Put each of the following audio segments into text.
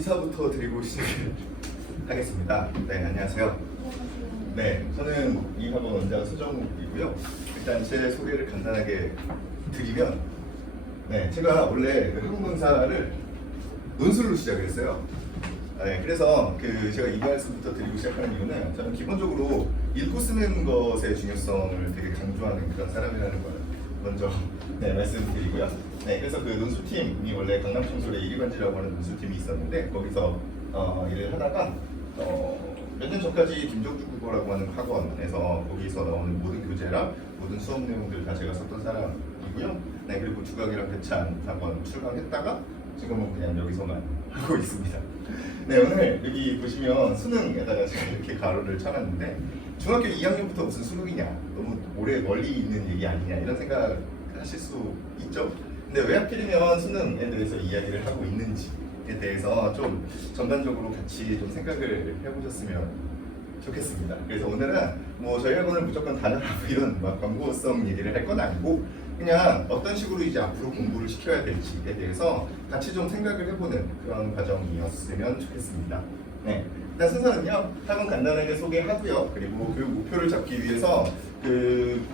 인사부터 드리고 시작하겠습니다. 네, 안녕하세요. 네, 저는 이 학원 원장 서정욱이고요. 일단 제 소개를 간단하게 드리면, 네, 제가 원래 그 항공강사를 논술로 시작을 했어요. 네, 그래서 제가 이 말씀부터 드리고 시작하는 이유는 저는 기본적으로 읽고 쓰는 것의 중요성을 되게 강조하는 그런 사람이라는 걸 먼저 말씀드리고요. 네, 그래서 그 논술팀이 원래 강남청솔의 이기반지라고 하는 논술팀이 있었는데 거기서 일을 하다가 몇 년 전까지 김정주 국어라고 하는 학원에서 거기서 나오는 모든 교재랑 모든 수업 내용들 다 제가 썼던 사람이고요. 네, 그리고 주강이랑 대찬 학원 출강했다가 지금은 그냥 여기서만 하고 있습니다. 네, 오늘 여기 보시면 수능에다가 제가 이렇게 가로를 쳐놨는데 중학교 2학년부터 무슨 수능이냐, 너무 오래 멀리 있는 얘기 아니냐 이런 생각 하실 수 있죠? 근데 왜 하필이면 수능에 대해서 이야기를 하고 있는지에 대해서 좀 전반적으로 같이 좀 생각을 해보셨으면 좋겠습니다. 그래서 오늘은 뭐 저희 학원을 무조건 다녀라고 이런 막 광고성 얘기를 할 건 아니고 그냥 어떤 식으로 이제 앞으로 공부를 시켜야 될지에 대해서 같이 좀 생각을 해보는 그런 과정이었으면 좋겠습니다. 네, 일단 순서는요, 학원 간단하게 소개하고요. 그리고 교육 목표를 잡기 위해서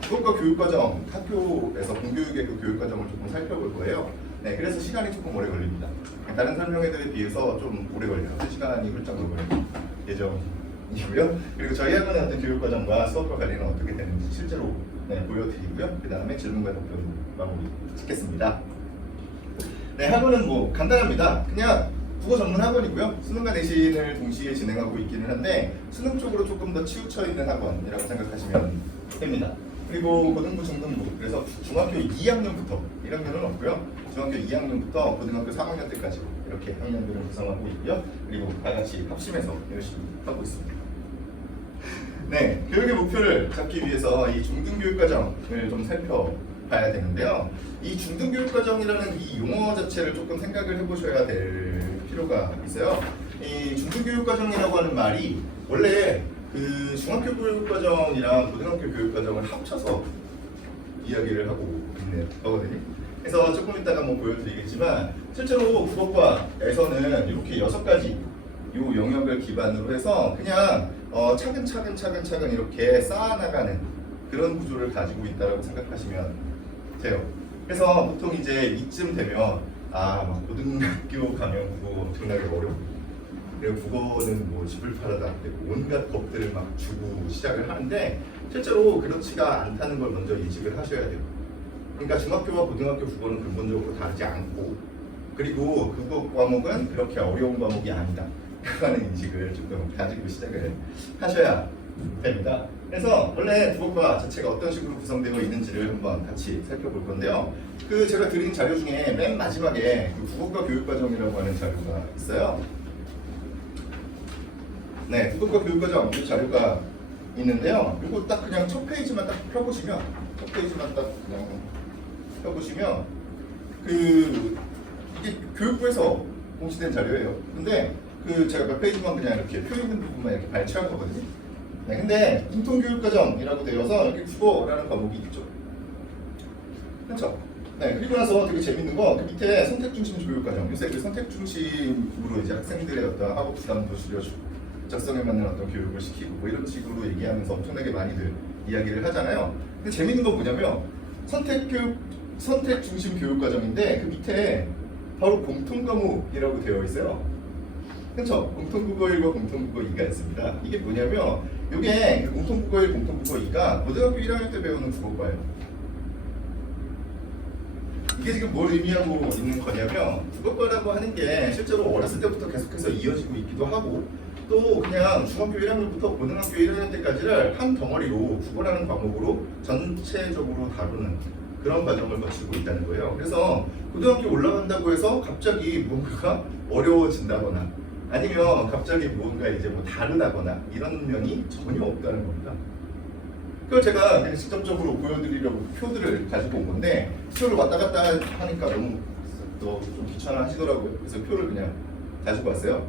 국어과 교육과정, 학교에서 공교육의 그 교육과정을 조금 살펴볼 거예요. 네, 그래서 시간이 조금 오래 걸립니다. 다른 설명회들에 비해서 좀 오래 걸려요. 1시간이 훌쩍 넘을 예정이고요. 그리고 저희 학원의 어떤 교육과정과 수업과 관련은 어떻게 되는지 실제로 보여드리고요. 그 다음에 질문과 답변 마무리 짓겠습니다. 네, 학원은 뭐 간단합니다. 그냥 국어 전문 학원이고요. 수능과 내신을 동시에 진행하고 있기는 한데 수능 쪽으로 조금 더 치우쳐 있는 학원이라고 생각하시면 됩니다. 그리고 고등부, 중등부, 그래서 중학교 2학년부터 1학년은 없고요. 중학교 2학년부터 고등학교 3학년 때까지 이렇게 학년들을 구성하고 있고요. 그리고 다 같이 합심해서 열심히 하고 있습니다. 네, 교육의 목표를 잡기 위해서 이 중등교육과정을 좀 살펴봐야 되는데요. 이 중등교육과정이라는 이 용어 자체를 조금 생각을 해보셔야 될 필요가 있어요. 이 중등교육과정이라고 하는 말이 원래 그 중학교 교육과정이랑 고등학교 교육과정을 합쳐서 이야기를 하고 있는 거거든요. 그래서 조금 이따가 뭐 보여드리겠지만 실제로 국어과에서는 이렇게 6가지 요 영역을 기반으로 해서 그냥 차근차근 이렇게 쌓아나가는 그런 구조를 가지고 있다고 생각하시면 돼요. 그래서 보통 이제 이쯤 되면 막 고등학교 가면 국어 엄청나게 어렵고 그리고 국어는 뭐 집을 팔아다 온갖 법들을 막 주고 시작을 하는데 실제로 그렇지가 않다는 걸 먼저 인식을 하셔야 돼요. 그러니까 중학교와 고등학교 국어는 근본적으로 다르지 않고 그리고 국어 과목은 그렇게 어려운 과목이 아니다 라는 인식을 조금 가지고 시작을 하셔야 됩니다. 그래서 원래 국어과 자체가 어떤 식으로 구성되어 있는지를 한번 같이 살펴볼 건데요. 제가 드린 자료 중에 맨 마지막에 국어과 교육과정이라고 하는 자료가 있어요. 네, 국어과 교육과정 이 자료가 있는데요. 이거 딱 그냥 첫 페이지만 딱 펴보시면 이게 교육부에서 공시된 자료예요. 근데 제가 몇 페이지만 그냥 이렇게 표 있는 부분만 이렇게 발췌한 거거든요. 네, 근데 공통교육과정이라고 되어서 이렇게 국어라는 과목이 있죠. 그렇죠? 네, 그리고 나서 되게 재밌는 거, 밑에 선택중심 교육과정. 요새 선택중심으로 이제 학생들의 어떤 학업 부담도 줄여주고, 적성에 맞는 어떤 교육을 시키고, 뭐 이런 식으로 얘기하면서 엄청나게 많이들 이야기를 하잖아요. 근데 재밌는 건 뭐냐면, 선택중심 교육과정인데, 그 밑에 바로 공통과목이라고 되어 있어요. 그렇죠? 공통국어 1과 공통국어 2가 있습니다. 이게 뭐냐면 이게 공통국어 1, 공통국어 2가 고등학교 1학년 때 배우는 국어과예요. 이게 지금 뭘 의미하고 있는 거냐면 국어과라고 하는 게 실제로 어렸을 때부터 계속해서 이어지고 있기도 하고 또 그냥 중학교 1학년부터 고등학교 1학년 때까지를 한 덩어리로 국어라는 과목으로 전체적으로 다루는 그런 과정을 거치고 있다는 거예요. 그래서 고등학교 올라간다고 해서 갑자기 뭔가가 어려워진다거나 아니면 갑자기 뭔가 이제 뭐 다르다거나 이런 면이 전혀 없다는 겁니다. 그걸 제가 그냥 직접적으로 보여드리려고 표들을 가지고 온 건데 표를 왔다 갔다 하니까 너무 좀 귀찮아 하시더라고요. 그래서 표를 그냥 가지고 왔어요.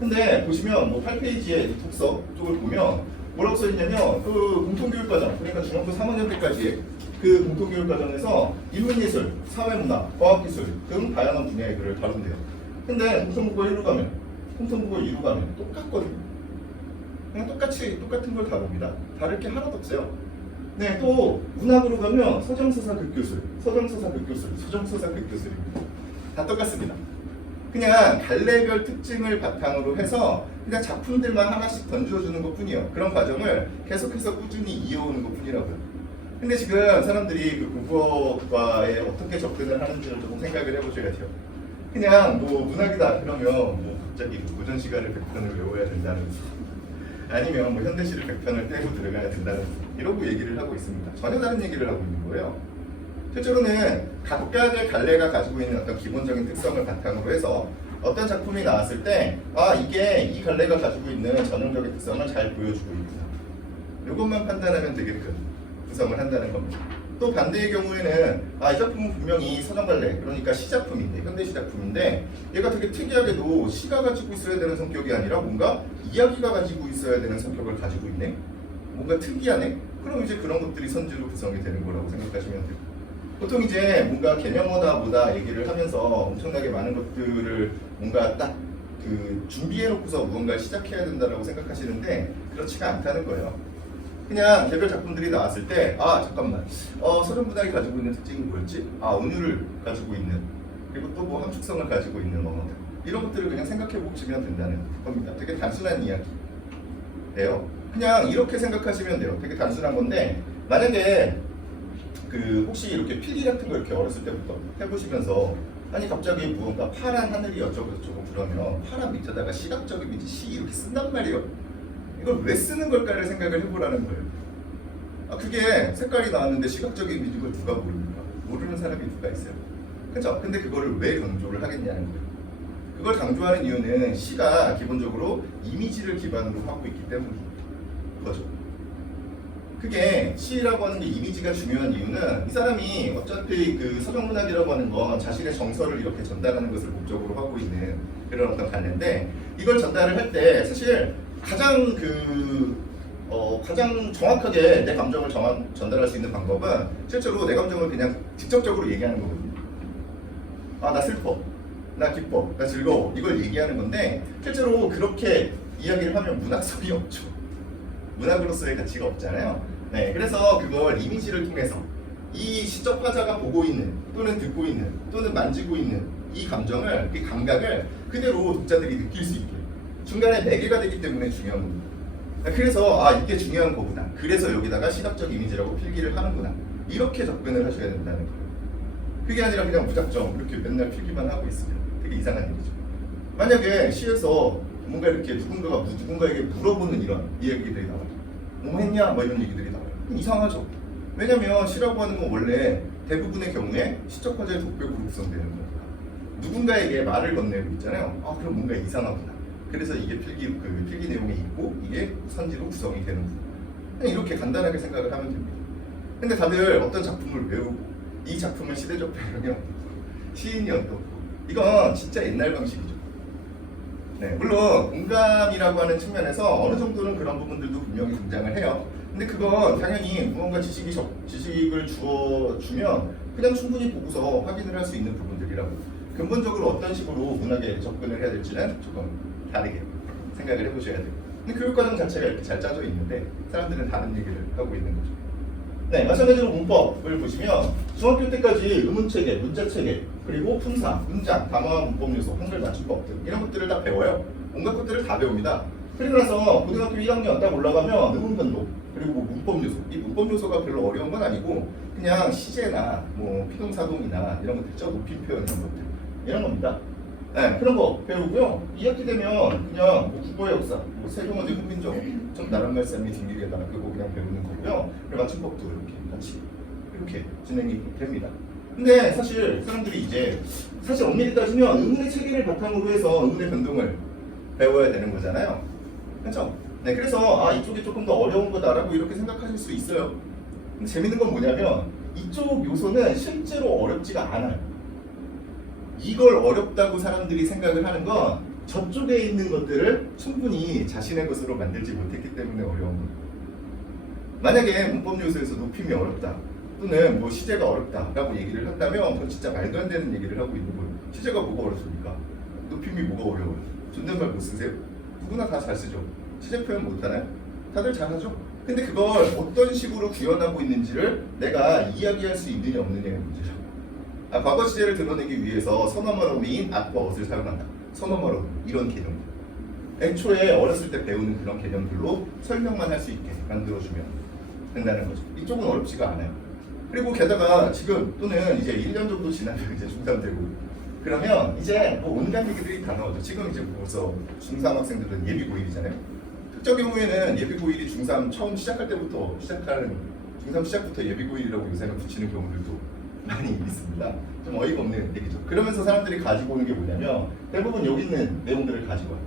근데 보시면 뭐 8페이지의 독서 쪽을 보면 뭐라고 써있냐면 공통교육과정, 그러니까 중학교 3학년 때까지 그 공통교육과정에서 인문예술, 사회문화, 과학기술 등 다양한 분야의 글을 다룬대요. 근데 공통국어 1로 가면 통통국어 이루 가면 똑같거든요. 그냥 똑같은 걸 다룹니다. 다를 게 하나도 없어요. 네, 또 문학으로 가면 서정서사 극교술, 서정서사 극교술, 서정서사 극교술입니다. 다 똑같습니다. 그냥 갈래별 특징을 바탕으로 해서 그냥 작품들만 하나씩 던져주는 것뿐이에요. 그런 과정을 계속해서 꾸준히 이어오는 것뿐이라고요. 근데 지금 사람들이 그 국어과에 어떻게 접근을 하는지를 조금 생각을 해보셔야 돼요. 그냥 뭐 문학이다 그러면 뭐 갑자기 고전 시가를 100편을 외워야 된다는 아니면 뭐 현대시를 100편을 떼고 들어가야 된다는 이러고 얘기를 하고 있습니다. 전혀 다른 얘기를 하고 있는 거예요. 실제로는 각각의 갈래가 가지고 있는 어떤 기본적인 특성을 바탕으로 해서 어떤 작품이 나왔을 때 이게 이 갈래가 가지고 있는 전형적인 특성을 잘 보여주고 있구나. 이것만 판단하면 되게끔 구성을 한다는 겁니다. 또 반대의 경우에는 이 작품은 분명히 서정갈래, 그러니까 시작품인데, 현대시 작품인데 얘가 되게 특이하게도 시가 가지고 있어야 되는 성격이 아니라 뭔가 이야기가 가지고 있어야 되는 성격을 가지고 있네? 뭔가 특이하네? 그럼 이제 그런 것들이 선지로 구성이 되는 거라고 생각하시면 돼요. 보통 이제 뭔가 개념어다 뭐다 얘기를 하면서 엄청나게 많은 것들을 뭔가 딱 그 준비해놓고서 무언가를 시작해야 된다고 생각하시는데 그렇지가 않다는 거예요. 그냥 개별 작품들이 나왔을 때 잠깐만 서정문학이 가지고 있는 특징이 뭐였지? 은유를 가지고 있는, 그리고 또 뭐 함축성을 가지고 있는 이런 것들을 그냥 생각해 보시면 된다는 겁니다. 되게 단순한 이야기예요. 그냥 이렇게 생각하시면 돼요. 되게 단순한 건데 만약에 혹시 이렇게 필기 같은 거 이렇게 어렸을 때부터 해보시면서 갑자기 무언가 파란 하늘이 어쩌고저쩌고 그러면 파란 밑에다가 시각적인 빛이 시 이렇게 쓴단 말이에요. 이걸 왜 쓰는 걸까를 생각을 해보라는 거예요. 그게 색깔이 나왔는데 시각적인 이미지를 누가 모릅니까? 모르는 사람이 누가 있어요? 그렇죠? 근데 그거를 왜 강조를 하겠냐는 거예요. 그걸 강조하는 이유는 시가 기본적으로 이미지를 기반으로 하고 있기 때문인 거죠. 그게 시라고 하는 게 이미지가 중요한 이유는 이 사람이 어차피 그 서정문학이라고 하는 건 자신의 정서를 이렇게 전달하는 것을 목적으로 하고 있는 그런 어떤 관례인데, 이걸 전달을 할 때 사실 가장 가장 정확하게 내 감정을 전달할 수 있는 방법은 실제로 내 감정을 그냥 직접적으로 얘기하는 거거든요. 나 슬퍼, 나 기뻐, 나 즐거워, 이걸 얘기하는 건데 실제로 그렇게 이야기를 하면 문학성이 없죠. 문학으로서의 가치가 없잖아요. 네, 그래서 그걸 이미지를 통해서 이 시적 화자가 보고 있는 또는 듣고 있는 또는 만지고 있는 이 감정을, 이 감각을 그대로 독자들이 느낄 수 있게 중간에 매개가 되기 때문에 중요한 겁니다. 그래서 이게 중요한 거구나, 그래서 여기다가 시각적 이미지라고 필기를 하는구나, 이렇게 접근을 하셔야 된다는 거예요. 그게 아니라 그냥 무작정 이렇게 맨날 필기만 하고 있으면 되게 이상한 얘기죠. 만약에 시에서 뭔가 이렇게 누군가에게 물어보는 이런 이야기들이 나와요. 뭐 했냐? 이런 얘기들이 나와요. 이상하죠. 왜냐면 시라고 하는 건 원래 대부분의 경우에 시적 화자의 독백으로 구성되는 거니까 누군가에게 말을 건네고 있잖아요. 그럼 뭔가 이상하구나. 그래서 이게 필기 내용에 있고 이게 선지로 구성이 되는구나. 그냥 이렇게 간단하게 생각을 하면 됩니다. 근데 다들 어떤 작품을 외우고 이 작품을 시대적 배경이 어떻고 시인이 어떻고 이건 진짜 옛날 방식이죠. 네, 물론 공감이라고 하는 측면에서 어느 정도는 그런 부분들도 분명히 등장을 해요. 근데 그건 당연히 무언가 지식을 주면 그냥 충분히 보고서 확인을 할 수 있는 부분들이라고. 근본적으로 어떤 식으로 문학에 접근을 해야 될지는 조금 다르게 생각을 해보셔야 돼요. 근데 교육과정 자체가 이렇게 잘 짜져 있는데 사람들은 다른 얘기를 하고 있는 거죠. 네, 마찬가지로 문법을 보시면 중학교 때까지 의문체계, 문자체계, 그리고 품사, 문장, 담화, 문법 요소, 한글 맞춤법 등 이런 것들을 다 배워요. 온갖 것들을 다 배웁니다. 그리고 나서 고등학교 1학년 딱 올라가면 의문변도, 그리고 문법 요소. 이 문법 요소가 별로 어려운 건 아니고 그냥 시제나 뭐 피동사동이나 이런 것들 있죠. 높임 표현 이런 것들. 이런 겁니다. 네, 그런 거 배우고요. 2학기 되면 그냥 뭐 국어의 역사, 뭐 세종어제 훈민정, 좀 나란 말씀이 뒷일에다가 그거 그냥 배우는 거고요. 그리고 맞춤법도 이렇게 같이 이렇게 진행이 됩니다. 근데 사실 사람들이 이제 엄밀히 따지면 의문의 체계를 바탕으로 해서 의문의 변동을 배워야 되는 거잖아요. 그렇죠? 네, 그래서 이쪽이 조금 더 어려운 거다라고 이렇게 생각하실 수 있어요. 근데 재밌는 건 뭐냐면 이쪽 요소는 실제로 어렵지가 않아요. 이걸 어렵다고 사람들이 생각을 하는 건 저쪽에 있는 것들을 충분히 자신의 것으로 만들지 못했기 때문에 어려운 거예요. 만약에 문법 요소에서 높임이 어렵다 또는 뭐 시제가 어렵다라고 얘기를 한다면 그건 진짜 말도 안 되는 얘기를 하고 있는 거예요. 시제가 뭐가 어렵습니까? 높임이 뭐가 어려워요? 존댓말 못 쓰세요? 누구나 다 잘 쓰죠. 취재 표현 못 하나요? 다들 잘하죠. 근데 그걸 어떤 식으로 구현하고 있는지를 내가 이야기할 수 있느냐 없느냐의 문제죠. 과거 시제를 드러내기 위해서 선어머러미인 앞과 어을 사용한다. 선어머러미 이런 개념. 애초에 어렸을 때 배우는 그런 개념들로 설명만 할 수 있게 만들어주면 된다는 거죠. 이쪽은 어렵지가 않아요. 그리고 게다가 지금 또는 이제 1년 정도 지나면 이제 중3 되고 그러면 이제 뭐 온갖 얘기들이 다 나오죠. 지금 이제 벌써 중3 학생들은 예비 고1이잖아요. 특정 경우에는 예비 고1이 중3 처음 시작할 때부터 시작하는 중3 시작부터 예비 고1이라고 요새는 붙이는 경우들도 많이 있습니다. 좀 어이가 없는 얘기죠. 그러면서 사람들이 가지고 오는 게 뭐냐면 대부분 여기 있는 내용들을 가지고 와요.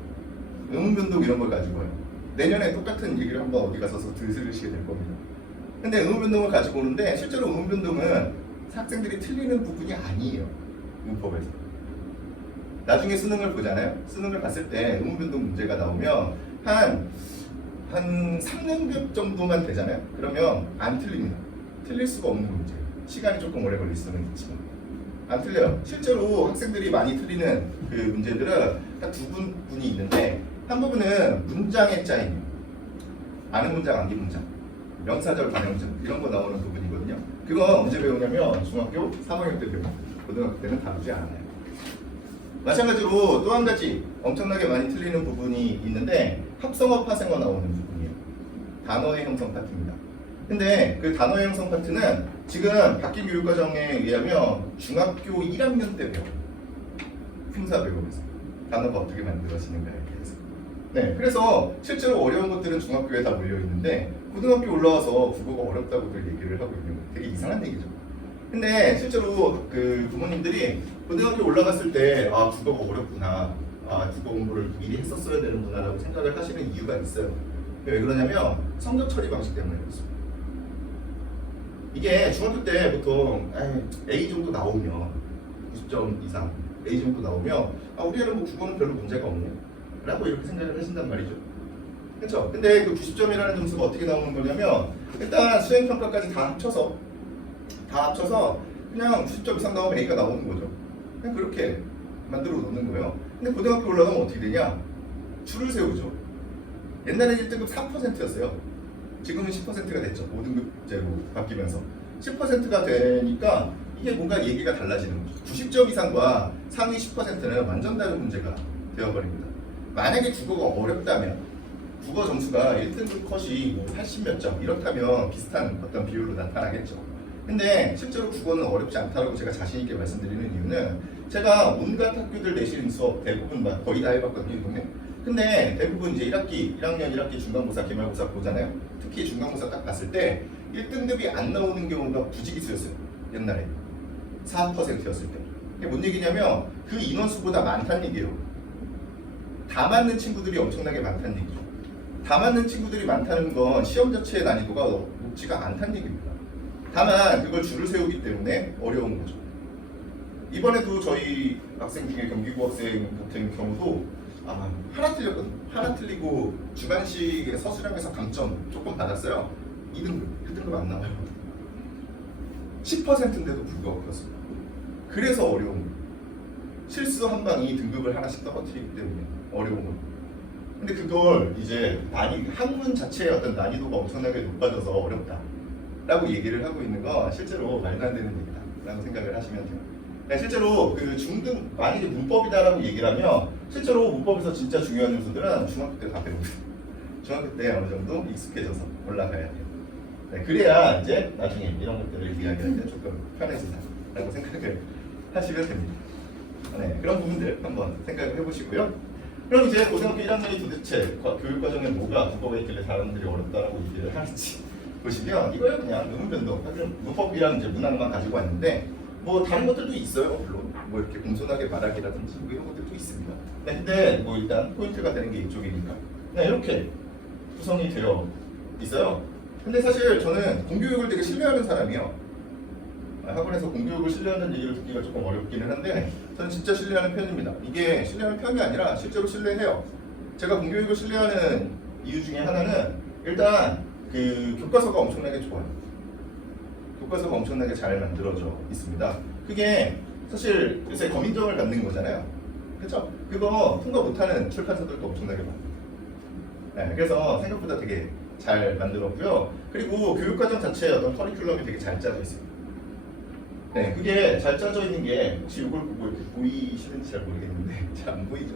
의문변동 이런 걸 가지고 와요. 내년에 똑같은 얘기를 한번 어디 가서 들으시게 될 겁니다. 근데 의문변동을 가지고 오는데 실제로 의문변동은 학생들이 틀리는 부분이 아니에요. 문법에서. 나중에 수능을 보잖아요. 수능을 봤을 때 의문변동 문제가 나오면 한 3등급 정도만 되잖아요. 그러면 안 틀립니다. 틀릴 수가 없는 문제예요. 시간이 조금 오래 걸릴 수는 있지만 안 틀려요. 실제로 학생들이 많이 틀리는 그 문제들은 딱 두 부분이 있는데 한 부분은 문장의 짜임, 아는 문장, 암기 문장, 명사절, 관형절 이런 거 나오는 부분이거든요. 그거 언제 배우냐면 중학교 3학년 때 배워요. 고등학교 때는 다루지 않아요. 마찬가지로 또 한 가지 엄청나게 많이 틀리는 부분이 있는데 합성어, 파생어 나오는 부분이에요. 단어의 형성 파트입니다. 근데 그 단어의 형성 파트는 지금 바뀐 교육과정에 의하면 중학교 1학년 때 배워요. 품사 배우면서 단어가 어떻게 만들어지는가에 대해서. 네, 그래서 실제로 어려운 것들은 중학교에 다 몰려 있는데 고등학교 올라와서 국어가 어렵다고들 얘기를 하고 있는 거 되게 이상한 얘기죠. 근데 실제로 그 부모님들이 고등학교 올라갔을 때 국어가 어렵구나, 국어 공부를 미리 했었어야 되는구나라고 생각을 하시는 이유가 있어요. 왜 그러냐면 성적 처리 방식 때문에 그렇습니다. 이게 중학교 때 보통 A 정도 나오면 90점 이상 A 정도 나오면 우리 애는 뭐 국어는 별로 문제가 없네 라고 이렇게 생각을 하신단 말이죠. 그렇죠? 근데 그 90점이라는 점수가 어떻게 나오는 거냐면 일단 수행평가까지 다 합쳐서 그냥 90점 이상 나오면 A가 나오는 거죠. 그냥 그렇게 만들어 놓는 거예요. 근데 고등학교 올라가면 어떻게 되냐? 줄을 세우죠. 옛날에는 1등급 4%였어요. 지금은 10%가 됐죠. 5등급제로 바뀌면서 10%가 되니까 이게 뭔가 얘기가 달라지는 거죠. 90점 이상과 상위 10%는 완전 다른 문제가 되어버립니다. 만약에 국어가 어렵다면 국어 점수가 1등급 컷이 뭐 80몇 점 이렇다면 비슷한 어떤 비율로 나타나겠죠. 근데 실제로 국어는 어렵지 않다고 제가 자신 있게 말씀드리는 이유는 제가 온갖 학교들 내신 수업 대부분 거의 다 해봤거든요, 이 동네. 근데 대부분 이제 1학년 1학기 중간고사, 기말고사 보잖아요. 특히 중간고사 딱 봤을 때 1등급이 안 나오는 경우가 부지기수였어요. 옛날에 4%였을 때. 이게 뭔 얘기냐면 그 인원수보다 많다는 얘기예요. 다 맞는 친구들이 엄청나게 많다는 얘기죠. 다 맞는 친구들이 많다는 건 시험 자체의 난이도가 높지가 않다는 얘기입니다. 다만 그걸 줄을 세우기 때문에 어려운 거죠. 이번에도 저희 학생 중에 경기고 학생 같은 경우도 하나 틀렸거든요. 하나 틀리고 주관식에 서술형에서 감점 조금 받았어요. 2등급, 1등급 안 나와요. 10%인데도 불구하고 그렇습니다. 그래서 어려운 거예요. 실수 한 방이 등급을 하나씩 떨어뜨리기 때문에 어려운 거예요. 근데 그걸 이제 학문 자체의 어떤 난이도가 엄청나게 높아져서 어렵다 라고 얘기를 하고 있는 건 실제로 말도 안 되는 얘기다 라고 생각을 하시면 돼요. 실제로 그 중등 만약에 문법이다라고 얘기를 하면 실제로 문법에서 진짜 중요한 요소들은 중학교 때 다 배웁니다. 중학교 때 어느 정도 익숙해져서 올라가야 돼요. 그래야 이제 나중에 이런 것들을 이야기할 때 조금 편해진다라고 생각을 하시면 됩니다. 그런 부분들 한번 생각을 해보시고요. 그럼 이제 고등학교 1학년이 도대체 교육과정에 뭐가 국어가 있길래 사람들이 어렵다라고 얘기를 하는지 보시면 이거요 그냥 의문변동, 문법이랑 이제 문학만 가지고 왔는데 뭐 다른 것들도 있어요. 물론 뭐 이렇게 공손하게 말하기라든지 뭐 이런 것들도 있습니다. 근데 뭐 일단 포인트가 되는 게 이쪽이니까 이렇게 구성이 되어 있어요. 근데 사실 저는 공교육을 되게 신뢰하는 사람이에요. 학원에서 공교육을 신뢰하는 얘기를 듣기가 조금 어렵기는 한데 저는 진짜 신뢰하는 편입니다. 이게 신뢰하는 편이 아니라 실제로 신뢰해요. 제가 공교육을 신뢰하는 이유 중에 하나는 일단 그 교과서가 엄청나게 좋아요. 교과서가 엄청나게 잘 만들어져 있습니다. 그게 사실 요새 검인정을 받는 거잖아요. 그렇죠? 그거 통과 못하는 출판사들도 엄청나게 많아요. 네, 그래서 생각보다 되게 잘 만들었고요. 그리고 교육과정 자체에 어떤 커리큘럼이 되게 잘 짜져 있어요. 네, 그게 잘 짜져 있는 게 혹시 이걸 보고 이렇게 보이시는지 잘 모르겠는데 잘 안 보이죠?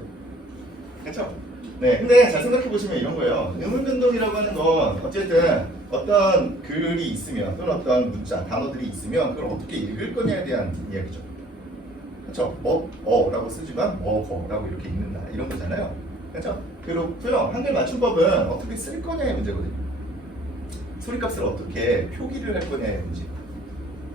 그렇죠? 네, 근데 잘 생각해 보시면 이런 거예요. 의문변동이라고 하는 건 어쨌든 어떤 글이 있으면 또는 어떤 문자, 단어들이 있으면 그걸 어떻게 읽을 거냐에 대한 이야기죠. 그렇죠? 라고 쓰지만 거라고 이렇게 읽는다 이런 거잖아요. 그렇죠? 그렇고요. 한글 맞춤법은 어떻게 쓸 거냐의 문제거든요. 소리값을 어떻게 표기를 할 거냐의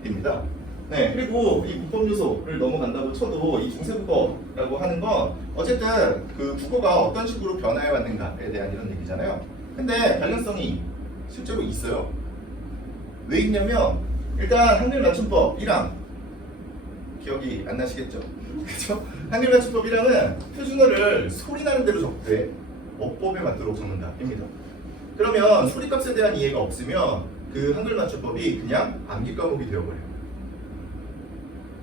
문제입니다. 네, 그리고 이 문법 요소를 넘어간다고 쳐도 이 중세국어라고 하는 건 어쨌든 그 국어가 어떤 식으로 변화해 왔는가에 대한 이런 얘기잖아요. 근데 관련성이 실제로 있어요. 왜 있냐면 일단 한글 맞춤법 1항 기억이 안 나시겠죠? 그렇죠? 한글 맞춤법 1항은 표준어를 소리 나는 대로 적되 어법에 맞도록 적는다입니다. 그러면 소리값에 대한 이해가 없으면 그 한글 맞춤법이 그냥 암기 과목이 되어버려요.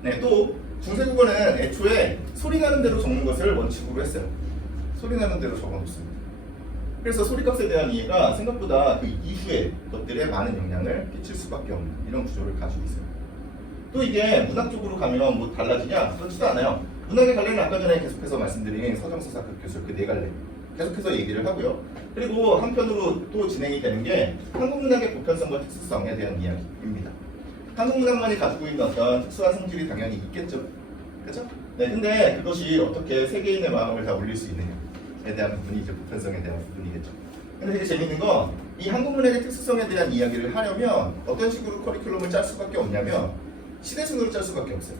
네, 또 중세국어는 애초에 소리 나는 대로 적는 것을 원칙으로 했어요. 소리 나는 대로 적어놓습니다. 그래서 소리값에 대한 이해가 생각보다 그 이후의 것들에 많은 영향을 끼칠 수밖에 없는 이런 구조를 가지고 있어요. 또 이게 문학 쪽으로 가면 뭐 달라지냐? 그렇지도 않아요. 문학의 갈래는 아까 전에 계속해서 말씀드린 서정서사급 교수 그 네 갈래 계속해서 얘기를 하고요. 그리고 한편으로 또 진행이 되는 게 한국 문학의 보편성과 특수성에 대한 이야기입니다. 한국 문학만이 가지고 있는 어떤 특수한 성질이 당연히 있겠죠. 그렇죠? 네, 근데 그것이 어떻게 세계인의 마음을 다 울릴 수 있느냐에 대한 부분이 이제 보편성에 대한 부분이겠죠. 근데 되게 재밌는 건 이 한국 문학의 특수성에 대한 이야기를 하려면 어떤 식으로 커리큘럼을 짤 수밖에 없냐면 시대순으로 짤 수밖에 없어요.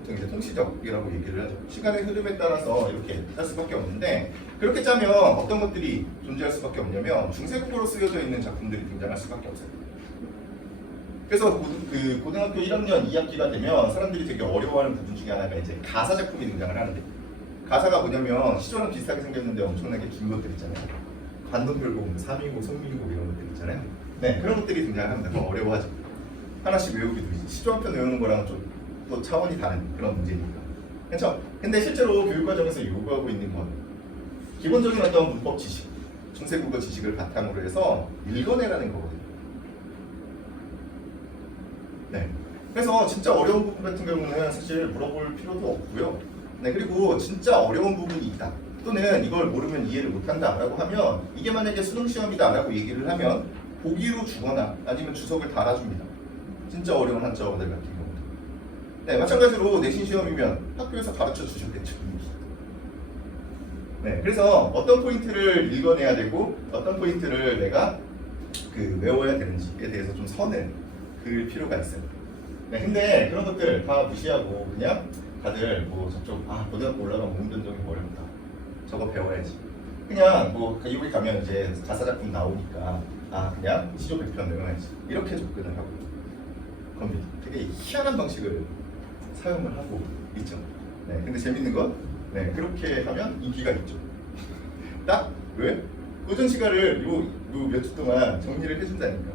보통 이제 통시적이라고 얘기를 하죠. 시간의 흐름에 따라서 이렇게 짤 수밖에 없는데 그렇게 짜면 어떤 것들이 존재할 수밖에 없냐면 중세국어로 쓰여져 있는 작품들이 등장할 수밖에 없어요. 그래서 그 고등학교 1학년 2학기가 되면 사람들이 되게 어려워하는 부분 중에 하나가 이제 가사 작품이 등장을 하는데 가사가 뭐냐면 시조랑 비슷하게 생겼는데 엄청나게 긴 것들 있잖아요. 관동별곡, 3인곡, 성민곡 이런 것들 있잖아요. 네, 그런 것들이 등장합니다. 더 어려워하죠. 하나씩 외우기도 시조 한 편 외우는 거랑 좀 또 차원이 다른 그런 문제니까. 그렇죠? 근데 실제로 교육과정에서 요구하고 있는 건 기본적인 어떤 문법 지식, 중세국어 지식을 바탕으로 해서 읽어내라는 거거든요. 네. 그래서 진짜 어려운 부분 같은 경우는 사실 물어볼 필요도 없고요. 네, 그리고 진짜 어려운 부분이 있다. 또는 이걸 모르면 이해를 못한다 라고 하면 이게 만약에 수능시험이다 라고 얘기를 하면 보기로 주거나 아니면 주석을 달아줍니다. 진짜 어려운 한자어들 같은 경우는. 네, 마찬가지로 내신 시험이면 학교에서 가르쳐 주셨겠죠. 네, 그래서 어떤 포인트를 읽어내야 되고 어떤 포인트를 내가 외워야 되는지에 대해서 좀 선을 그을 필요가 있어요. 네, 근데 그런 것들 다 무시하고 그냥 다들 뭐 저쪽 고등학교 올라가면 문변동이 어렵다. 저거 배워야지. 그냥 뭐 여기 가면 이제 가사 작품 나오니까 그냥 시조 100편 외워야지. 이렇게 접근을 하고 겁니다. 되게 희한한 방식을 사용을 하고 있죠. 네, 근데 재밌는 건 그렇게 하면 인기가 있죠. 딱 왜? 고전 시가를 요 몇 주 동안 정리를 해준다니까.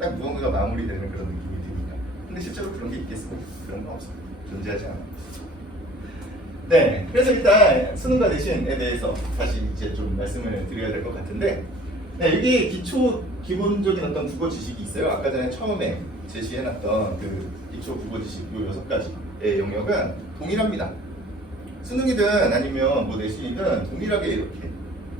딱 무언가가 마무리되는 그런 느낌이 드니까. 근데 실제로 그런 게 있겠습니까? 그런 건 없습니다. 존재하지 않아요. 네, 그래서 일단 수능과 내신에 대해서 다시 이제 좀 말씀을 드려야 될 것 같은데, 네, 여기 기본적인 어떤 국어 지식이 있어요. 아까 전에 처음에 제시해놨던 그 기초 국어 지식 요 6가지의 영역은 동일합니다. 수능이든 아니면 뭐 내신이든 동일하게 이렇게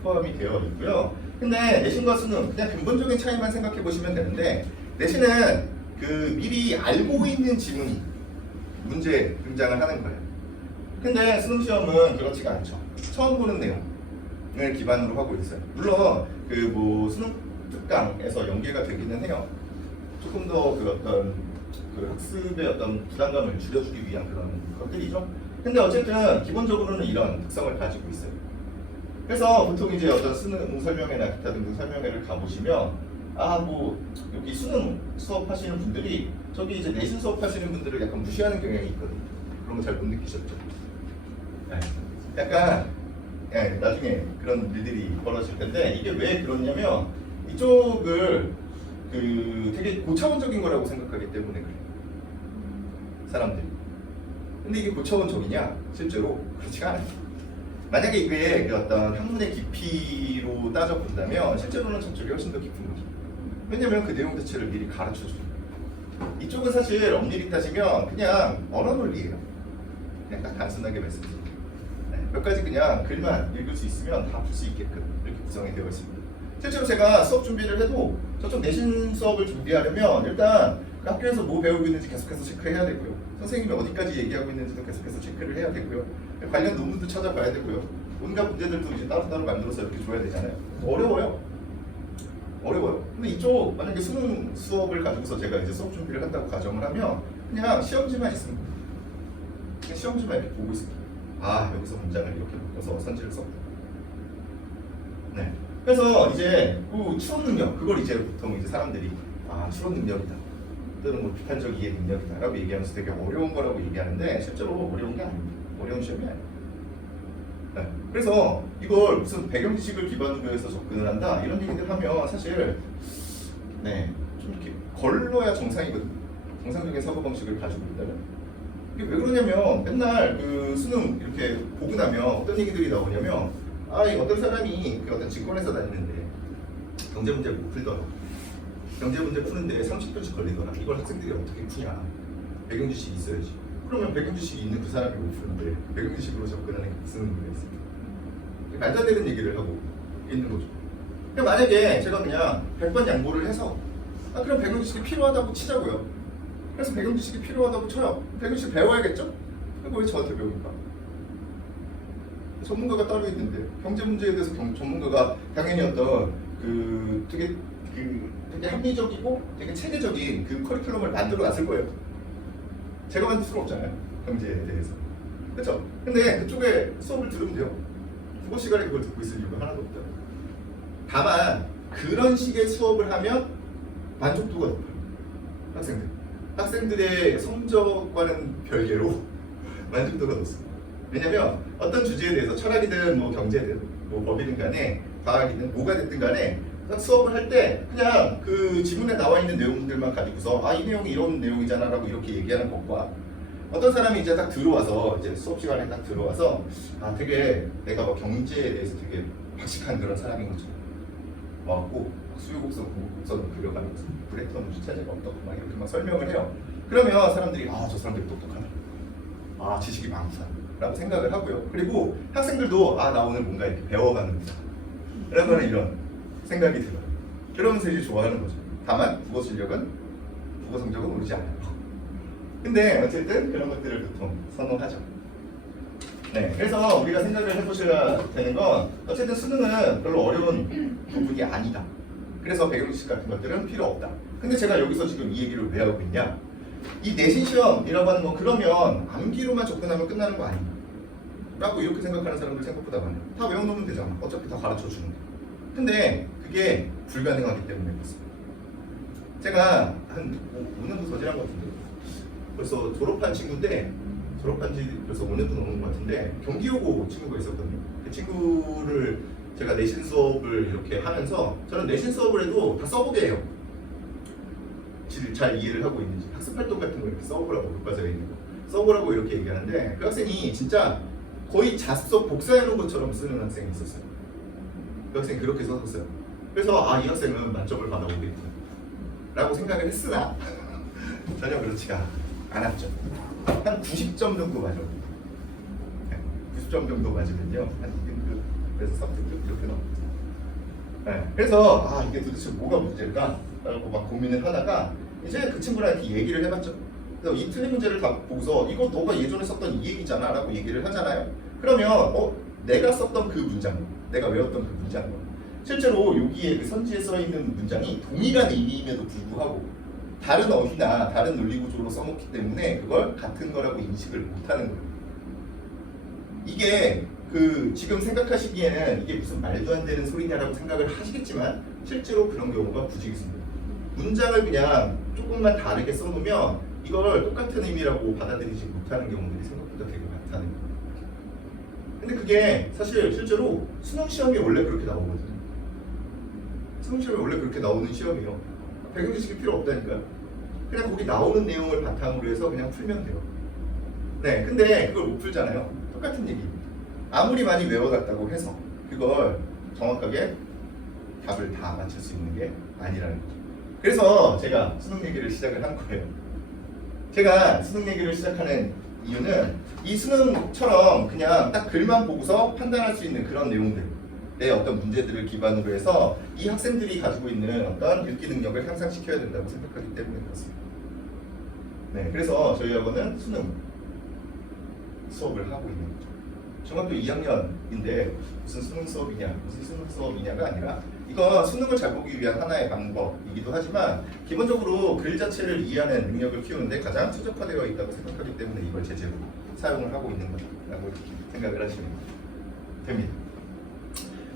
포함이 되어 있고요. 근데 내신과 수능 그냥 근본적인 차이만 생각해 보시면 되는데 내신은 그 미리 알고 있는 지문이 문제에 등장을 하는 거예요. 근데 수능 시험은 그렇지가 않죠. 처음 보는 내용을 기반으로 하고 있어요. 물론 그 뭐 수능 특강에서 연계가 되기는 해요. 조금 더 그 어떤 그 학습의 어떤 부담감을 줄여주기 위한 그런 것들이죠. 근데 어쨌든 기본적으로는 이런 특성을 가지고 있어요. 그래서 보통 이제 어떤 수능 설명회나 기타 등등 설명회를 가보시면 뭐 여기 수능 수업하시는 분들이 저기 이제 내신 수업하시는 분들을 약간 무시하는 경향이 있거든요. 그런 거 잘 못 느끼셨죠? 네. 약간 나중에 그런 일들이 벌어질 텐데 이게 왜 그러냐면 이쪽을 되게 고차원적인 거라고 생각하기 때문에 그래요. 사람들이. 근데 이게 고차원적이냐? 실제로 그렇지가 않아요. 만약에 이게 그 어떤 학문의 깊이로 따져본다면 실제로는 저쪽이 훨씬 더 깊은 거죠. 왜냐면 그 내용 자체를 미리 가르쳐줘요. 이쪽은 사실 엄밀히 따지면 그냥 언어 논리예요. 그냥 딱 단순하게 말씀드립니다. 몇 가지 그냥 글만 읽을 수 있으면 다 풀 수 있게끔 이렇게 구성이 되어 있습니다. 실제로 제가 수업 준비를 해도 저쪽 내신 수업을 준비하려면 일단 그 학교에서 뭐 배우고 있는지 계속해서 체크해야 되고요. 선생님이 어디까지 얘기하고 있는지도 계속해서 체크를 해야 되고요. 관련 논문도 찾아봐야 되고요. 온갖 문제들도 이제 따로따로 만들어서 이렇게 줘야 되잖아요. 어려워요. 어려워요. 근데 이쪽 만약에 수능 수업을 가지고서 제가 이제 수업 준비를 한다고 가정을 하면 그냥 시험지만 있습니다. 그냥 시험지만 이렇게 보고 있습니다. 아, 여기서 문장을 이렇게 묶어서 선지를 썼다. 네. 그래서 이제 그 추론 능력, 그걸 이제 보통 이제 사람들이 추론 능력이다, 또는 뭐 비판적 이해 능력이다라고 얘기하면서 되게 어려운 거라고 얘기하는데 실제로 어려운 게 아닙니다. 어려운 시험이 아니에요. 네. 그래서 이걸 무슨 배경 지식을 기반으로 해서 접근을 한다 이런 얘기들 하면 사실 좀 이렇게 걸러야 정상이거든요. 정상적인 사고 방식을 가지고 있다면. 이게 왜 그러냐면 맨날 그 수능 이렇게 보고 나면 어떤 얘기들이 나오냐면 이 어떤 사람이 그 어떤 직권에서 다니는데 경제 문제를 못 풀더라. 경제 문제 푸는데 30분씩 걸리더라. 이걸 학생들이 어떻게 푸냐? 배경 지식이 있어야지. 그러면 배경 지식이 있는 그 사람이 못 푸는데 배경 지식으로 접근하는 게 무슨 의미가 있습니까? 말도 안 되는 얘기를 하고 있는 거죠. 그러니까 만약에 제가 그냥 100번 양보를 해서 그럼 배경 지식이 필요하다고 치자고요. 그래서 배경 지식이 필요하다고 쳐요. 배경 지식 배워야겠죠? 그거 왜 저한테 배웁니까? 전문가가 따로 있는데 경제 문제에 대해서 전문가가 당연히 어떤 되게 합리적이고 되게 체계적인 그 커리큘럼을 만들어 놨을 거예요. 제가 만들 수가 없잖아요. 경제에 대해서. 그렇죠? 근데 그쪽에 수업을 들으면 돼요. 국어 시간에 그걸 듣고 있을 이유가 하나도 없다. 다만 그런 식의 수업을 하면 만족도가 높아요. 학생들의 성적과는 별개로 만족도가 높습니다. 왜냐면 어떤 주제에 대해서 철학이든 뭐 경제든 뭐 법이든 간에 과학이든 뭐가 됐든 간에 수업을 할 때 그냥 그 지문에 나와 있는 내용들만 가지고서 이 내용이 이런 내용이잖아 라고 이렇게 얘기하는 것과 어떤 사람이 이제 딱 들어와서 이제 수업 시간에 딱 들어와서 되게 내가 뭐 경제에 대해서 되게 박식한 그런 사람인 것처럼 와갖고 수요곡선, 공곡선을 그려가면서 브레턴 우주 체제가 어떻고 막 이렇게 막 설명을 해요. 그러면 사람들이 저 사람들이 똑똑하다, 지식이 많구나 라고 생각을 하고요. 그리고 학생들도 나 오늘 뭔가 이렇게 배워가는구나 라는 이런 생각이 들어요. 그러면서 이제 좋아하는 거죠. 다만 국어 성적은 오르지 않아요. 근데 어쨌든 그런 것들을 보통 선호하죠. 네, 그래서 우리가 생각을 해보셔야 되는 건 어쨌든 수능은 별로 어려운 부분이 아니다. 그래서 배경지식 같은 것들은 필요 없다. 근데 제가 여기서 지금 이 얘기를 왜 하고 있냐? 이 내신 시험이라고 하는 건 그러면 암기로만 접근하면 끝나는 거 아닌가? 라고 이렇게 생각하는 사람들 생각보다 많아요. 다 외워놓으면 되잖아. 어차피 다 가르쳐 주는데. 근데 그게 불가능하기 때문에 그렇습니다. 제가 한 5년도 더 지난 것 같은데 벌써 졸업한 친구인데 졸업한 지 벌써 5년도 넘은 것 같은데 경기여고 친구가 있었거든요. 그 친구를 제가 내신 수업을 이렇게 하면서 저는 내신 수업을 해도 다 써보게 해요. 잘 이해를 하고 있는지 학습활동 같은 거 이렇게 써보라고 교과서에 있는 거 써보라고 이렇게 얘기하는데 그 학생이 진짜 거의 자습서 복사해놓은 것처럼 쓰는 학생이 있었어요. 그 학생이 그렇게 썼었어요. 그래서 이 학생은 만점을 받아오겠구나 라고 생각을 했으나 전혀 그렇지가 않았죠. 한 90점 정도 맞아요. 90점 정도 맞으면요 한 2등급, 그래서 3등급 이렇게 나옵니다. 그래서 이게 도대체 뭐가 문제일까? 라고 막 고민을 하다가 이제 그 친구랑 이렇게 얘기를 해봤죠. 그래서 이 틀린 문제를 다 보고서 이거 너가 예전에 썼던 이 얘기잖아 라고 얘기를 하잖아요. 그러면 내가 썼던 그 문장, 내가 외웠던 그 문장, 실제로 여기에 그 선지에 써있는 문장이 동일한 의미임에도 불구하고 다른 어휘나 다른 논리구조로 써놓기 때문에 그걸 같은 거라고 인식을 못하는 거예요. 이게 지금 생각하시기에는 이게 무슨 말도 안 되는 소리냐라고 생각을 하시겠지만 실제로 그런 경우가 부지기 있습니다. 문장을 그냥 조금만 다르게 써놓으면 이걸 똑같은 의미라고 받아들이지 못하는 경우들이 생각보다 되게 많다는 거예요. 근데 그게 사실 실제로 수능시험이 원래 그렇게 나오거든요. 수능시험이 원래 그렇게 나오는 시험이에요. 배경지식이 필요 없다니까요. 그냥 거기 나오는 내용을 바탕으로 해서 그냥 풀면 돼요. 네, 근데 그걸 못 풀잖아요. 똑같은 얘기입니다. 아무리 많이 외워갔다고 해서 그걸 정확하게 답을 다 맞출 수 있는 게 아니라는 거죠. 그래서 제가 수능 얘기를 시작을 한 거예요. 제가 수능 얘기를 시작하는 이유는 이 수능처럼 그냥 딱 글만 보고서 판단할 수 있는 그런 내용들의 어떤 문제들을 기반으로 해서 이 학생들이 가지고 있는 어떤 읽기 능력을 향상시켜야 된다고 생각하기 때문에 그렇습니다. 네, 그래서 저희 학원은 수능 수업을 하고 있는 거죠. 중학교 2학년인데 무슨 수능 수업이냐, 무슨 수능 수업이냐가 아니라 이거 수능을 잘 보기 위한 하나의 방법이기도 하지만 기본적으로 글 자체를 이해하는 능력을 키우는데 가장 최적화되어 있다고 생각하기 때문에 이걸 제재로 사용을 하고 있는 거라고 생각을 하시면 됩니다.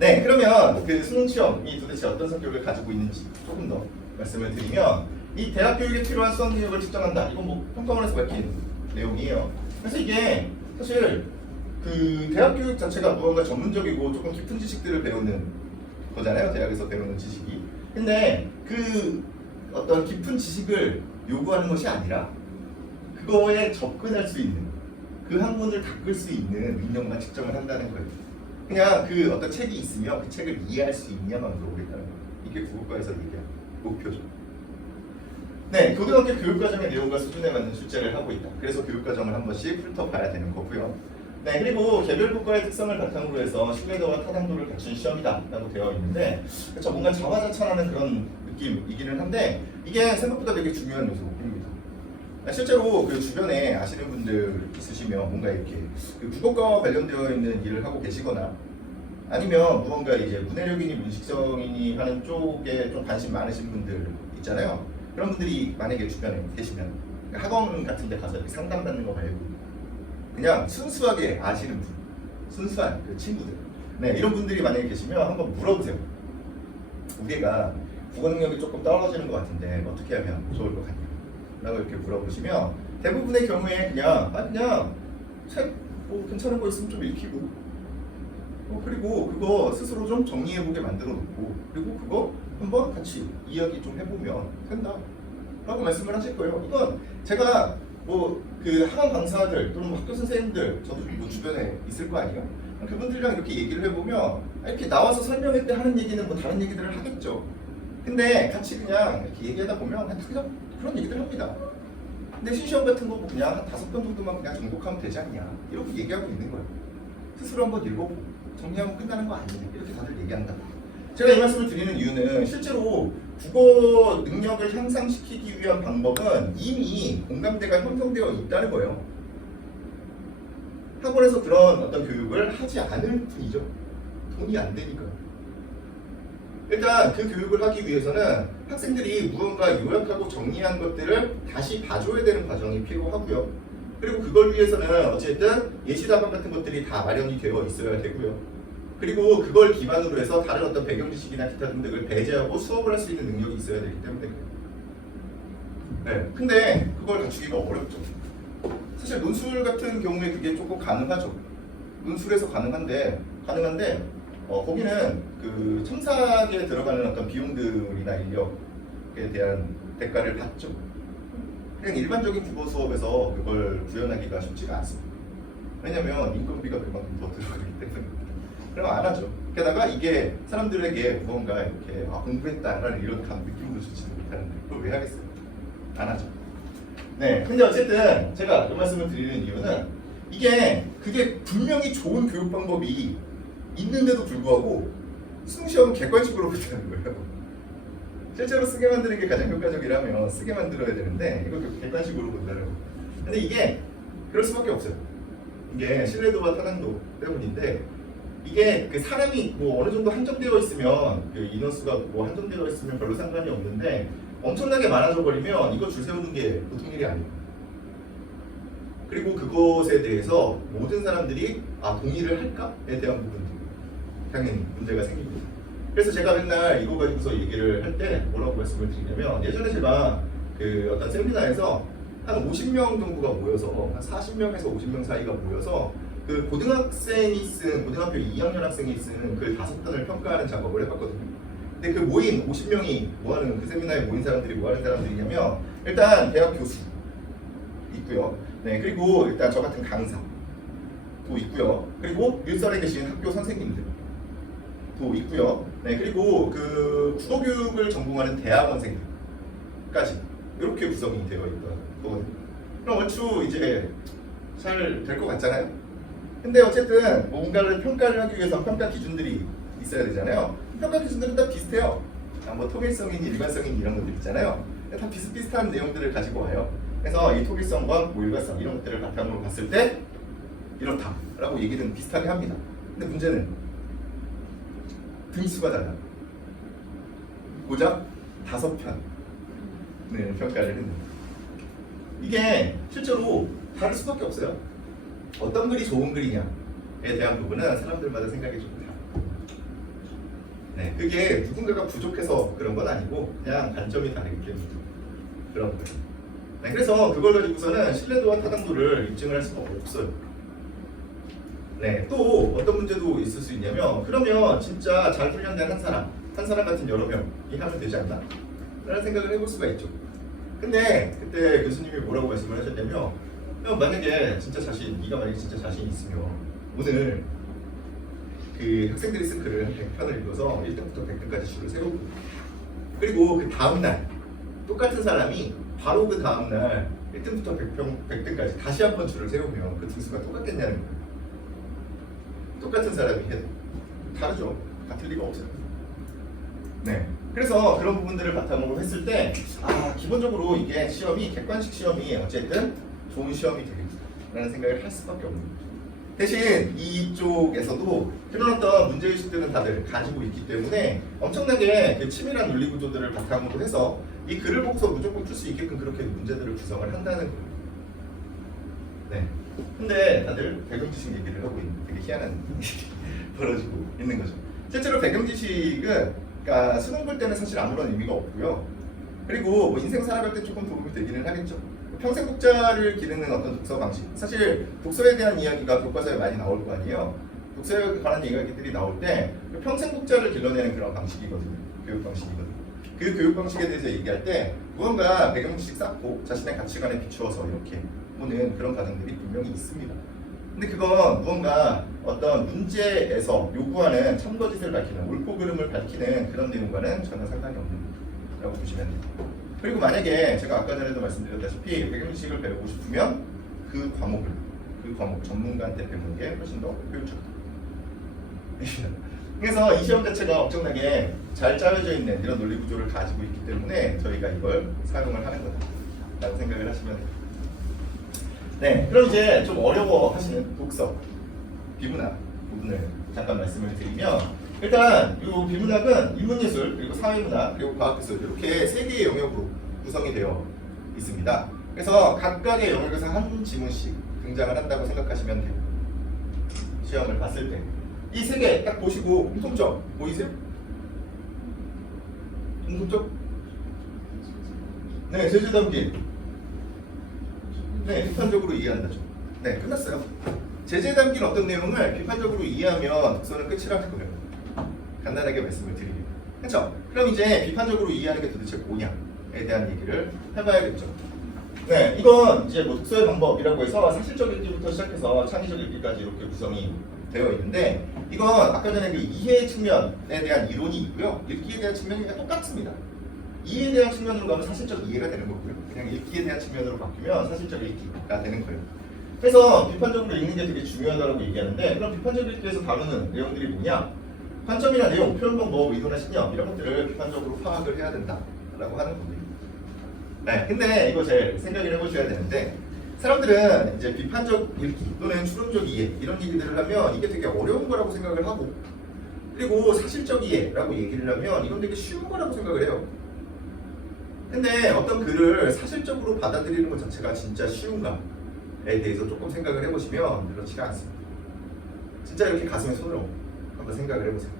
네, 그러면 그 수능 시험이 도대체 어떤 성격을 가지고 있는지 조금 더 말씀을 드리면 이 대학 교육에 필요한 수학 능력을 측정한다. 이건 뭐 평가원에서 밝힌 내용이에요. 그래서 이게 사실 그 대학 교육 자체가 무언가 전문적이고 조금 깊은 지식들을 배우는 거잖아요. 대학에서 배우는 지식이. 근데 그 어떤 깊은 지식을 요구하는 것이 아니라 그거에 접근할 수 있는 그 학문을 닦을 수 있는 능력만 측정을 한다는 거예요. 그냥 그 어떤 책이 있으면 그 책을 이해할 수 있냐만 물어보겠다는 거예요. 이게 국어과에서 얘기한 목표죠. 네, 고등학교 교육과정의 내용과 수준에 맞는 출제를 하고 있다. 그래서 교육과정을 한 번씩 훑어봐야 되는 거고요. 네, 그리고 개별 국가의 특성을 바탕으로 해서 신뢰도와 타당도를 갖춘 시험이다라고 되어 있는데, 그렇죠, 뭔가 자화자찬하는 그런 느낌이기는 한데 이게 생각보다 되게 중요한 요소입니다. 실제로 그 주변에 아시는 분들 있으시면 뭔가 이렇게 그 국어과와 관련되어 있는 일을 하고 계시거나 아니면 무언가 이제 문해력이니 문식성이니 하는 쪽에 좀 관심 많으신 분들 있잖아요. 그런 분들이 만약에 주변에 계시면 학원 같은 데 가서 이렇게 상담받는 거 말고 그냥 순수하게 아시는 분, 순수한 그 친구들, 네, 이런 분들이 만약에 계시면 한번 물어보세요. 우리가 국어 능력이 조금 떨어지는 것 같은데 어떻게 하면 좋을 것 같냐 라고 이렇게 물어보시면 대부분의 경우에 그냥 책 뭐 괜찮은 거 있으면 좀 읽히고 그리고 그거 스스로 좀 정리해보게 만들어 놓고 그리고 그거 한번 같이 이야기 좀 해보면 된다 라고 말씀을 하실 거예요. 이건 제가 뭐 그 학원 강사들 또는 뭐 학교 선생님들 저도 뭐 주변에 있을 거 아니에요. 그분들이랑 이렇게 얘기를 해보면 이렇게 나와서 설명할 때 하는 얘기는 뭐 다른 얘기들을 하겠죠. 근데 같이 그냥 이렇게 얘기하다 보면 그냥 그런 얘기들 합니다. 근데 시시험 같은 거 그냥 한 5번 정도만 그냥 정독하면 되지 않냐 이렇게 얘기하고 있는 거예요. 스스로 한번 읽어보고 정리하면 끝나는 거 아니냐 이렇게 다들 얘기한다. 제가 이 말씀을 드리는 이유는 실제로 국어 능력을 향상시키기 위한 방법은 이미 공감대가 형성되어 있다는 거예요. 학원에서 그런 어떤 교육을 하지 않을 뿐이죠. 돈이 안 되니까요. 일단 그 교육을 하기 위해서는 학생들이 무언가 요약하고 정리한 것들을 다시 봐줘야 되는 과정이 필요하고요. 그리고 그걸 위해서는 어쨌든 예시답안 같은 것들이 다 마련이 되어 있어야 되고요. 그리고 그걸 기반으로 해서 다른 어떤 배경 지식이나 기타 등등을 배제하고 수업을 할 수 있는 능력이 있어야 되기 때문에 그래요. 네, 근데 그걸 갖추기가 어렵죠. 사실 논술 같은 경우에 그게 조금 가능하죠. 논술에서 가능한데 거기는 그 첨삭에 들어가는 어떤 비용들이나 인력에 대한 대가를 받죠. 그냥 일반적인 국어 수업에서 그걸 구현하기가 쉽지가 않습니다. 왜냐면 인건비가 그만큼 더 들어가기 때문에. 그럼 안 하죠. 게다가 이게 사람들에게 무언가 이렇게 공부했다라는 이런 느낌도 주지도 못하는데 그걸 왜 하겠어요? 안 하죠. 네, 근데 어쨌든 제가 이 말씀을 드리는 이유는 그게 분명히 좋은 교육 방법이 있는데도 불구하고 수능 시험은 객관식으로 붙는 거예요. 실제로 쓰게 만드는 게 가장 효과적이라면 쓰게 만들어야 되는데 이거 객관식으로 본다는 거. 근데 이게 그럴 수밖에 없어요. 이게 신뢰도와 타당도 때문인데 이게 그 사람이 뭐 어느 정도 한정되어 있으면 그 인원수가 뭐 한정되어 있으면 별로 상관이 없는데 엄청나게 많아져 버리면 이거 줄 세우는 게 보통 일이 아니에요. 그리고 그것에 대해서 모든 사람들이 동의를 할까에 대한 부분도 당연히 문제가 생깁니다. 그래서 제가 맨날 이거 가지고서 얘기를 할 때 뭐라고 말씀을 드리냐면 예전에 제가 그 어떤 세미나에서 한 50명 정도가 모여서 한 40명에서 50명 사이가 모여서 그 고등학생이 쓴 고등학교 2학년 학생이 쓰는 글 5편을 평가하는 작업을 해봤거든요. 근데 그 모인 50명이 뭐하는 그 세미나에 모인 사람들이 뭐하는 사람들이냐면 일단 대학 교수 있고요. 네, 그리고 일단 저 같은 강사 도 있고요. 그리고 일선에 계신 학교 선생님들 도 있고요. 네, 그리고 그 국어교육을 전공하는 대학원생까지 이렇게 구성이 되어 있거든요. 그럼 얼추 이제 잘 될 것 같잖아요. 근데 어쨌든 뭔가를 평가를 하기 위해서 평가 기준들이 있어야 되잖아요. 평가 기준들은 다 비슷해요. 뭐 통일성인, 일관성인 이런 것들 있잖아요. 다 비슷비슷한 내용들을 가지고 와요. 그래서 이 통일성과 뭐 일관성 이런 것들을 바탕으로 봤을 때 이렇다라고 얘기는 비슷하게 합니다. 근데 문제는 등수가 달라. 고작 5편 평가를 했는데 이게 실제로 다를 수밖에 없어요. 어떤 글이 좋은 글이냐에 대한 부분은 사람들마다 생각이 좀 달라요. 네, 그게 누군가가 부족해서 그런 건 아니고 그냥 관점이 다르기 때문에 그런 거예요. 네, 그래서 그걸 가지고서는 신뢰도와 타당도를 입증을 할 수가 없어요. 네, 또 어떤 문제도 있을 수 있냐면 그러면 진짜 잘 훈련된 한 사람 같은 여러 명이 하면 되지 않나? 라는 생각을 해볼 수가 있죠. 근데 그때 교수님이 뭐라고 말씀을 하셨냐면 만약에 네가 만약에 진짜 자신 있으면 오늘 그 학생들이 쓴 글을 한 100편을 읽어서 1등부터 100등까지 줄을 세우고 그리고 그 다음날 똑같은 사람이 바로 그 다음날 1등부터 100등까지 다시 한번 줄을 세우면 그 등수가 똑같겠냐는 거예요. 똑같은 사람이 해도 다르죠. 같을 리가 없어요. 네. 그래서 그런 부분들을 바탕으로 했을 때 기본적으로 이게 시험이 객관식 시험이 어쨌든 좋은 시험이 되겠다라는 생각을 할 수밖에 없는 거죠. 대신 이쪽에서도 그런 어떤 문제의식들은 다들 가지고 있기 때문에 엄청나게 그 치밀한 논리 구조들을 바탕으로 해서 이 글을 보고서 무조건 풀 수 있게끔 그렇게 문제들을 구성을 한다는 거예요. 네. 근데 다들 배경지식 얘기를 하고 있는 되게 희한한 일이 벌어지고 있는 거죠. 실제로 배경지식은 그러니까 수능 볼 때는 사실 아무런 의미가 없고요. 그리고 뭐 인생 살아갈 때 조금 도움이 되기는 하겠죠. 평생 독자를 기르는 어떤 독서 방식. 사실 독서에 대한 이야기가 교과서에 많이 나올 거 아니에요. 독서에 관한 이야기들이 나올 때 평생 독자를 길러내는 그런 방식이거든요. 교육 방식이거든요. 그 교육 방식에 대해서 얘기할 때 무언가 배경지식 쌓고 자신의 가치관에 비추어서 이렇게 보는 그런 과정들이 분명히 있습니다. 근데 그건 무언가 어떤 문제에서 요구하는 참거짓을 밝히는 옳고 그름을 밝히는 그런 내용과는 전혀 상관이 없는 거라고 보시면 돼요. 그리고 만약에 제가 아까 전에도 말씀드렸다시피 배경지식을 배우고 싶으면 그 과목 전문가한테 배우는 게 훨씬 더 효율적이다. 그래서 이 시험 자체가 엄청나게 잘 짜여져 있는 이런 논리 구조를 가지고 있기 때문에 저희가 이걸 사용을 하는 거다라고 생각을 하시면 돼요. 네, 그럼 이제 좀 어려워하시는 독서, 비문학 부분을 잠깐 말씀을 드리면 일단 이 비문학은 인문예술, 그리고 사회문학, 그리고 과학기술 이렇게 세 개의 영역으로 구성이 되어 있습니다. 그래서 각각의 영역에서 한 지문씩 등장을 한다고 생각하시면 돼요. 시험을 봤을 때 이 세 개 딱 보시고 공통점 보이세요? 공통점? 네, 제재 담기. 네, 비판적으로 이해한다죠. 네, 끝났어요. 제재 담긴 어떤 내용을 비판적으로 이해하면 독서는 끝이라는 거예요. 간단하게 말씀을 드리면. 그렇죠? 그럼 이제 비판적으로 이해하는 게 도대체 뭐냐에 대한 얘기를 해봐야겠죠. 네, 이건 이제 뭐 독서의 방법이라고 해서 사실적 읽기부터 시작해서 창의적 읽기까지 이렇게 구성이 되어 있는데 이건 아까 전에 그 이해 측면에 대한 이론이 있고요. 읽기에 대한 측면이 똑같습니다. 이해에 대한 측면으로 가면 사실적 이해가 되는 거고요. 그냥 읽기에 대한 측면으로 바뀌면 사실적 읽기가 되는 거예요. 그래서 비판적으로 읽는 게 되게 중요하다고 얘기하는데 그럼 비판적 읽기에서 다루는 내용들이 뭐냐? 관점이나 내용, 표현 방법, 의도나 신념 이런 것들을 비판적으로 파악을 해야 된다라고 하는 겁니다. 네, 근데 이거 제 생각을 해보셔야 되는데 사람들은 이제 비판적 읽기 또는 추론적 이해 이런 얘기들을 하면 이게 되게 어려운 거라고 생각을 하고 그리고 사실적 이해라고 얘기를 하면 이건 되게 쉬운 거라고 생각을 해요. 근데 어떤 글을 사실적으로 받아들이는 것 자체가 진짜 쉬운가에 대해서 조금 생각을 해보시면 그렇지가 않습니다. 진짜 이렇게 가슴에 손을 얹고 한번 생각을 해보세요.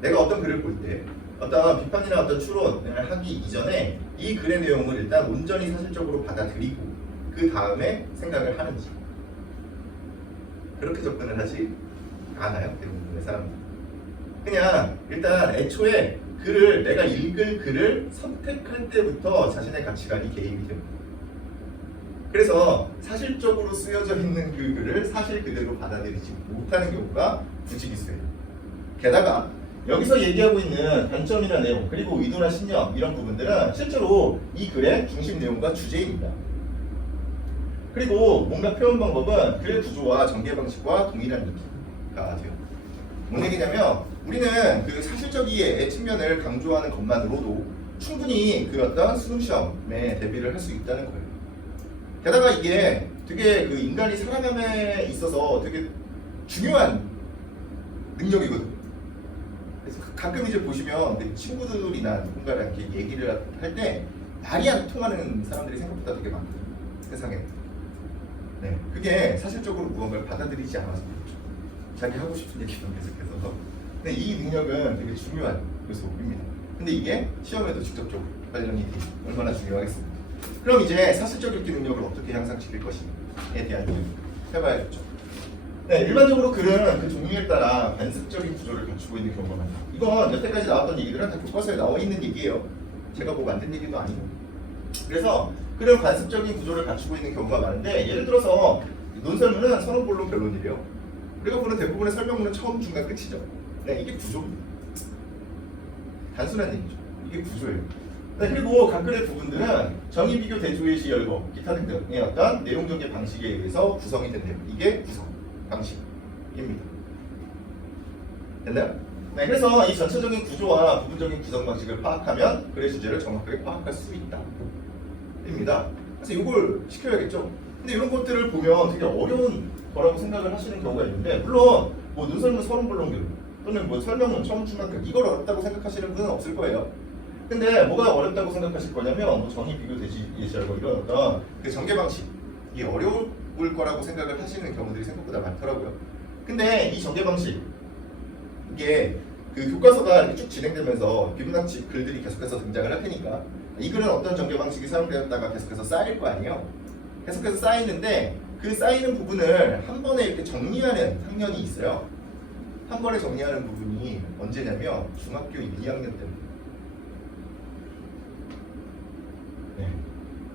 내가 어떤 글을 볼 때 어떤 비판이나 어떤 추론을 하기 이전에 이 글의 내용을 일단 온전히 사실적으로 받아들이고 그 다음에 생각을 하는지 그렇게 접근을 하지 않아요. 대부분의 사람들. 그냥 일단 애초에 글을 내가 읽을 글을 선택할 때부터 자신의 가치관이 개입이 됩니다. 그래서 사실적으로 쓰여져 있는 그 글을 사실 그대로 받아들이지 못하는 경우가 부지기수예요. 게다가 여기서 얘기하고 있는 관점이나 내용, 그리고 의도나 신념 이런 부분들은 실제로 이 글의 중심 내용과 주제입니다. 그리고 뭔가 표현 방법은 글의 구조와 전개 방식과 동일한 느낌가 돼요. 뭔 얘기냐면 우리는 그 사실적이의 측면을 강조하는 것만으로도 충분히 그 어떤 수능 시험에 대비를 할 수 있다는 거예요. 게다가 이게 되게 그 인간이 살아감에 있어서 되게 중요한 능력이거든요. 그래서 가끔 이제 보시면 그 친구들이나 누군가랑 이렇게 얘기를 할 때 말이 안 통하는 사람들이 생각보다 되게 많거든요. 세상에. 네, 그게 사실적으로 무언가를 받아들이지 않아서 그렇죠. 자기 하고 싶은 얘기만 계속해서. 근데 이 능력은 되게 중요한 요소입니다. 근데 이게 시험에도 직접적으로 관련이 얼마나 중요하겠습니까? 그럼 이제 사실적 읽기 능력을 어떻게 향상시킬 것인가에 대한 얘기를 해봐야겠죠. 네, 일반적으로 글은 그 종류에 따라 관습적인 구조를 갖추고 있는 경우가 많아요. 이건 여태까지 나왔던 얘기들은 다 교과서에 나와 있는 얘기예요. 제가 뭐 만든 얘기도 아니고. 그래서 그런 관습적인 구조를 갖추고 있는 경우가 많은데, 예를 들어서 논설문은 선언, 본론, 변론이래요. 우리가 보는 대부분의 설명문은 처음, 중간, 끝이죠. 네, 이게 구조입니다. 단순한 얘기죠. 이게 구조예요. 네, 그리고 각 글의 부분들은 정의, 비교, 대조의 시, 열거, 기타 등등의 어떤 내용 전개 방식에 의해서 구성이 된대요. 이게 구성 방식입니다. 됐나요? 네, 그래서 이 전체적인 구조와 부분적인 구성 방식을 파악하면 글의 주제를 정확하게 파악할 수 있다. 입니다. 그래서 이걸 시켜야겠죠. 근데 이런 것들을 보면 되게 어려운 거라고 생각을 하시는 경우가 있는데, 물론 뭐 논설문, 서론, 본론 또는 뭐 설명문, 처음, 중간, 끝 이걸 어렵다고 생각하시는 분은 없을 거예요. 근데 뭐가 어렵다고 생각하실 거냐면 뭐 정의, 비교, 대지, 예시, 열거 이런 어떤 그 전개 방식이 어려울 거라고 생각을 하시는 경우들이 생각보다 많더라고요. 근데 이 전개 방식 이게 그 교과서가 이렇게 쭉 진행되면서 비문학식 글들이 계속해서 등장을 할 테니까 이 글은 어떤 전개 방식이 사용되었다가 계속해서 쌓일 거 아니에요. 계속해서 쌓이는데 그 쌓이는 부분을 한 번에 이렇게 정리하는 학년이 있어요. 한 번에 정리하는 부분이 언제냐면 중학교 2학년 때입니다. 네.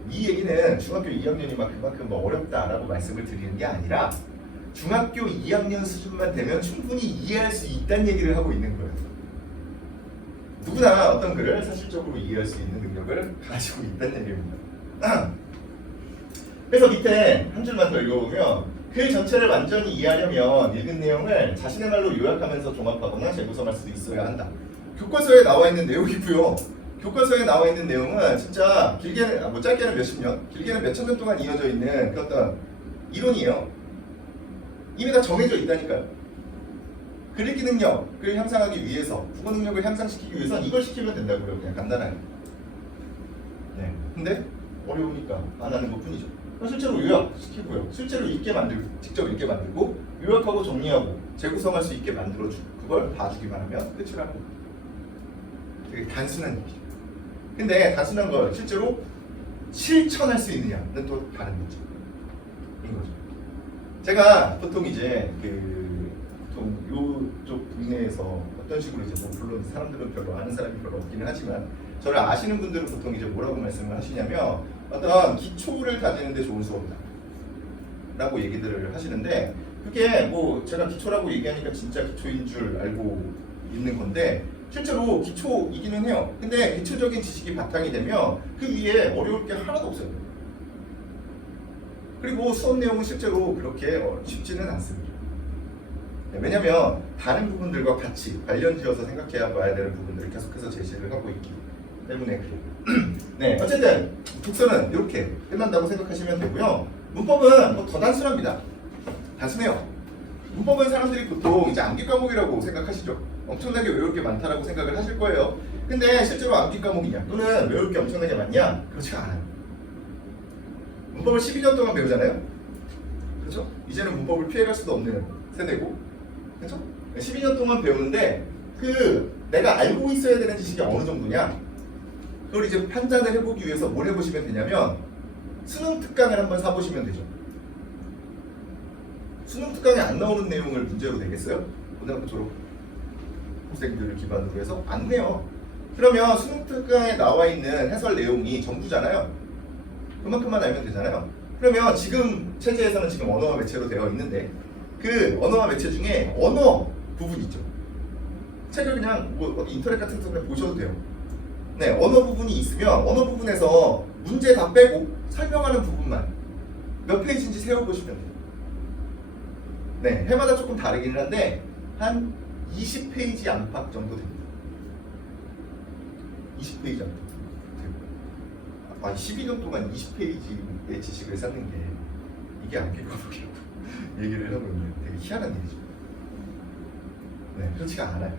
이 얘기는 중학교 2학년이면 그만큼 뭐 어렵다라고 말씀을 드리는 게 아니라 중학교 2학년 수준만 되면 충분히 이해할 수 있다는 얘기를 하고 있는 거예요. 누구나 어떤 글을 사실적으로 이해할 수 있는 능력을 가지고 있다는 얘기입니다. 그래서 밑에 한 줄만 더 읽어보면 글 전체를 완전히 이해하려면 읽은 내용을 자신의 말로 요약하면서 종합하거나 재구성할 수도 있어야 한다. 교과서에 나와 있는 내용이고요. 교과서에 나와 있는 내용은 진짜 길게는 뭐 짧게는 몇십 년, 길게는 몇천 년 동안 이어져 있는 그 어떤 이론이에요. 이미 다 정해져 있다니까요. 글 읽기 능력을 향상하기 위해서, 국어 능력을 향상시키기 위해서는 이걸 시키면 된다고요. 그냥 간단하게. 네. 근데 어려우니까 안 하는 것 뿐이죠. 실제로 요약시키고요. 실제로 읽게 만들고, 직접 읽게 만들고, 요약하고 정리하고, 재구성할 수 있게 만들어주고, 그걸 봐주기만 하면 끝이라는 겁니다. 되게 단순한 얘기죠. 근데 단순한 걸 실제로 실천할 수 있느냐는 또 다른 문제인 거죠. 제가 보통 이제 보통 요쪽 국내에서 어떤 식으로 이제 뭐 물론 사람들은 별로 아는 사람이 별로 없기는 하지만 저를 아시는 분들은 보통 이제 뭐라고 말씀을 하시냐면 어떤 기초를 다지는데 좋은 수업이다 라고 얘기들을 하시는데, 그게 뭐 제가 기초라고 얘기하니까 진짜 기초인 줄 알고 있는 건데 실제로 기초이기는 해요. 근데 기초적인 지식이 바탕이 되면 그 위에 어려울 게 하나도 없어요. 그리고 수업 내용은 실제로 그렇게 쉽지는 않습니다. 네, 왜냐하면 다른 부분들과 같이 관련지어서 생각해야 봐야 되는 부분들을 계속해서 제시를 하고 있기 때문에 그래요. 네, 어쨌든 독서는 이렇게 끝난다고 생각하시면 되고요. 문법은 뭐 더 단순합니다. 단순해요. 문법은 사람들이 보통 이제 암기 과목이라고 생각하시죠. 엄청나게 외울 게 많다라고 생각을 하실 거예요. 근데 실제로 암기 과목이냐 또는 외울 게 엄청나게 많냐? 그렇지가 않아요. 문법을 12년 동안 배우잖아요. 그렇죠? 이제는 문법을 피해갈 수도 없는 세대고, 그렇죠? 12년 동안 배우는데 내가 알고 있어야 되는 지식이 어느 정도냐? 그걸 이제 판단을 해보기 위해서 뭘 해보시면 되냐면 수능 특강을 한번 사보시면 되죠. 수능 특강에 안 나오는 내용을 문제로 내겠어요? 고등학교 졸업생들을 기반으로 해서 안 내요. 그러면 수능 특강에 나와 있는 해설 내용이 전부잖아요. 그만큼만 알면 되잖아요. 그러면 지금 체제에서는 지금 언어와 매체로 되어 있는데 그 언어와 매체 중에 언어 부분 있죠. 책을 그냥 뭐 인터넷 같은 데서 그냥 보셔도 돼요. 네, 언어 부분이 있으면 언어 부분에서 문제 다 빼고 설명하는 부분만 몇 페이지인지 세워보시면 돼요. 네, 해마다 조금 다르긴 한데 한 20페이지 안팎 정도 됩니다. 20페이지 안팎. 12년 동안 20페이지의 지식을 쌓는 게 이게 암기 과목이라고 얘기를 하고 있네요. 되게 희한한 일이죠. 네, 그렇지가 않아요.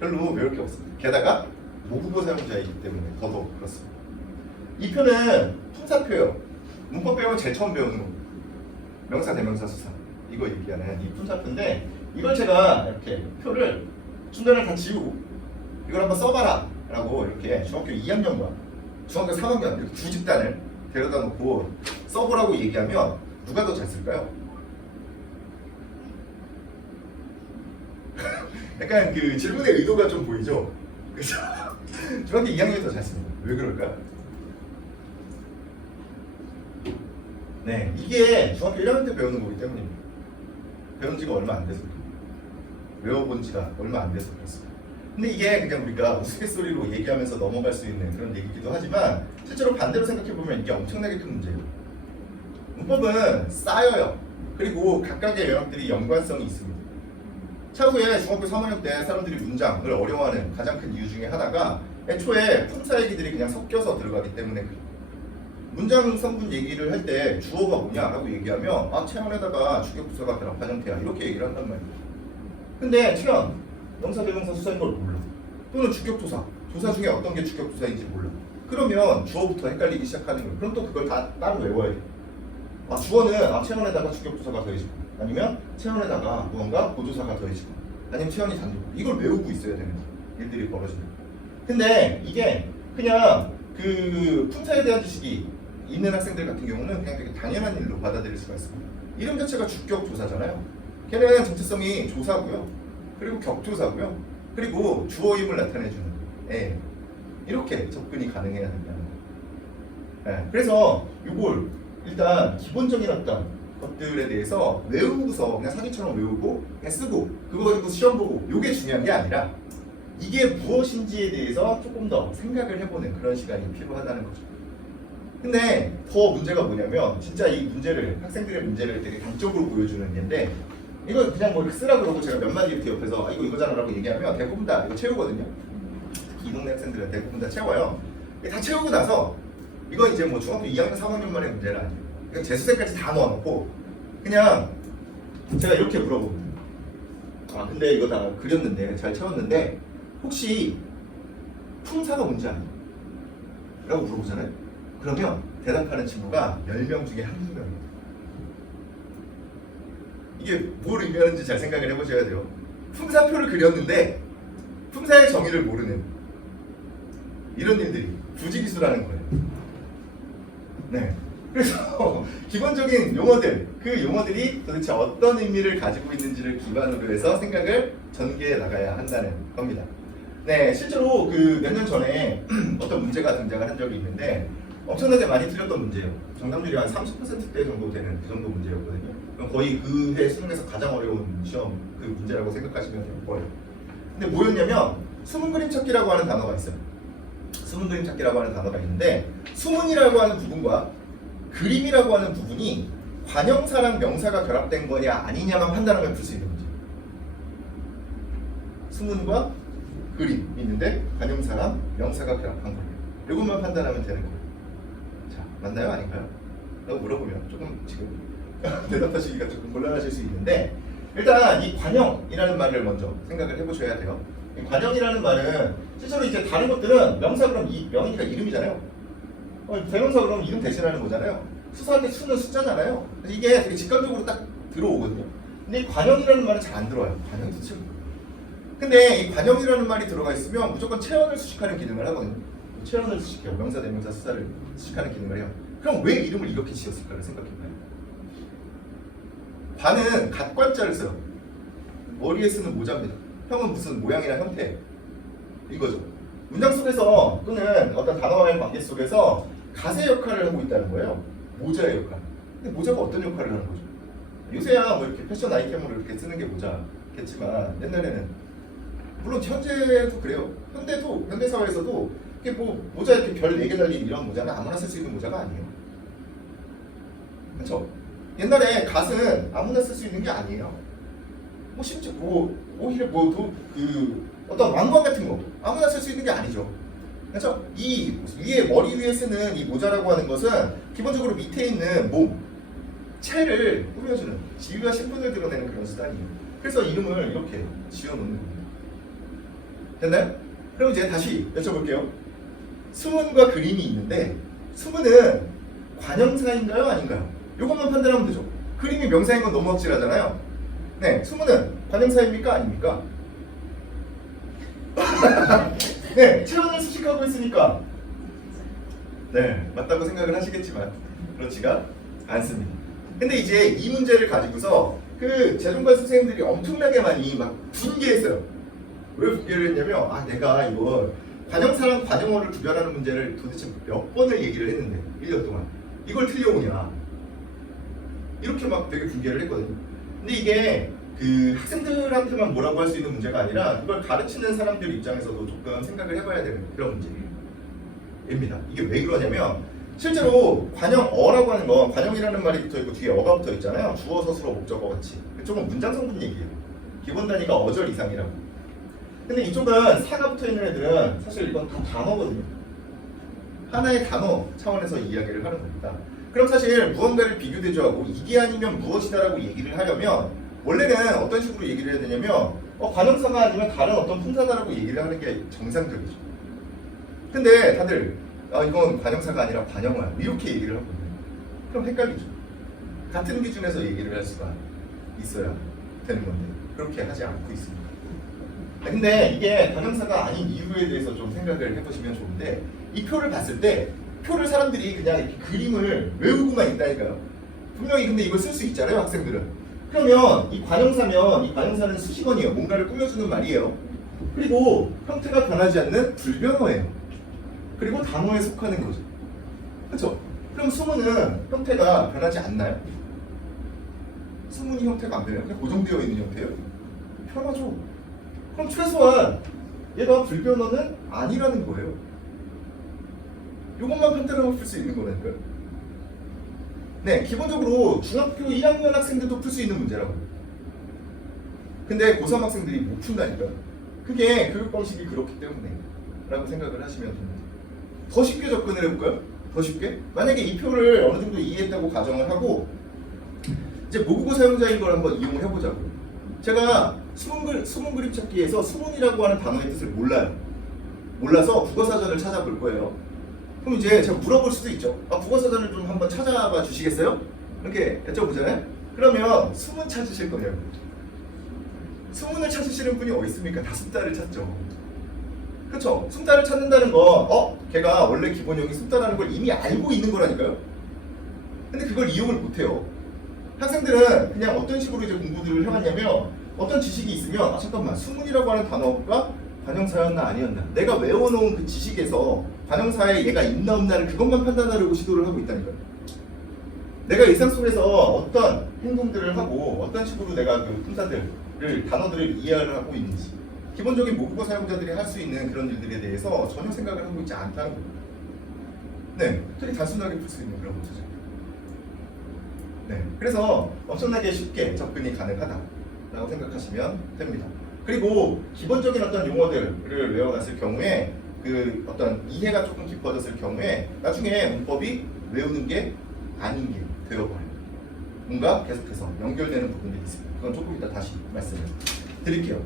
별로 배울 게 없습니다. 게다가 모국어 사용자이기 때문에 더더욱 그렇습니다. 이 표는 품사표예요. 문법 배우면 제일 처음 배우는 거. 명사, 대명사, 수사. 이거 얘기하는 이 품사표인데 이걸 제가 이렇게 표를 중간에 다 지우고 이걸 한번 써봐라 라고 이렇게 중학교 2학년과 중학교 3학년 이렇게 두 집단을 데려다 놓고 써보라고 얘기하면 누가 더 잘 쓸까요? 약간 그 질문의 의도가 좀 보이죠? 그래서 중학교 2학년이 더 잘 씁니다. 왜 그럴까요? 네, 이게 중학교 1학년 때 배우는 거기 때문입니다. 배운 지가 얼마 안 돼서 외워본 지가 얼마 안 돼서 그렇습니다. 근데 이게 그냥 우리가 우스갯소리로 얘기하면서 넘어갈 수 있는 그런 얘기기도 하지만 실제로 반대로 생각해보면 이게 엄청나게 큰 문제예요. 문법은 쌓여요. 그리고 각각의 영역들이 연관성이 있습니다. 차후에 중학교 3학년 때 사람들이 문장을 어려워하는 가장 큰 이유 중에 하나가 애초에 품사 얘기들이 그냥 섞여서 들어가기 때문에 그래요. 문장 성분 얘기를 할 때 주어가 뭐냐라고 얘기하면 체언에다가 주격부사가 결합한 형태야 이렇게 얘기를 한단 말이에요. 근데 체언, 명사, 대명사, 수사인 걸 몰라. 또는 주격조사, 조사 중에 어떤 게 주격조사인지 몰라. 그러면 주어부터 헷갈리기 시작하는 거예요. 그럼 또 그걸 다 따로 외워야 돼. 주어는 체언에다가 주격조사가 더해지고 아니면 체언에다가 무언가 보조사가 더해지고 아니면 체언이 단독 이걸 외우고 있어야 되는 일들이 벌어집니다. 근데 이게 그냥 그 품사에 대한 지식이 있는 학생들 같은 경우는 그냥 되게 당연한 일로 받아들일 수가 있습니다. 이름 자체가 주격조사잖아요. 걔는 정체성이 조사고요. 그리고 격조사고요. 그리고 주어임을 나타내주는 거예요. 이렇게 접근이 가능해야 된다는 거예요. 그래서 이걸 일단 기본적인 어떤 것들에 대해서 외우고서 그냥 사기처럼 외우고 그냥 쓰고 그거 가지고 시험 보고 이게 중요한 게 아니라 이게 무엇인지에 대해서 조금 더 생각을 해보는 그런 시간이 필요하다는 거죠. 근데 더 문제가 뭐냐면 진짜 이 문제를 학생들의 문제를 되게 단적으로 보여주는 예인데 이거 그냥 뭐 쓰라 그러고 제가 몇 마디 이렇게 옆에서 이거 이거잖아 라고 얘기하면 대부분 다 이거 채우거든요. 특히 이 동네 학생들은 대부분 다 채워요. 다 채우고 나서 이건 이제 뭐 중학교 2학년 3학년만의 문제는 아니에요. 그냥 재수생까지 다 넣어놓고 그냥 제가 이렇게 물어보거든요. 근데 이거 다 그렸는데 잘 채웠는데 혹시 품사가 뭔지 아니? 라고 물어보잖아요. 그러면 대답하는 친구가 10명 중에 한두 명이에요. 이게 뭘 의미하는지 잘 생각을 해보셔야 돼요. 품사표를 그렸는데 품사의 정의를 모르는 이런 일들이 부지기수라는 거예요. 네. 그래서 기본적인 용어들, 그 용어들이 도대체 어떤 의미를 가지고 있는지를 기반으로 해서 생각을 전개해 나가야 한다는 겁니다. 네, 실제로 그 몇 년 전에 어떤 문제가 등장을 한 적이 있는데 엄청나게 많이 틀렸던 문제예요. 정답률이 한 30%대 정도 되는 그 정도 문제였거든요. 그럼 거의 그 해 수능에서 가장 어려운 시험 그 문제라고 생각하시면 될 거예요. 근데 뭐였냐면 수문 그림 찾기라고 하는 단어가 있어요. 수문 그림 찾기라고 하는 단어가 있는데 수문이라고 하는 부분과 그림이라고 하는 부분이 관형사랑 명사가 결합된 거냐 아니냐만 판단하면 풀 수 있는 문제. 수문과 그림이 있는데 관형사랑 명사가 결합한 거예요. 이것만 판단하면 되는 거예요. 자, 맞나요? 아닌가요? 라고 물어보면 조금 지금 대답하시기가 조금 곤란하실 수 있는데 일단 이 관형이라는 말을 먼저 생각을 해보셔야 돼요. 이 관형이라는 말은 실제로 이제 다른 것들은 명사 그럼 이 명이니까 이름이잖아요. 대명사 그러면 이름 대신하는 거잖아요. 수사할 때 수는 숫자잖아요. 그래서 이게 되게 직관적으로 딱 들어오거든요. 근데 이 관형이라는 말은 잘 안 들어와요. 관형이 도대체 근데 이 관형이라는 말이 들어가 있으면 무조건 체언을 수식하는 기능을 하거든요. 체언을 수식해요. 명사, 대명사, 수사를 수식하는 기능을 해요. 그럼 왜 이름을 이렇게 지었을까를 생각해봐요. 관은 갓관자를 써요. 머리에 쓰는 모자입니다. 형은 무슨 모양이나 형태 이거죠. 문장 속에서 또는 어떤 단어와의 관계 속에서 갓의 역할을 하고 있다는 거예요. 모자의 역할. 근데 모자가 어떤 역할을 하는 거죠? 요새야 뭐 이렇게 패션 아이템으로 이렇게 쓰는 게 모자겠지만 옛날에는 물론 현재도 그래요. 현대 사회에서도 이게 뭐 모자 이렇게 별 4개 달린 이런 모자는 아무나 쓸 수 있는 모자가 아니에요. 그렇죠? 옛날에 갓은 아무나 쓸 수 있는 게 아니에요. 뭐 심지어 뭐 오히려 어떤 왕관 같은 거 아무나 쓸 수 있는 게 아니죠. 그렇죠? 이 위에 머리 위에 쓰는 이 모자라고 하는 것은 기본적으로 밑에 있는 몸 체를 꾸며주는 지위와 신분을 드러내는 그런 수단이에요. 그래서 이름을 이렇게 지어놓는 겁니다. 됐나요? 그럼 이제 다시 여쭤볼게요. 수문과 그림이 있는데 수문은 관형사인가요? 아닌가요? 이것만 판단하면 되죠. 그림이 명사인 건 너무 확실하잖아요. 네, 수문은 관형사입니까? 아닙니까? 네, 체온을 수식하고 있으니까 네, 맞다고 생각을 하시겠지만 그렇지가 않습니다. 근데 이제 이 문제를 가지고서 그 재정관 선생님들이 엄청나게 많이 막 분개했어요. 왜 분개를 했냐면 내가 이걸 관형사랑 관형어를 구별하는 문제를 도대체 몇 번을 얘기를 했는데 1년 동안 이걸 틀려오냐 이렇게 막 되게 분개를 했거든요. 근데 이게 그 학생들한테만 뭐라고 할 수 있는 문제가 아니라 이걸 가르치는 사람들 입장에서도 조금 생각을 해봐야 되는 그런 문제입니다. 이게 왜 그러냐면 실제로 관형어라고 하는 건 관형이라는 말이 붙어 있고 뒤에 어가 붙어 있잖아요. 주어, 서술어, 목적어 같이. 이쪽은 문장 성분 얘기예요. 기본 단위가 어절 이상이라고. 근데 이쪽은 사가 붙어 있는 애들은 사실 이건 다 단어거든요. 하나의 단어 차원에서 이야기를 하는 겁니다. 그럼 사실 무언가를 비교대조하고 이게 아니면 무엇이다라고 얘기를 하려면 원래는 어떤 식으로 얘기를 해야 되냐면 관형사가 아니면 다른 어떤 품사다라고 얘기를 하는 게 정상적이죠. 근데 다들 이건 관형사가 아니라 관형어야 이렇게 얘기를 하거든요. 그럼 헷갈리죠. 같은 기준에서 얘기를 할 수가 있어야 되는 건데 그렇게 하지 않고 있습니다. 근데 이게 관형사가 아닌 이유에 대해서 좀 생각을 해보시면 좋은데 이 표를 봤을 때 표를 사람들이 그냥 이렇게 그림을 외우고만 있다니까요. 분명히 근데 이걸 쓸 수 있잖아요, 학생들은. 그러면 이 관형사면 이 관형사는 수식어니에요. 뭔가를 꾸며주는 말이에요. 그리고 형태가 변하지 않는 불변어예요. 그리고 단어에 속하는 거죠. 그렇죠? 그럼 수문은 형태가 변하지 않나요? 수문이 형태가 안 변해요? 그냥 고정되어 있는 형태예요? 편하죠. 그럼 최소한 얘가 불변어는 아니라는 거예요. 이것만 판단하면 풀 수 있는 거라니까요. 네, 기본적으로 중학교 1학년 학생들도 풀 수 있는 문제라고. 근데 고3 학생들이 못 푼다니까요. 그게 교육 방식이 그렇기 때문에 라고 생각을 하시면 됩니다. 더 쉽게 접근을 해볼까요? 더 쉽게? 만약에 이 표를 어느 정도 이해했다고 가정을 하고 이제 모국어 사용자인 걸 한번 이용을 해보자고요. 제가 수문 그림 찾기에서 수문이라고 하는 단어의 뜻을 몰라요. 몰라서 국어사전을 찾아볼 거예요. 그럼 이제 제가 물어볼 수도 있죠. 국어사전을 좀 한번 찾아봐 주시겠어요? 이렇게 여쭤보잖아요. 그러면 수문 찾으실 거예요. 수문을 찾으시는 분이 어디 있습니까? 다 숫자를 찾죠. 그렇죠? 숫자를 찾는다는 건 걔가 원래 기본형이 숫자라는 걸 이미 알고 있는 거라니까요. 근데 그걸 이용을 못해요. 학생들은 그냥 어떤 식으로 이제 공부들을 해왔냐면 어떤 지식이 있으면 잠깐만 수문이라고 하는 단어가 관형사였나 아니었나 내가 외워놓은 그 지식에서 관형사에 얘가 있나 없나를 그것만 판단하려고 시도를 하고 있다니까요. 내가 일상 속에서 어떤 행동들을 하고 어떤 식으로 내가 그 품사들을 단어들을 이해를 하고 있는지 기본적인 모국어 사용자들이 할 수 있는 그런 일들에 대해서 전혀 생각을 하고 있지 않다는 겁니다. 네, 되게 단순하게 풀 수 있는 그런 문제죠. 네, 그래서 엄청나게 쉽게 접근이 가능하다라고 생각하시면 됩니다. 그리고 기본적인 어떤 용어들을 외워놨을 경우에 그 어떤 이해가 조금 깊어졌을 경우에 나중에 문법이 외우는 게 아닌 게 되어버려요. 뭔가 계속해서 연결되는 부분들이 있습니다. 그건 조금 이따 다시 말씀을 드릴게요.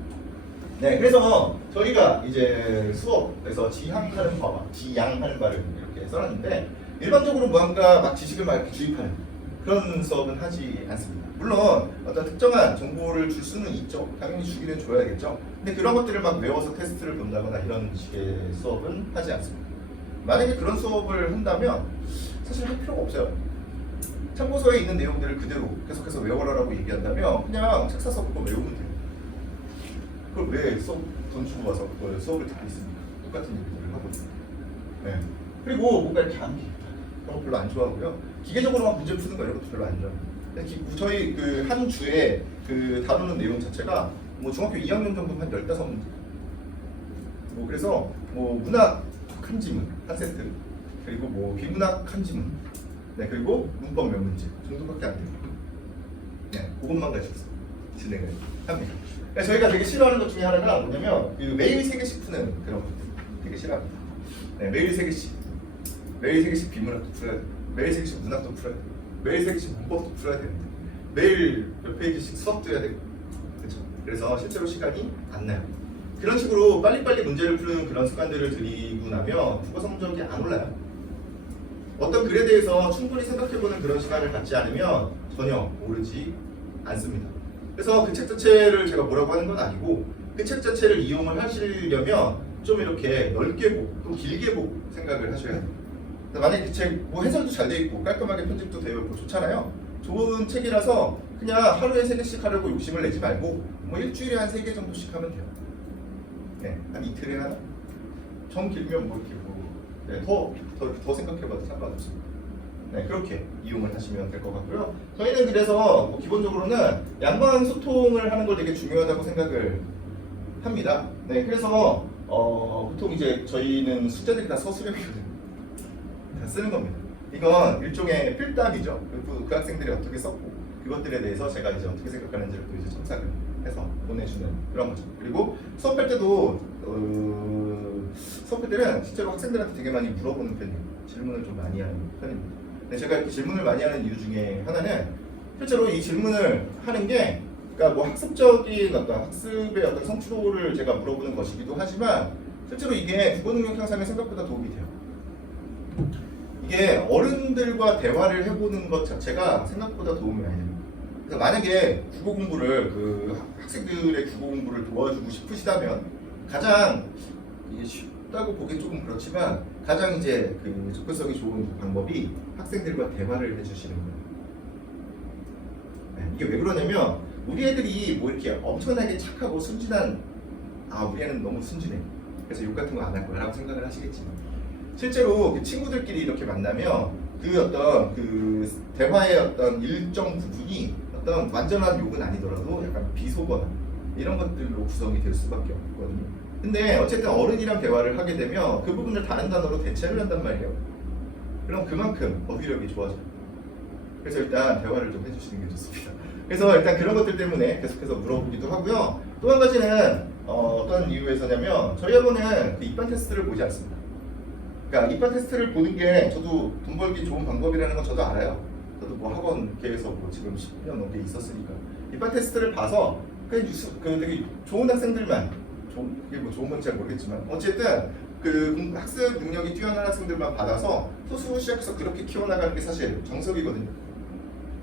네, 그래서 저희가 이제 수업에서 지향하는 바와 지양하는 바를 이렇게 써놨는데 일반적으로 뭔가 막 지식을 막 주입하는 그런 수업은 하지 않습니다. 물론 어떤 특정한 정보를 줄 수는 있죠. 당연히 주기는 줘야겠죠. 근데 그런 것들을 막 외워서 테스트를 본다거나 이런 식의 수업은 하지 않습니다. 만약에 그런 수업을 한다면 사실 할 필요가 없어요. 참고서에 있는 내용들을 그대로 계속해서 외워라라고 얘기한다면 그냥 책 사서 그거 외우면 돼요. 그걸 왜 수업 돈 주고 와서 그걸 수업을 듣고 있습니까? 똑같은 얘기들을 하고 있습니다. 네. 그리고 뭔가 이렇게 암기 그런 거 별로 안 좋아하고요. 기계적으로 막 문제 푸는 거 이런 것도 별로 안 좋아해요. 저희 그 한 주에 그 다루는 내용 자체가 뭐 중학교 2학년 정도 한 15문제. 뭐 그래서 뭐 문학 한 지문 한 세트, 그리고 뭐 비문학 한 지문, 네, 그리고 문법 몇 문제 정도밖에 안 돼요. 네, 그것만 가지고 진행을 합니다. 그래서 저희가 되게 싫어하는 것 중에 하나가 뭐냐면 그 매일 3개씩 푸는 그런 것들 되게 싫어합니다. 네, 매일 3개씩, 매일 3개씩 비문학도 풀어야 돼, 매일 3개씩 문학도 풀어야 돼, 매일 3개씩 문법도 풀어야 되는데 매일 몇 페이지씩 수업도 해야 되고, 그렇죠? 그래서 실제로 시간이 안 나요. 그런 식으로 빨리빨리 문제를 푸는 그런 습관들을 들이고 나면 국어 성적이 안 올라요. 어떤 글에 대해서 충분히 생각해보는 그런 시간을 갖지 않으면 전혀 오르지 않습니다. 그래서 그 책 자체를 제가 뭐라고 하는 건 아니고, 그 책 자체를 이용을 하시려면 좀 이렇게 넓게 보고 또 길게 보고 생각을 하셔야 돼요. 만약에 그 책 뭐 해설도 잘 돼 있고 깔끔하게 편집도 되어 있고 좋잖아요. 좋은 책이라서 그냥 하루에 3개씩 하려고 욕심을 내지 말고 뭐 일주일에 한 3개 정도씩 하면 돼요. 네, 한 이틀에 하나? 정 길면 뭐 이렇게 뭐, 네, 더 생각해봐도 상관없습니다. 네, 그렇게 이용을 하시면 될 것 같고요. 저희는 그래서 뭐 기본적으로는 양방 소통을 하는 걸 되게 중요하다고 생각을 합니다. 네, 그래서 보통 이제 저희는 숙제들이 다 서술형이거든요. 다 쓰는 겁니다. 이건 일종의 필담이죠. 그 학생들이 어떻게 썼고 그것들에 대해서 제가 이제 어떻게 생각하는지를 또 이제 첨삭을 해서 보내주는 그런 거죠. 그리고 수업할 때도 수업할 때는 실제로 학생들한테 되게 많이 물어보는 편이에요. 질문을 좀 많이 하는 편입니다. 근데 제가 이렇게 질문을 많이 하는 이유 중에 하나는 실제로 이 질문을 하는 게 그러니까 뭐 학습적인 어떤 학습의 어떤 성취도를 제가 물어보는 것이기도 하지만 실제로 이게 국어 능력 향상에 생각보다 도움이 돼요. 이게 어른들과 대화를 해보는 것 자체가 생각보다 도움이 많이 됩니다. 그래서 만약에 국어 공부를 그 학생들의 국어 공부를 도와주고 싶으시다면 가장 이게 쉽다고 보기 조금 그렇지만 가장 이제 그 접근성이 좋은 방법이 학생들과 대화를 해주시는 거예요. 네, 이게 왜 그러냐면 우리 애들이 뭐 이렇게 엄청나게 착하고 순진한 우리 애는 너무 순진해. 그래서 욕 같은 거 안 할 거야라고 생각을 하시겠지만 실제로 그 친구들끼리 이렇게 만나면 그 어떤 그 대화의 어떤 일정 부분이 어떤 완전한 욕은 아니더라도 약간 비속어나 이런 것들로 구성이 될 수밖에 없거든요. 근데 어쨌든 어른이랑 대화를 하게 되면 그 부분을 다른 단어로 대체를 한단 말이에요. 그럼 그만큼 어휘력이 좋아져요. 그래서 일단 대화를 좀 해주시는 게 좋습니다. 그래서 일단 그런 것들 때문에 계속해서 물어보기도 하고요. 또 한 가지는 어떤 이유에서냐면 저희 학원은 그 입반 테스트를 보지 않습니다. 그러니까 입반 테스트를 보는 게 저도 돈 벌기 좋은 방법이라는 건 저도 알아요. 저도 뭐 학원계에서 뭐 지금 10년 넘게 있었으니까 입반 테스트를 봐서 그 되게 좋은 학생들만 그게 뭐 좋은 건지 잘 모르겠지만 어쨌든 그 학습 능력이 뛰어난 학생들만 받아서 소수 시작해서 그렇게 키워나가는 게 사실 정석이거든요.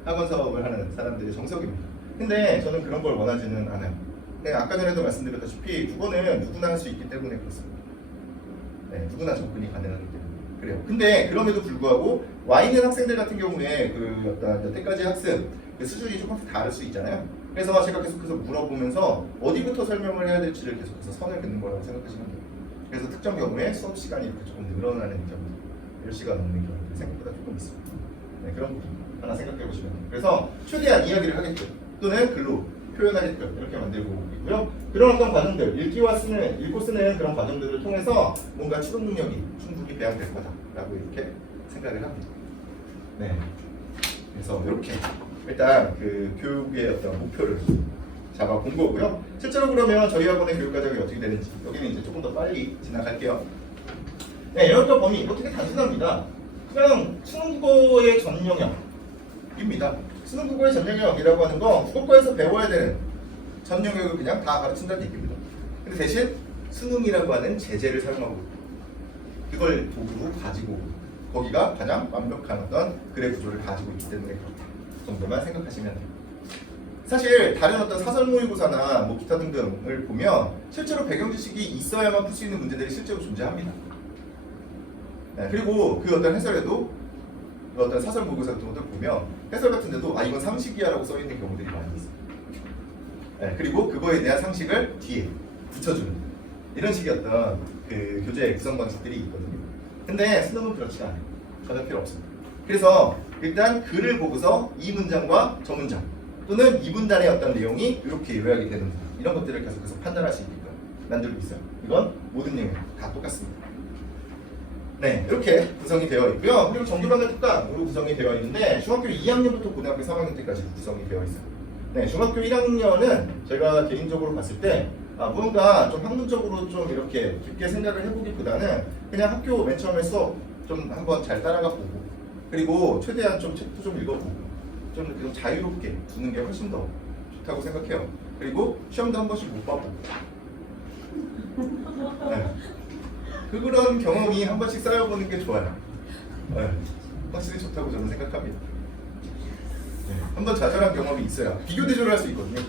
학원 사업을 하는 사람들의 정석입니다. 근데 저는 그런 걸 원하지는 않아요. 네, 아까 전에도 말씀드렸다시피 국어는 누구나 할 수 있기 때문에 그렇습니다. 네, 누구나 접근이 가능하기 때문에 그래요. 근데 그럼에도 불구하고 와 있는 학생들 같은 경우에 그 어떤 여태까지 학습 그 수준이 조금씩 다를 수 있잖아요. 그래서 제가 계속해서 물어보면서 어디부터 설명을 해야 될지를 계속해서 선을 긋는 거라고 생각하시면 돼요. 그래서 특정 경우에 수업 시간이 이렇게 조금 늘어나는 경우, 10시간 넘는 경우들이 생각보다 조금 있습니다. 네, 그런 부분 하나 생각해 보시면 돼요. 그래서 최대한 이야기를 하게끔 또는 글로 표현하게끔 이렇게 만들고 있고요. 그런 어떤 과정들, 읽고 쓰는 그런 과정들을 통해서 뭔가 추론 능력이 충분히 배양될 거다라고 이렇게 생각을 합니다. 네, 그래서 이렇게 일단 그 교육의 어떤 목표를 잡아본 거고요. 실제로 그러면 저희 학원의 교육 과정이 어떻게 되는지 여기는 이제 조금 더 빨리 지나갈게요. 네, 영역적 범위 이거 되게 단순합니다. 그냥 수능국어의 전 영역입니다. 수능국어의 전 영역이라고 하는 건 국어과에서 배워야 되는 전 영역을 그냥 다 가르친다는 얘기입니다. 근데 대신 수능이라고 하는 제재를 사용하고 그걸 도구로 가지고 거기가 가장 완벽한 어떤 글의 구조를 가지고 있기 때문에 그렇다 정도만 생각하시면 돼요. 사실 다른 어떤 사설 모의고사나 뭐 기타 등등을 보면 실제로 배경 지식이 있어야만 풀 수 있는 문제들이 실제로 존재합니다. 네, 그리고 그 어떤 해설에도 그 어떤 사설 모의고사 같은 것들 보면 해설 같은데도 이건 상식이야라고 써 있는 경우들이 많이 있어요. 네, 그리고 그거에 대한 상식을 뒤에 붙여주는 이런 식의 어떤 그 교재 구성 방식들이 있거든요. 근데 수능은 그렇지 않아요. 전혀 필요 없습니다. 그래서 일단 글을 보고서 이 문장과 저 문장 또는 이 문단의 어떤 내용이 이렇게 요약이 되는지 이런 것들을 계속해서 판단할 수 있게끔 만들고 있어요. 이건 모든 내용 다 똑같습니다. 네, 이렇게 구성이 되어 있고요. 그리고 정규반과 특강으로 구성이 되어 있는데 중학교 2학년부터 고등학교 3학년 때까지 구성이 되어 있어요. 네, 중학교 1학년은 제가 개인적으로 봤을 때 무언가 좀 학문적으로 좀 이렇게 깊게 생각을 해보기보다는 그냥 학교 맨 처음에 수업 좀 한번 잘 따라가 보고 그리고 최대한 좀 책도 좀 읽어보고 좀 자유롭게 두는 게 훨씬 더 좋다고 생각해요. 그리고 시험도 한 번씩 못 봐보고 네. 그런 경험이 한 번씩 쌓여보는 게 좋아요. 네. 확실히 좋다고 저는 생각합니다. 네. 한번 좌절한 경험이 있어야 비교 대조를 할 수 있거든요.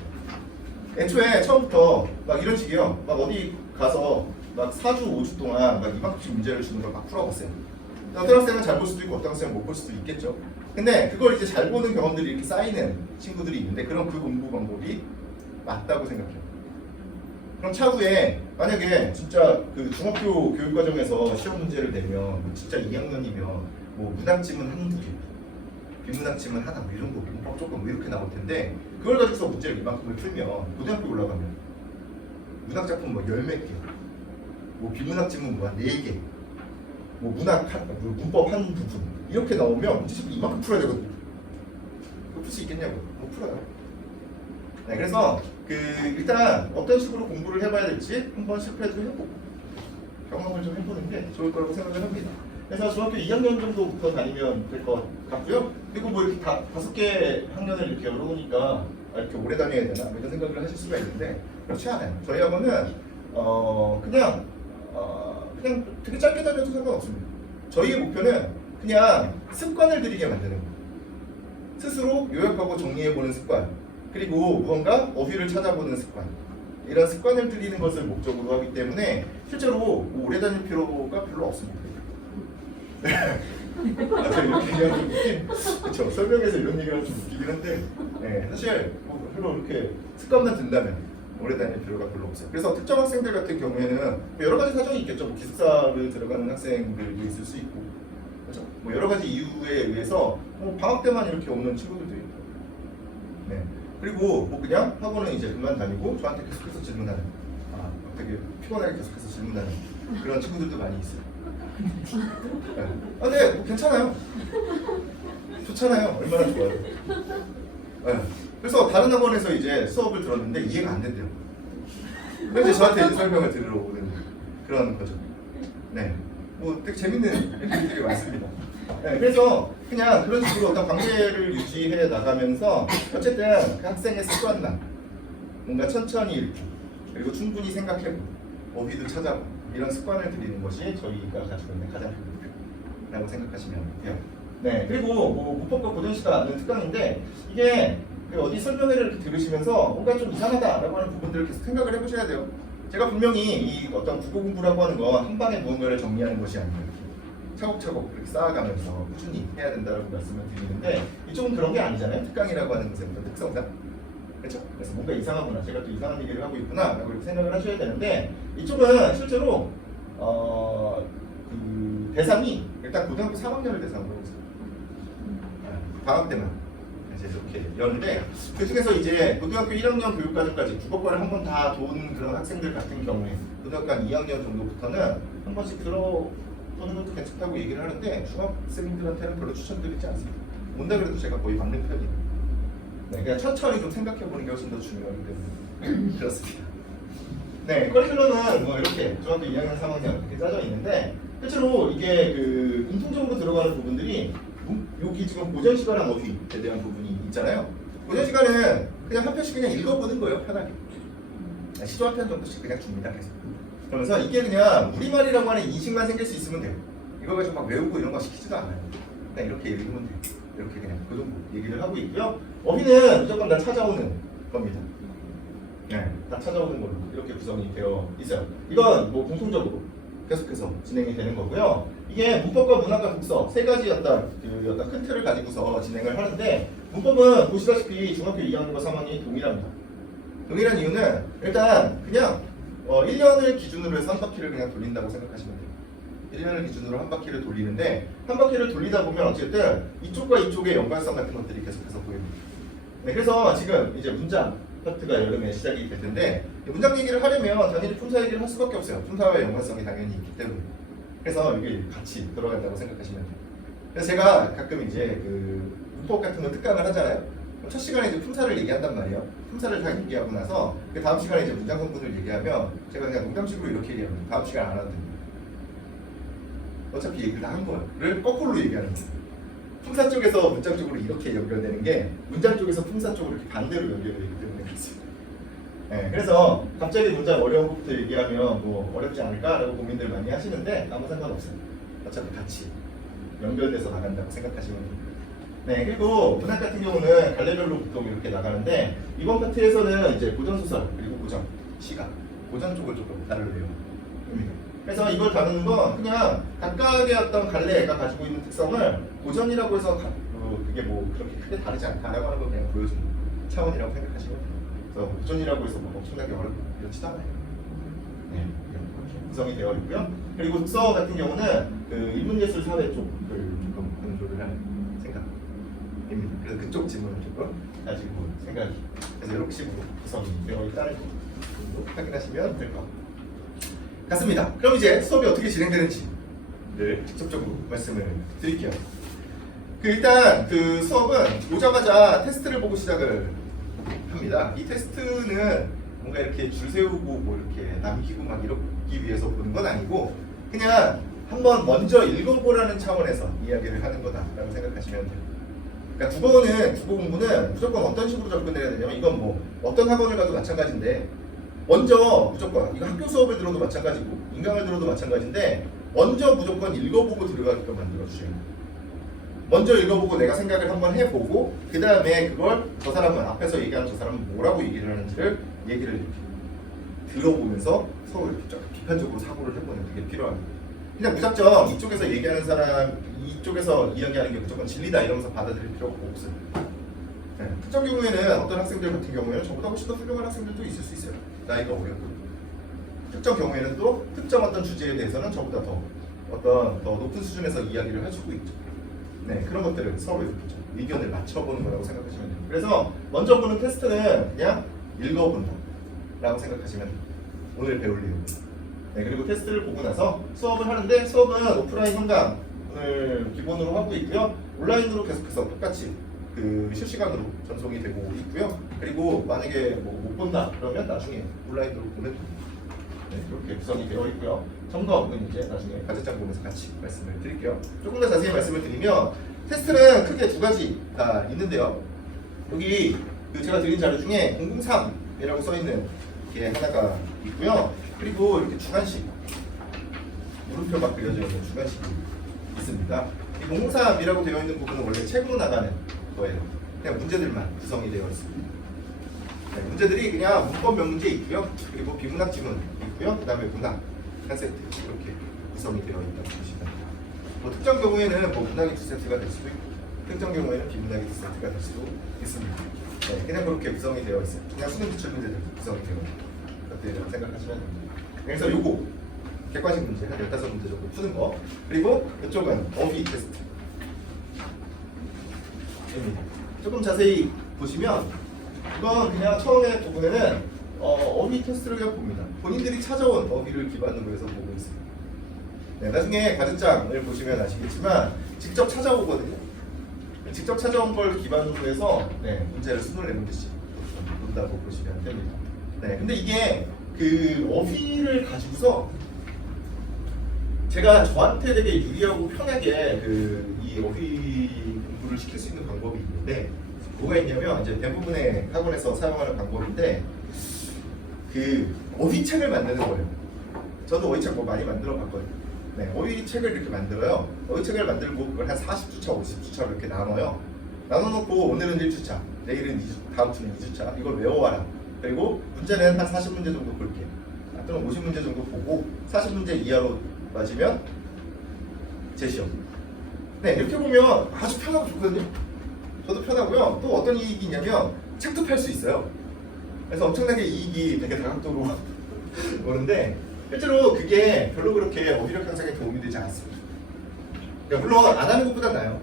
애초에 처음부터 막 이런 식이요. 막 어디 가서 막 4주, 5주 동안 막 이만큼씩 문제를 주는 걸 막 풀어봤어요. 어떤 학생은 잘 볼 수도 있고 어떤 학생은 못 볼 수도 있겠죠. 근데 그걸 이제 잘 보는 경험들이 이렇게 쌓이는 친구들이 있는데 그럼 그 공부 방법이 맞다고 생각해요. 그럼 차후에 만약에 진짜 그 중학교 교육과정에서 시험 문제를 내면 진짜 2학년이면 뭐 문학지문 한두 개, 비문학지문 하나 뭐 이 정도 문법 조금 이렇게 나올 텐데 그걸 가지고서 문제를 이만큼을 풀면 고등학교 올라가면 문학작품 뭐 10몇 개, 뭐 비문학지문 뭐 한 4개, 뭐 문법 한 부분 이렇게 나오면 문제집 이만큼 풀어야 되거든요. 그거 풀 수 있겠냐고? 못 풀어요. 네, 그래서 일단 어떤 식으로 공부를 해봐야 될지 한번 실패도 해보고 경험을 좀 해보는 게 좋을 거라고 생각을 합니다. 그래서 중학교 2학년 정도부터 다니면 될 것 같고요. 그리고 뭐 이렇게 5개 학년을 이렇게 열어놓으니까 이렇게 오래 다녀야 되나 이런 생각을 하실 수가 있는데 그렇지 않아요. 저희 학원은 그냥 되게 짧게 다녀도 상관없습니다. 저희의 목표는 그냥 습관을 들이게 만드는 거예요. 스스로 요약하고 정리해보는 습관 그리고 무언가 어휘를 찾아보는 습관 이런 습관을 들이는 것을 목적으로 하기 때문에 실제로 뭐 오래 다닐 필요가 별로 없습니다. 이렇게 얘기하면 좀 웃긴 그렇죠. 설명해서 이런 얘기를 하면 좀 웃기긴 한데 네, 사실 뭐 별로 이렇게 습관만 든다면 오래 다닐 필요가 별로 없어요. 그래서 특정 학생들 같은 경우에는 여러 가지 사정이 있겠죠. 뭐 기숙사를 들어가는 학생들도 있을 수 있고 그렇죠. 뭐 여러 가지 이유에 의해서 방학 때만 이렇게 오는 친구들도 있고 네. 그리고 뭐 그냥 학원은 이제 그만 다니고 저한테 계속해서 질문하는 되게 피곤하게 계속해서 질문하는 그런 친구들도 많이 있어요. 네. 근데 뭐 괜찮아요. 좋잖아요. 얼마나 좋아요. 네. 그래서 다른 학원에서 이제 수업을 들었는데 이해가 안 된대요. 그래서 이제 저한테 이제 설명을 들으러 오는 그런 거죠. 네. 뭐 되게 재밌는 애들이 많습니다. 네, 그래서 그냥 그런 식으로 어떤 관계를 유지해 나가면서 어쨌든 그 학생의 습관만 뭔가 천천히 읽고 그리고 충분히 생각해보고 어휘도 찾아보고 이런 습관을 들이는 것이 저희가 가지고 있는 가장 큰 목표라고 생각하시면 돼요. 네, 그리고 뭐 문법과 고전시가 하는 특강인데 이게 어디 설명회를 이렇게 들으시면서 뭔가 좀 이상하다라고 하는 부분들을 계속 생각을 해보셔야 돼요. 제가 분명히 이 어떤 국어 공부라고 하는 건 한 방에 무언가를 정리하는 것이 아니에요. 차곡차곡 이렇게 쌓아가면서 꾸준히 해야 된다고 말씀을 드리는데 이쪽은 그런 게 아니잖아요. 특강이라고 하는 것의 어떤 특성상 그렇죠? 그래서 뭔가 이상하구나 제가 또 이상한 얘기를 하고 있구나 라고 이렇게 생각을 하셔야 되는데 이쪽은 실제로 그 대상이 일단 고등학교 3학년을 대상으로 하고 있어요. 방학 때만 이제 이렇게 여는데 그 중에서 이제 고등학교 1학년 교육과정까지 국어과를 한 번 다 도는 그런 학생들 같은 경우에 고등학교 한 2학년 정도부터는 한 번씩 보는 것도 괜찮다고 얘기를 하는데 중학생들한테는 별로 추천드리지 않습니다. 온다 그래도 제가 거의 막는 편이에요. 네, 그냥 천천히 좀 생각해보는 게 훨씬 더 중요하기 때문에 그렇습니다. 네, 커리큘럼은 뭐 이렇게 중학교 2학년, 3학년 이렇게 짜져 있는데 실제로 이게 그 공통적으로 들어가는 부분들이 여기 지금 고전 시간랑 어휘에 대한 부분이 있잖아요. 고전 시간은 그냥 한 편씩 그냥 읽어보는 거예요, 편하게. 시조 한 편 정도씩 그냥 줍니다, 계속. 그러면서 이게 그냥 우리말이라고 하는 인식만 생길 수 있으면 돼요. 이거 가지고 막 외우고 이런 거 시키지도 않아요. 그냥 이렇게 읽으면 돼요. 이렇게 그냥 그 정도 얘기를 하고 있고요. 어휘는 무조건 다 찾아오는 겁니다. 네, 다 찾아오는 걸로 이렇게 구성이 되어 있어요. 이건 뭐 공통적으로 계속해서 진행이 되는 거고요. 이게 문법과 문학과 독서 세 가지 어떤 큰 틀을 가지고서 진행을 하는데 문법은 보시다시피 중학교 2학년과 3학년이 동일합니다. 동일한 이유는 일단 그냥 1년을 기준으로 해서 한 바퀴를 그냥 돌린다고 생각하시면 돼요. 1년을 기준으로 한 바퀴를 돌리는데 한 바퀴를 돌리다 보면 어쨌든 이쪽과 이쪽의 연관성 같은 것들이 계속해서 보입니다. 네, 그래서 지금 이제 문장 파트가 여름에 시작이 될 텐데 문장 얘기를 하려면 당연히 품사 얘기를 할 수밖에 없어요. 품사와의 연관성이 당연히 있기 때문에. 그래서 이게 같이 들어간다고 생각하시면 돼요. 그래서 제가 가끔 이제 그 문법 같은 거 특강을 하잖아요. 첫 시간에 이제 품사를 얘기한단 말이에요. 품사를 다 얘기하고 나서 그 다음 시간에 이제 문장 성분을 얘기하면 제가 그냥 농담식으로 이렇게 얘기합니다. 다음 시간 안 하도 됩니다. 어차피 얘기를 다 한 거를 거꾸로 얘기하는 거예요. 품사 쪽에서 문장 쪽으로 이렇게 연결되는 게 문장 쪽에서 품사 쪽으로 이렇게 반대로 연결되기 때문에 그렇습니다. 네, 그래서 갑자기 문장 어려운 것부터 얘기하면 뭐 어렵지 않을까라고 고민들 많이 하시는데 아무 상관없어요. 어차피 같이 연결돼서 나간다고 생각하시면 됩니다. 네, 그리고 문학 같은 경우는 갈래별로 보통 이렇게 나가는데 이번 파트에서는 이제 고전소설 그리고 고전, 시가, 고전 쪽을 조금 다루려고 합니다. 그래서 이걸 다루는 건 그냥 각각의 어떤 갈래가 가지고 있는 특성을 고전이라고 해서 그게 뭐 그렇게 크게 다르지 않다라고 하는 걸 그냥 보여주는 차원이라고 생각하시면 돼요. 그래서 고전이라고 해서 뭐 엄청나게 어렵지도 않아요. 네, 이렇게 구성이 되어 있고요. 그리고 독서 같은 경우는 그 인문예술 사회 쪽을 조금 강조를 하는 생각입니다. 그래서 그쪽 질문을 조금 가지고 생각이 그래서 이렇게 식으로 구성이 되어 있다는 거 확인하시면 될 것 같아요. 같습니다. 그럼 이제 수업이 어떻게 진행되는지 직접적으로 말씀을 드릴게요. 일단 그 수업은 오자마자 테스트를 보고 시작을 합니다. 이 테스트는 뭔가 이렇게 줄 세우고 뭐 이렇게 남기고 막 이러기 위해서 보는 건 아니고 그냥 한번 먼저 읽어보라는 차원에서 이야기를 하는 거다라고 생각하시면 돼요. 그러니까 국어 공부는 무조건 어떤 식으로 접근해야 되냐면 이건 뭐 어떤 학원을 가도 마찬가지인데 먼저 무조건 이거 학교 수업을 들어도 마찬가지고 인강을 들어도 마찬가지인데 먼저 무조건 읽어보고 들어가게끔 만들어주셔야 돼요. 먼저 읽어보고 내가 생각을 한번 해보고 그 다음에 그걸 저 사람은 앞에서 얘기하는 저 사람은 뭐라고 얘기를 하는지를 얘기를 이렇게 들어보면서 서로 이렇게 비판적으로 사고를 해보는 게 필요합니다. 그냥 무작정 이쪽에서 얘기하는 사람 이쪽에서 이야기하는 게 무조건 진리다 이러면서 받아들일 필요가 없어요. 네. 특정 경우에는 어떤 학생들 같은 경우에는 저보다 훨씬 더 훌륭한 학생들도 있을 수 있어요. 나이가 어렸고 특정 경우에는 또 특정 어떤 주제에 대해서는 저보다 더 어떤 더 높은 수준에서 이야기를 할 수도 있죠. 네, 그런 것들을 서로 이렇게 의견을 맞춰보는 거라고 생각하시면 돼요. 그래서 먼저 보는 테스트는 그냥 읽어본다 라고 생각하시면 돼요. 오늘 배울 내용. 네, 그리고 테스트를 보고 나서 수업을 하는데 수업은 오프라인 현강을 기본으로 하고 있고요. 온라인으로 계속해서 똑같이 그 실시간으로 전송이 되고 있고요. 그리고 만약에 뭐 못 본다 그러면 나중에 온라인으로 보면 됩니다. 네, 이렇게 구성이 되어 있고요. 점검은 이제 나중에 과제장 보면서 같이 말씀을 드릴게요. 조금 더 자세히 말씀을 드리면 테스트는 크게 두 가지가 있는데요. 여기 그 제가 드린 자료 중에 003이라고 써 있는 게 하나가 있고요. 그리고 이렇게 주관식 물음표가 그려져 있는 주관식이 있습니다. 이 003이라고 되어 있는 부분은 원래 책으로 나가는 거예요. 그냥 문제들만 구성이 되어 있습니다. 네, 문제들이 그냥 문법 몇 문제 있고요. 그리고 비문학 지문 있고요. 그 다음에 문학 한 세트 이렇게 구성이 되어 있다고 보시면 됩니다. 뭐 특정 경우에는 뭐 문학이 두 세트가 될 수도 있고 특정 경우에는 비문학이 두 세트가 될 수도 있습니다. 네, 그냥 그렇게 구성이 되어 있어요. 그냥 수능 기출 문제들 구성이 되어 있는 것들이라고 생각하시면 됩니다. 그래서 요거 객관식 문제 한 15문제 정도 푸는 거 그리고 이쪽은 어휘 테스트 조금 자세히 보시면 이건 그냥 처음에 부분에는 어휘 테스트를 그냥 봅니다. 본인들이 찾아온 어휘를 기반으로 해서 보고 있습니다. 네, 나중에 과제장을 보시면 아시겠지만 직접 찾아오거든요. 직접 찾아온 걸 기반으로 해서 네, 문제를 24문제씩 본다고 보시면 됩니다. 네, 근데 이게 그 어휘를 가지고서 제가 저한테 되게 유리하고 편하게 이 어휘 공부를 시킬 수 있는 방법이 있는데 뭐가 있냐면 이제 대부분의 학원에서 사용하는 방법인데 그 어휘책을 만드는 거예요. 저도 어휘책 뭐 많이 만들어 봤거든요. 네, 어휘책을 이렇게 만들어요. 어휘책을 만들고 그걸 한 40주차, 50주차로 이렇게 나눠요. 나눠놓고 오늘은 1주차, 내일은 2주, 다음 주는 2주차 이걸 외워와라. 그리고 문제는 한 40문제 정도 볼게요. 또는 50문제 정도 보고 40문제 이하로 맞으면 제시험. 네, 이렇게 보면 아주 편하고 좋거든요. 저도 편하고요. 또 어떤 이익이 있냐면 책도 팔 수 있어요. 그래서 엄청나게 이익이 되게 다각도로 오는데 실제로 그게 별로 그렇게 어휘력 향상에 도움이 되지 않습니다. 그러니까 물론 안 하는 것보단 나아요.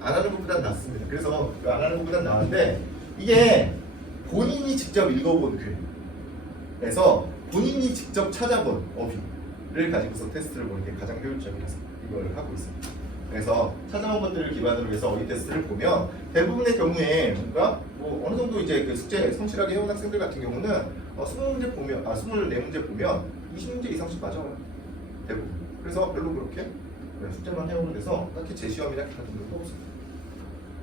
안 하는 것보단 낫습니다. 그래서 안 하는 것보단 나은데 이게 본인이 직접 읽어본 글, 그래서 본인이 직접 찾아본 어휘를 가지고서 테스트를 보는 게 가장 효율적이라서 이걸 하고 있습니다. 그래서 찾아온 것들을 기반으로 해서 어휘 테스트를 보면 대부분의 경우에 뭔가 뭐 어느 정도 이제 그 숙제 성실하게 해온 학생들 같은 경우는 20문제 보면 24문제 보면 20문제 이상씩 맞아요. 대부분. 그래서 별로 그렇게 숙제만 해오는 데서 딱히 재시험이나 기타 등등도 없습니다.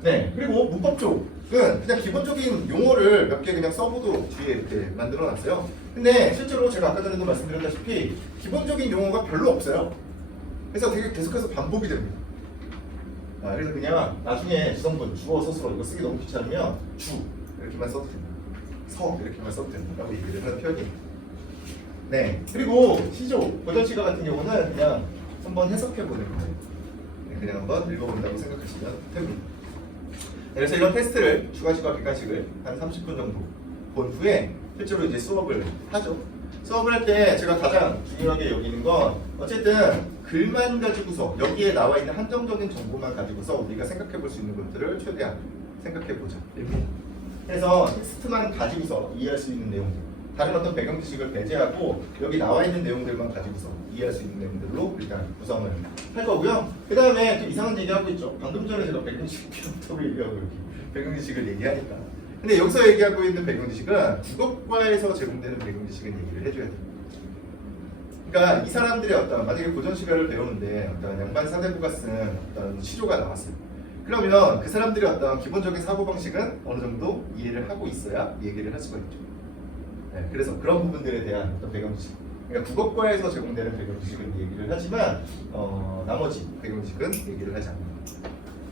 네, 그리고 문법 쪽은 그냥 기본적인 용어를 몇 개 그냥 써보도록 뒤에 이렇게 만들어놨어요. 근데 실제로 제가 아까 전에도 말씀드렸다시피 기본적인 용어가 별로 없어요. 그래서 되게 계속해서 반복이 됩니다. 그래서 그냥 나중에 주성분, 주어, 서술어 이거 쓰기 너무 귀찮으면 주 이렇게만 써도 됩니다. 서 이렇게만 써도 된다고 얘기를 하는 편이에요. 네, 그리고 시조, 고전 시가 같은 경우는 그냥 한번 해석해보는 거예요. 그냥 한번 읽어본다고 생각하시면 됩니다. 그래서 이런 테스트를 추가 시각 객관식을 한 30분 정도 본 후에 실제로 이제 수업을 하죠. 수업을 할 때 제가 가장 중요하게 여기는 건 어쨌든 글만 가지고서 여기에 나와 있는 한정적인 정보만 가지고서 우리가 생각해 볼 수 있는 것들을 최대한 생각해 보자. 그래서 텍스트만 가지고서 이해할 수 있는 내용들, 다른 어떤 배경 지식을 배제하고 여기 나와 있는 내용들만 가지고서 이해할 수 있는 내용들로 일단 구성을 할 거고요. 그 다음에 좀 이상한 얘기하고 있죠. 방금 전에 제가 배경 지식부터 얘기하고 여기 배경 지식을 얘기하니까. 근데 여기서 얘기하고 있는 배경 지식은 국어과에서 제공되는 배경 지식은 얘기를 해줘야 돼요. 그러니까 이 사람들이 어떤 만약에 고전 시가를 배우는데 어떤 양반 사대부가 쓴 어떤 시조가 나왔어요. 그러면 그 사람들이 어떤 기본적인 사고 방식은 어느 정도 이해를 하고 있어야 얘기를 할 수가 있죠. 네, 그래서 그런 부분들에 대한 어떤 배경 지식. 그러니까 국어과에서 제공되는 배경 지식은 얘기를 하지만 나머지 배경 지식은 얘기를 하지 않는다.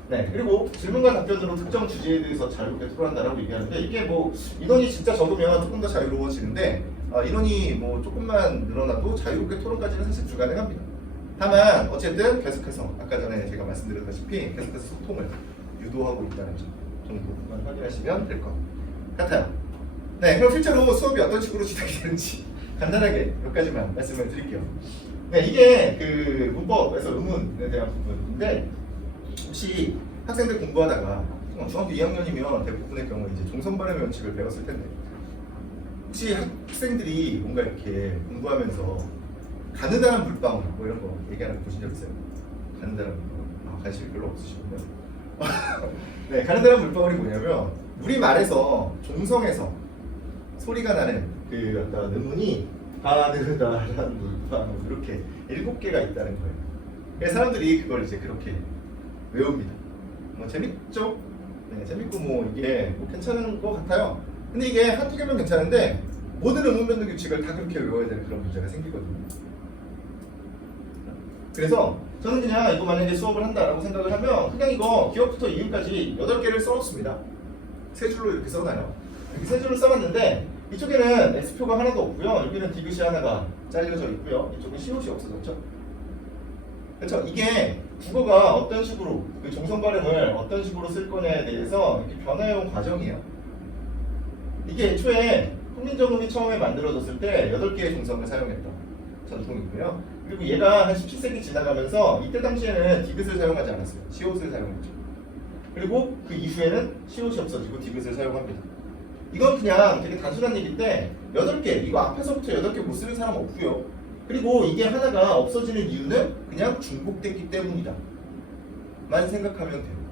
네, 그리고 질문과 답변으로 특정 주제에 대해서 자유롭게 토론한다라고 얘기하는데 이게 뭐 인원이 진짜 적으면 조금 더 자유로워지는데 인원이 뭐 조금만 늘어나도 자유롭게 토론까지는 사실 불가능합니다. 다만 어쨌든 계속해서 아까 전에 제가 말씀드렸다시피 계속해서 소통을 유도하고 있다는 점 정도만 확인하시면 될 것 같아요. 네, 그럼 실제로 수업이 어떤 식으로 진행이 되는지 간단하게 몇 가지만 말씀을 드릴게요. 네, 이게 그 문법에서 의문에 대한 부분인데 혹시 학생들 공부하다가 중학교 2학년이면 대부분의 경우 이제 종선 발음 원칙을 배웠을 텐데 혹시 학생들이 뭔가 이렇게 공부하면서 가느다란 물방울 뭐 이런 거 얘기하는 거 보신 적 있어요? 가느다란 물방울. 관심이 별로 없으시군요. 네, 가느다란 물방울이 뭐냐면 우리말에서 종성에서 소리가 나는 그 어떤 음문이 가느다란 물방울 이렇게 7개가 있다는 거예요. 그래서 사람들이 그걸 이제 그렇게 외웁니다. 뭐 재밌죠? 네, 재밌고 뭐 이게 뭐 괜찮은 것 같아요. 근데 이게 한두 개면 괜찮은데 모든 음문 변동 규칙을 다 그렇게 외워야 되는 그런 문제가 생기거든요. 그래서 저는 그냥 이거 만약에 수업을 한다라고 생각을 하면 그냥 이거 기억부터 이음까지 8개를 써놓습니다. 세 줄로 이렇게 써놔요. 이렇게 세 줄로 써놨는데 이쪽에는 S표가 하나도 없고요. 여기는 디귿이 하나가 잘려져 있고요. 이쪽은 시옷이 없어졌죠. 그렇죠. 이게 국어가 어떤 식으로 그 종성 발음을 어떤 식으로 쓸 거냐에 대해서 이렇게 변화해온 과정이에요. 이게 애초에 훈민정음이 처음에 만들어졌을 때 8개의 종성을 사용했던 전통이고요. 그리고 얘가 한 17세기 지나가면서 이때 당시에는 디귿을 사용하지 않았어요. 시옷을 사용했죠. 그리고 그 이후에는 시옷이 없어지고 디귿을 사용합니다. 이건 그냥 되게 단순한 얘기인데 8개, 이거 앞에서부터 8개 못 쓰는 사람 없고요. 그리고 이게 하나가 없어지는 이유는 그냥 중복됐기 때문이다 만 생각하면 돼요.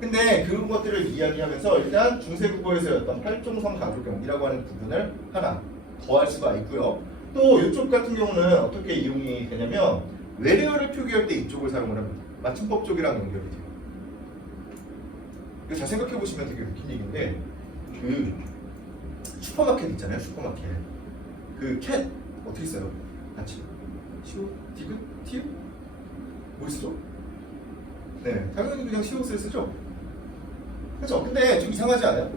근데 그런 것들을 이야기하면서 일단 중세국어에서의 어떤 팔종성 가조경이라고 하는 부분을 하나 더할 수가 있고요. 또 이쪽 같은 경우는 어떻게 이용이 되냐면 외래어를 표기할 때 이쪽을 사용을 합니다. 맞춤법 쪽이랑 연결이 돼요. 잘 생각해 보시면 되게 웃긴 얘기인데 그 슈퍼마켓 있잖아요. 슈퍼마켓 그 캣 어떻게 써요? 같이 시옷, 디귿, 티읕? 뭘 쓰죠? 네, 당연히 그냥 시옷을 쓰죠. 그렇죠? 근데 좀 이상하지 않아요?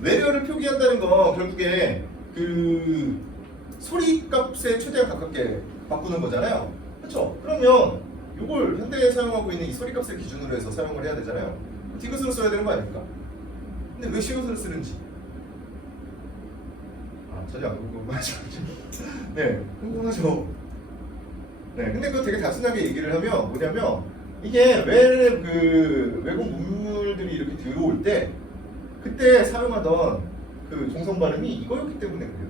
외래어를 표기한다는 건 결국에 그 소리 값에 최대한 가깝게 바꾸는 거잖아요. 그렇죠? 그러면 이걸 현대에 사용하고 있는 이 소리 값을 기준으로 해서 사용을 해야 되잖아요. 디귿으로 써야 되는 거 아닙니까? 근데 왜 시옷을 쓰는지 전혀 안 궁금하죠. 네, 궁금하죠. 네, 근데 그거 되게 단순하게 얘기를 하면 뭐냐면 이게 왜 그 외국 문물들이 이렇게 들어올 때 그때 사용하던 그 종성 발음이 이거였기 때문에 그래요.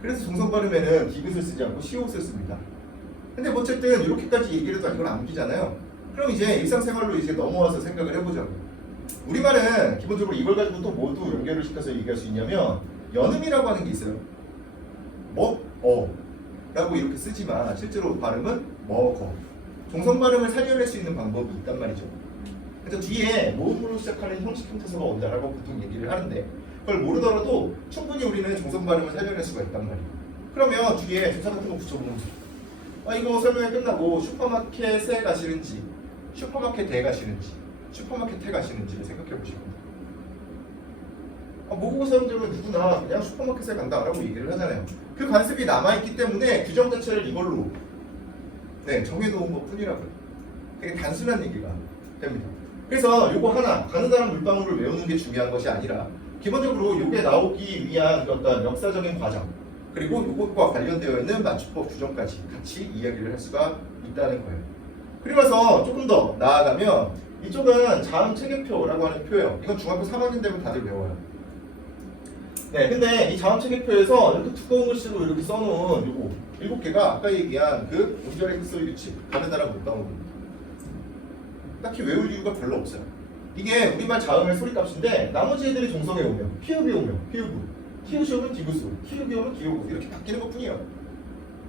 그래서 종성 발음에는 디귿을 쓰지 않고 시옷을 씁니다. 근데 어쨌든 이렇게까지 얘기를 해도 이걸 암기잖아요. 그럼 이제 일상생활로 이제 넘어와서 생각을 해보자고요. 우리말은 기본적으로 이걸 가지고 또 모두 연결을 시켜서 얘기할 수 있냐면 연음이라고 하는 게 있어요. 라고 이렇게 쓰지만 실제로 발음은 먹어. 종성 발음을 살려낼 수 있는 방법이 있단 말이죠. 그래서 뒤에 모음으로 시작하는 형식 형태소가 온다라고 보통 얘기를 하는데 그걸 모르더라도 충분히 우리는 종성 발음을 살려낼 수가 있단 말이에요. 그러면 뒤에 주사 같은 거 붙여보는 거죠. 이거 설명이 끝나고 슈퍼마켓에 가시는지 슈퍼마켓에 가시는지 슈퍼마켓에 가시는지를 생각해 보시고 모국어 사람들은 누구나 그냥 슈퍼마켓에 간다라고 얘기를 하잖아요. 그 관습이 남아있기 때문에 규정 자체를 이걸로 정해놓은 것 뿐이라고요. 되게 단순한 얘기가 됩니다. 그래서 요거 하나 가느다란 물방울을 외우는 게 중요한 것이 아니라 기본적으로 요게 나오기 위한 어떤 역사적인 과정 그리고 요것과 관련되어 있는 맞춤법 규정까지 같이 이야기를 할 수가 있다는 거예요. 그리고 나서 조금 더 나아가면 이쪽은 자음 체계표라고 하는 표예요. 이건 중학교 3학년 되면 다들 외워요. 네, 근데 이 자음 체계표에서 이렇게 두꺼운 글씨로 이렇게 써놓은 요거 7개가 아까 얘기한 그 음절의 흑소리 규칙 가느다란 물방울입니다. 딱히 외울 이유가 별로 없어요. 이게 우리말 자음의 소리값인데 나머지 애들이 종성에 오면 피읍이 오면 피읍으로 키우시 오면 디귿으로 키우기 오면 기역으로 이렇게 바뀌는 것 뿐이에요.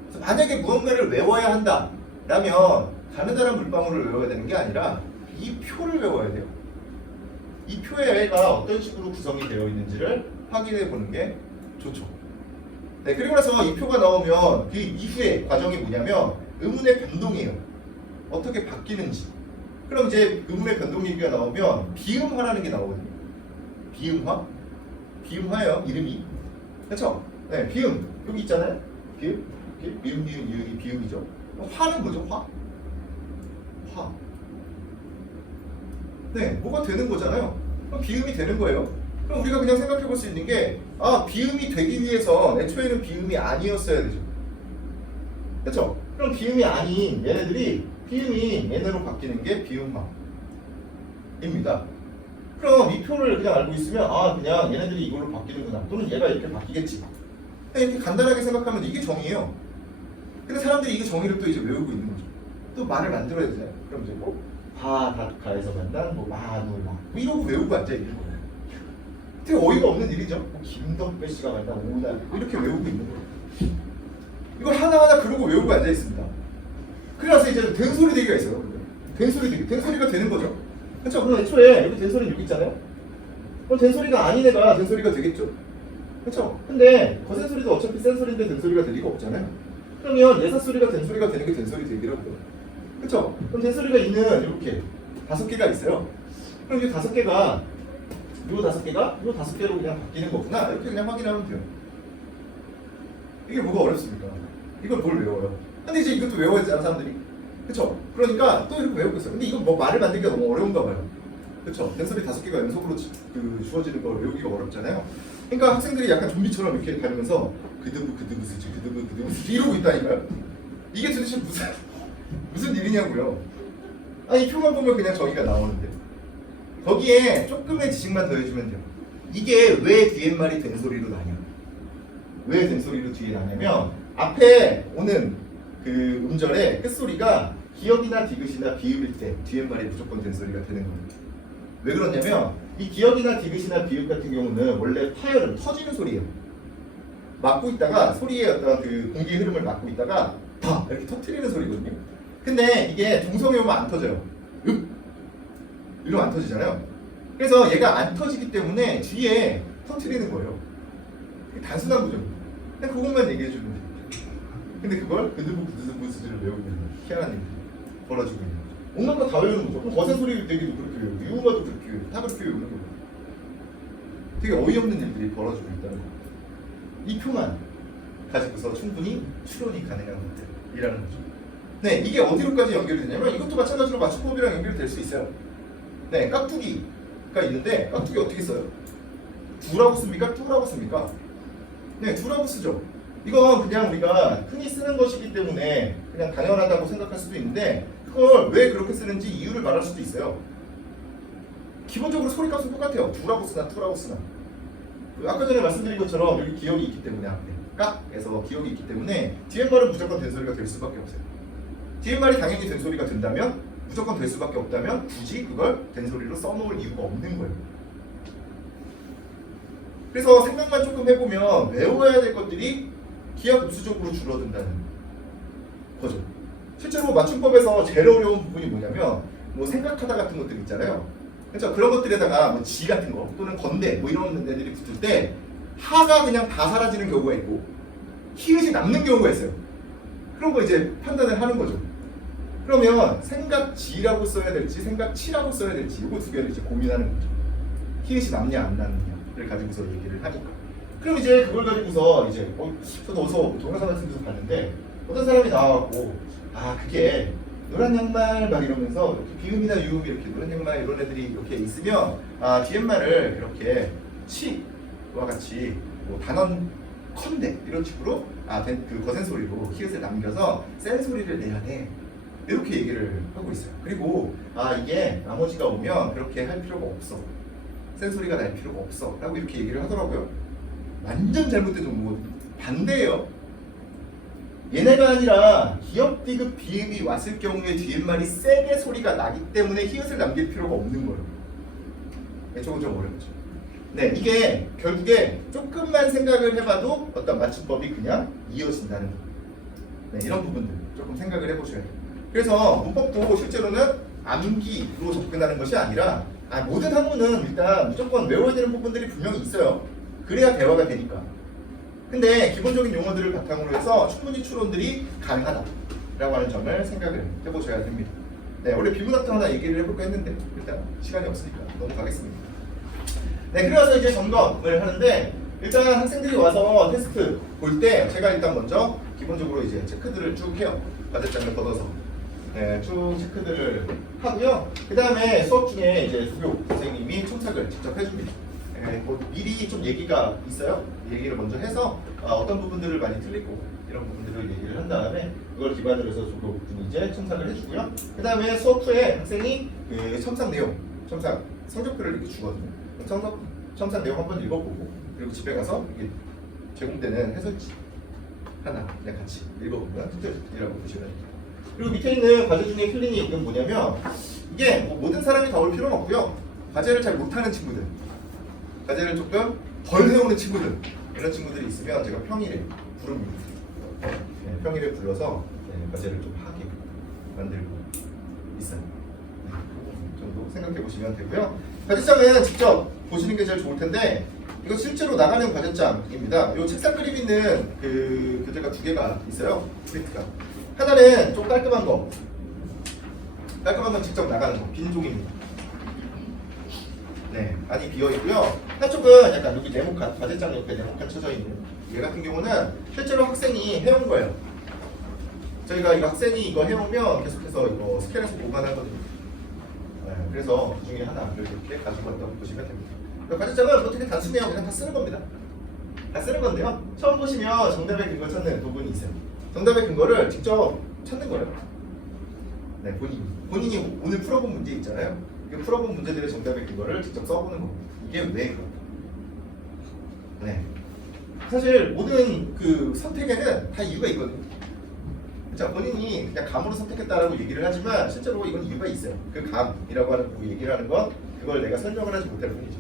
그래서 만약에 무언가를 외워야 한다 라면 가느다란 물방울을 외워야 되는 게 아니라 이 표를 외워야 돼요. 이 표의 애가 어떤 식으로 구성이 되어 있는지를 확인해 보는 게 좋죠. 네, 그리고 나서 이 표가 나오면 그 이후의 과정이 뭐냐면 의문의 변동이에요. 어떻게 바뀌는지. 그럼 이제 의문의 변동 얘기가 나오면 비음화라는 게 나오거든요. 비음화? 비음화예요, 이름이. 그렇죠? 네, 비음. 여기 있잖아요. 비음. 비음, 비음, 이음이 비음이죠. 화는 뭐죠? 화. 네, 뭐가 되는 거잖아요. 그럼 비음이 되는 거예요. 그럼 우리가 그냥 생각해 볼 수 있는 게 비음이 되기 위해서 애초에는 비음이 아니었어야 되죠. 그렇죠? 그럼 비음이 아닌 얘네들이 비음이 얘네로 바뀌는 게 비음화입니다. 그럼 이 표를 그냥 알고 있으면 그냥 얘네들이 이걸로 바뀌는구나 또는 얘가 이렇게 바뀌겠지 이렇게 간단하게 생각하면 이게 정의예요. 근데 사람들이 이게 정의를 또 이제 외우고 있는 거죠. 또 말을 만들어야 되잖아요. 그럼 이제 바닷가에서 만난 마누라 이러고 외우고 앉아있는 거예요. 되게 어이가 없는 일이죠. 김덕배 씨가 만난 오다 이렇게 외우고 있는 거예요. 이걸 하나하나 그러고 외우고 앉아있습니다. 그래서 이제 된소리 되기가 있어요. 된소리 되기. 된소리가 되는 거죠. 그렇죠? 그럼 애초에 여기 된소리는 여기 있잖아요. 그럼 된소리가 아닌 애가 된소리가 되겠죠. 그렇죠? 근데 거센소리도 어차피 센 소리인데 된소리가 될 리가 없잖아요. 그러면 예사소리가 된소리가 되는 게 된소리 되기라고요. 그렇죠? 그럼 된소리가 있는 이렇게 5개가 있어요. 그럼 이 5개가 요 5개로 그냥 바뀌는 거구나. 이렇게 그냥 확인하면 돼요. 이게 뭐가 어렵습니까? 이걸 뭘 외워요? 근데 이제 이것도 외워야 되잖아, 사람들이. 그쵸? 그러니까 또 이렇게 외우고 있어요. 근데 이건 뭐 말을 만들기가 너무 어려운가 봐요. 그쵸? 된소리 5개가 연속으로 주어지는 걸 외우기가 어렵잖아요. 그러니까 학생들이 약간 좀비처럼 이렇게 다니면서 그드브 쓰지 이러고 있다니까요. 이게 도대체 무슨 일이냐고요. 이 표만 보면 그냥 저기가 나오는데 거기에 조금의 지식만 더해주면 돼요. 이게 왜 뒤에 말이 된소리로 나냐? 왜 된소리로 뒤에 나냐면 앞에 오는 그 음절의 끝소리가 기역이나 디귿이나 비읍일 때 뒤에 말이 무조건 된소리가 되는 겁니다. 왜 그러냐면 이 기역이나 디귿이나 비읍 같은 경우는 원래 파열음, 터지는 소리예요. 막고 있다가 소리의 어떤 그 공기의 흐름을 막고 있다가 다 이렇게 터트리는 소리거든요. 근데 이게 동성에 오면 안 터져요. 이러면 안 터지잖아요. 그래서 얘가 안 터지기 때문에 뒤에 터트리는 거예요. 단순한 구조입니다. 그냥 그것만 얘기해 주면 돼요. 근데 그걸 그드부스를 외우고 있는 희한한 일이 벌어지고 있는 거죠. 온갖 거 다 외우는 거죠. 그럼 거센 소리 내기도 그렇게 외우고 유음화도 그렇게 외우고 다 그렇게 외우는 거예요. 되게 어이없는 일들이 벌어지고 있다는 거예요. 이 표만 가지고서 충분히 추론이 가능한 것들이라는 거죠. 네, 이게 어디로까지 연결이 되냐면 이것도 마찬가지로 맞춤법이랑 연결이 될 수 있어요. 네, 깍두기가 있는데 깍두기 어떻게 써요? 두라고 씁니까? 뚜라고 씁니까? 네, 두라고 쓰죠. 이건 그냥 우리가 흔히 쓰는 것이기 때문에 그냥 당연하다고 생각할 수도 있는데 그걸 왜 그렇게 쓰는지 이유를 말할 수도 있어요. 기본적으로 소리값은 똑같아요. 두라고 쓰나 투라고 쓰나. 아까 전에 말씀드린 것처럼 여기 기억이 있기 때문에 앞에 깍에서 기억이 있기 때문에 DMR은 무조건 된소리가 될 수밖에 없어요. DMR이 당연히 된소리가 된다면 무조건 될 수밖에 없다면 굳이 그걸 된소리로 써놓을 이유가 없는 거예요. 그래서 생각만 조금 해보면 외워야 될 것들이 기하급수적으로 줄어든다는 거죠. 실제로 맞춤법에서 제일 어려운 부분이 뭐냐면 뭐 생각하다 같은 것들 있잖아요. 그렇죠? 그런 것들에다가 뭐 지 같은 거 또는 건대 뭐 이런 애들이 붙을 때 하가 그냥 다 사라지는 경우가 있고 히읗이 남는 경우가 있어요. 그런 거 이제 판단을 하는 거죠. 그러면 생각지라고 써야 될지 생각치라고 써야 될지 이거 두 개를 이제 고민하는 거죠. 히읗이 남냐 안 남냐를 가지고서 얘기를 하니까. 그럼 이제 그걸 가지고서 이제 저도 어서 동영상 같은 데서 봤는데 어떤 사람이 나와갖고 그게 노란 양말 막 이러면서 이렇게 비음이나 유음 이렇게 노란 양말 이런 애들이 이렇게 있으면 DMR을 이렇게 치와 같이 뭐 단원 컨대 이런 식으로 그 거센 소리로 히읗을 남겨서 센 소리를 내야 돼 이렇게 얘기를 하고 있어요. 그리고 이게 나머지가 오면 그렇게 할 필요가 없어 센 소리가 날 필요가 없어 라고 이렇게 얘기를 하더라고요. 완전 잘못된 정보 반대예요. 얘네가 아니라 기역 디귿 비음이 왔을 경우에 DMR이 세게 소리가 나기 때문에 히읗을 남길 필요가 없는 거예요. 네, 저건 좀 어렵죠. 네, 이게 결국에 조금만 생각을 해봐도 어떤 맞춤법이 그냥 이어진다는 거. 네, 이런 부분들 조금 생각을 해보셔야 돼요. 그래서 문법도 실제로는 암기로 접근하는 것이 아니라 모든 학문은 일단 무조건 외워야 되는 부분들이 분명히 있어요. 그래야 대화가 되니까. 근데 기본적인 용어들을 바탕으로 해서 충분히 추론들이 가능하다라고 하는 점을 생각을 해보셔야 됩니다. 네, 원래 비문학도 하나 얘기를 해볼까 했는데 일단 시간이 없으니까 넘어가겠습니다. 네, 그래서 이제 점검을 하는데 일단 학생들이 와서 테스트 볼 때 제가 일단 먼저 기본적으로 이제 체크들을 쭉 해요. 과제장을 걷어서 쭉 체크들을 하고요. 그 다음에 수업 중에 이제 수교 선생님이 첨삭을 직접 해줍니다. 뭐 미리 좀 얘기가 있어요. 얘기를 먼저 해서 어떤 부분들을 많이 틀리고 이런 부분들을 얘기를 한 다음에 그걸 기반으로 해서 조금 이제 첨삭을 해주고요. 그 다음에 수업 후에 학생이 그 첨삭 내용, 첨삭 성적표를 이렇게 주거든요. 첨삭 내용 한번 읽어보고 그리고 집에 가서 이게 제공되는 해설지 하나 그냥 같이 읽어보면 튜토리얼이라고 보시면 됩니다. 그리고 밑에 있는 과제 중에 틀린 얘기는 뭐냐면 이게 뭐 모든 사람이 다 올 필요는 없고요. 과제를 잘 못하는 친구들, 과제를 조금 덜 해오는 친구들 이런 친구들이 있으면 제가 평일에 부릅니다. 네, 평일에 불러서 과제를 좀 하게 만들고 있어요. 네, 그 정도 생각해 보시면 되고요. 과제장은 직접 보시는 게 제일 좋을 텐데 이거 실제로 나가는 과제장입니다. 이 책상 그림 있는 그 교재가 두 개가 있어요. 프린트가. 하나는 좀 깔끔한 거 직접 나가는 거, 빈 종입니다. 네, 많이 비어 있고요. 한쪽은 약간 여기 네모칸, 과제장 옆에 네모칸 쳐져 있는 얘 같은 경우는 실제로 학생이 해온 거예요. 저희가 이거 학생이 이거 해오면 계속해서 이거 스캔해서 보관하거든요. 네, 그래서 그 중에 하나를 이렇게 가지고 왔다고 보시면 됩니다. 과제장은 뭐 되게 단순해요. 그냥 다 쓰는 겁니다. 다 쓰는 건데요. 처음 보시면 정답의 근거 찾는 부분이 있어요. 정답의 근거를 직접 찾는 거예요. 네, 본인이 오늘 풀어본 문제 있잖아요. 그 풀어본 문제들의 정답의 근거를 직접 써보는 겁니다. 이게 왜 그럴까? 네. 사실 모든 그 선택에는 다 이유가 있거든요. 자, 본인이 그냥 감으로 선택했다라고 얘기를 하지만 실제로 이건 이유가 있어요. 그 감이라고 하는 그 얘기를 하는 건 그걸 내가 설명을 하지 못할 뿐이죠.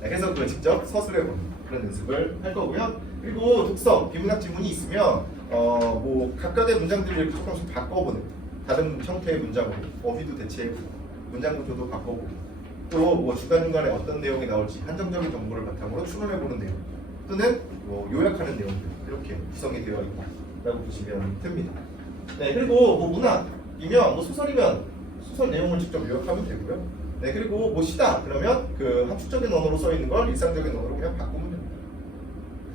네, 그래서 그걸 직접 서술해보는 그런 연습을 할 거고요. 그리고 독서, 비문학 지문이 있으면 뭐 각각의 문장들을 조금씩 바꿔보는 다른 형태의 문장으로 어휘도 대체해보고 문장 구조도 바꿔보고 또 뭐 중간중간에 어떤 내용이 나올지 한정적인 정보를 바탕으로 추론해보는 내용 또는 뭐 요약하는 내용들 이렇게 구성이 되어 있다라고 보시면 됩니다. 네, 그리고 뭐 문학이면 뭐 소설이면 소설 내용을 직접 요약하면 되고요. 네, 그리고 뭐 시다 그러면 그 함축적인 언어로 써 있는 걸 일상적인 언어로 그냥 바꾸면 됩니다.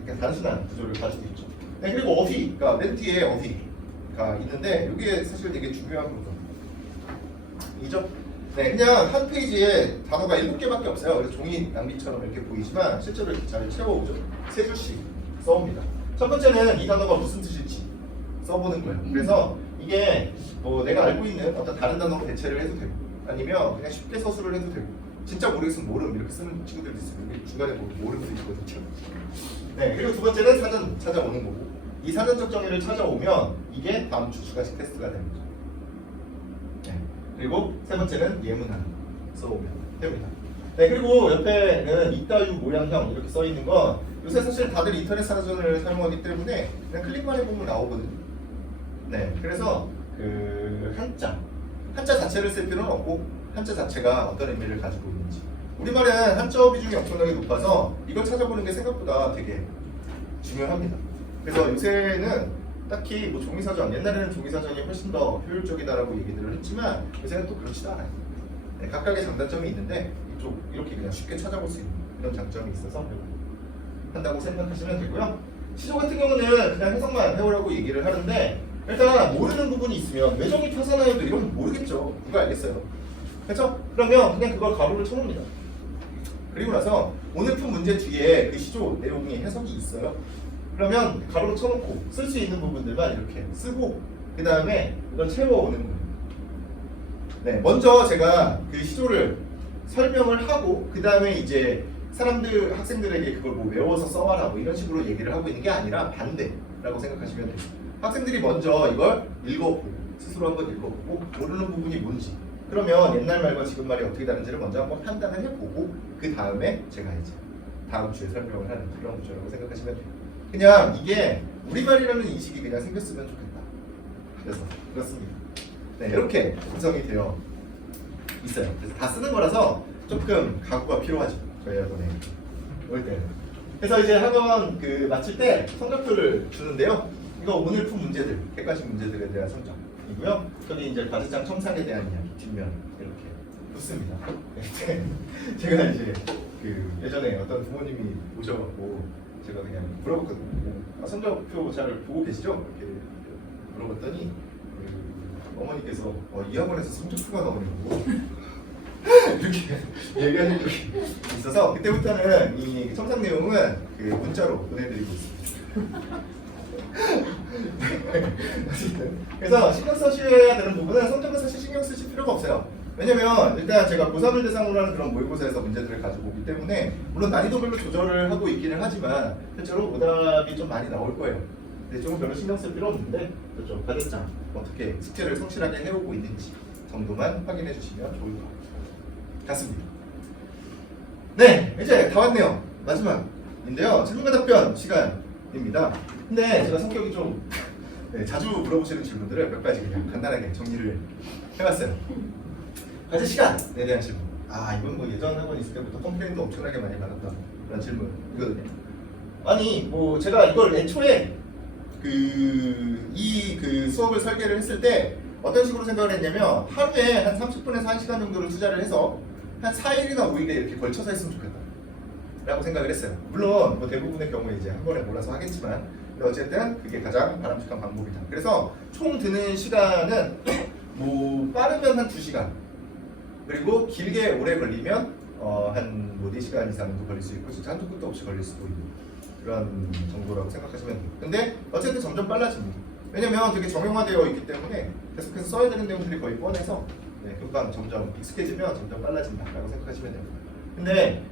그냥 단순한 구조를 가지고 있죠. 네, 그리고 어휘, 그러니까 맨 뒤에 어휘가 있는데 이게 사실 되게 중요한 부분이죠. 네, 그냥 한 페이지에 단어가 7개밖에 없어요. 그래서 종이 낭비처럼 이렇게 보이지만 실제로 이렇게 잘 채워오죠. 3줄씩 써옵니다. 첫 번째는 이 단어가 무슨 뜻일지 써보는 거예요. 그래서 이게 뭐 내가 알고 있는 어떤 다른 단어로 대체를 해도 되고 아니면 그냥 쉽게 서술을 해도 되고 진짜 모르겠으면 모름 이렇게 쓰는 친구들도 있어요. 중간에 뭐 모름도 있거든요. 네, 그리고 두 번째는 사전 찾아오는 거고 이 사전적 정의를 찾아오면 이게 다음 주 주관식 테스트가 되는 거죠. 네, 그리고 세 번째는 예문하는 써오면 됩니다. 네, 그리고 옆에는 이따유 모양형 이렇게 써 있는 건 요새 사실 다들 인터넷 사전을 사용하기 때문에 그냥 클릭만 해보면 나오거든요. 네, 그래서 그 한자 자체를 쓸 필요는 없고 한자 자체가 어떤 의미를 가지고 있는지 우리말은 한자 비중이 엄청나게 높아서 이걸 찾아보는 게 생각보다 되게 중요합니다. 그래서 요새는 딱히 뭐 종이사전, 옛날에는 종이사전이 훨씬 더 효율적이다라고 얘기들을 했지만 요새는 또 그렇지도 않아요. 네, 각각의 장단점이 있는데 이렇게 그냥 쉽게 찾아볼 수 있는 이런 장점이 있어서 한다고 생각하시면 되고요. 시조 같은 경우는 그냥 해석만 해오라고 얘기를 하는데 일단 모르는 부분이 있으면 외정이 파산하여도 이건 모르겠죠. 누가 알겠어요. 그렇죠? 그러면 그냥 그걸 가로를 쳐놓습니다. 그리고 나서 오늘 푼 문제 뒤에 그 시조 내용이 해석이 있어요. 그러면 가로로 쳐놓고 쓸 수 있는 부분들만 이렇게 쓰고 그 다음에 이걸 채워오는 거예요. 네, 먼저 제가 그 시조를 설명을 하고 그 다음에 이제 학생들에게 그걸 뭐 외워서 써와라 뭐 이런 식으로 얘기를 하고 있는 게 아니라 반대라고 생각하시면 돼요. 학생들이 먼저 이걸 읽어보고 스스로 한번 읽어보고 모르는 부분이 뭔지 그러면 옛날 말과 지금 말이 어떻게 다른지를 먼저 한번 판단을 해보고 그 다음에 제가 이제 다음 주에 설명을 하는 그런 구조라고 생각하시면 돼요. 그냥 이게 우리말이라는 인식이 그냥 생겼으면 좋겠다. 그래서 그렇습니다. 네, 이렇게 구성이 되어 있어요. 그래서 다 쓰는 거라서 조금 각오가 필요하죠. 저희 학원에 올 때는. 그래서 이제 학원 마칠 때 성적표를 주는데요. 이거 오늘 푼 문제들, 객관식 문제들에 대한 성적이고요. 저기 이제 과제장 첨삭에 대한 이야기 뒷면 이렇게 붙습니다. 제가 이제 예전에 어떤 부모님이 오셔갖고 제가 그냥 물어봤거든요. 성적표 잘 보고 계시죠? 이렇게 물어봤더니 어머니께서 이 학원에서 성적표가 나오냐고 이렇게 얘기하는 적이 있어서 그때부터는 이 첨삭 내용은 문자로 보내드리고 있습니다. 그래서 신경 쓰셔야 되는 부분은 성적은 사실 신경 쓰실 필요가 없어요. 왜냐면 일단 제가 고3을 대상으로 하는 그런 모의고사에서 문제들을 가지고 오기 때문에 물론 난이도별로 조절을 하고 있기는 하지만 실제로 오답이 좀 많이 나올 거예요. 근데 조금 별로 신경 쓸 필요 없는데 그렇죠. 과제장 어떻게 숙제를 성실하게 해오고 있는지 정도만 확인해 주시면 좋을 것 같습니다. 네, 이제 다 왔네요. 마지막인데요. 질문과 답변 시간입니다. 근데 제가 성격이 좀 자주 물어보시는 질문들을 몇 가지 그냥 간단하게 정리를 해봤어요. 과제 시간에 대한 질문. 이건 뭐 예전 학원 있을 때부터 컴플레인도 엄청나게 많이 받았던 그런 질문이거든요. 아니 뭐 제가 이걸 애초에 수업을 설계를 했을 때 어떤 식으로 생각을 했냐면 하루에 한 30분에서 1시간 정도를 투자를 해서 한 4일이나 5일에 이렇게 걸쳐서 했으면 좋겠다 라고 생각을 했어요. 물론 뭐 대부분의 경우에 이제 한 번에 몰아서 하겠지만 어쨌든 그게 가장 바람직한 방법이다. 그래서 총 드는 시간은 뭐 빠르면 한 2시간 그리고 길게 오래 걸리면 한 뭐 4시간 이상도 걸릴 수 있고 진짜 한도 끝도 없이 걸릴 수도 있는 그런 정도라고 생각하시면 돼요. 근데 어쨌든 점점 빨라집니다. 왜냐면 되게 정형화되어 있기 때문에 계속해서 써야 되는 내용들이 거의 뻔해서 금방 점점 익숙해지면 점점 빨라진다라고 생각하시면 됩니다. 근데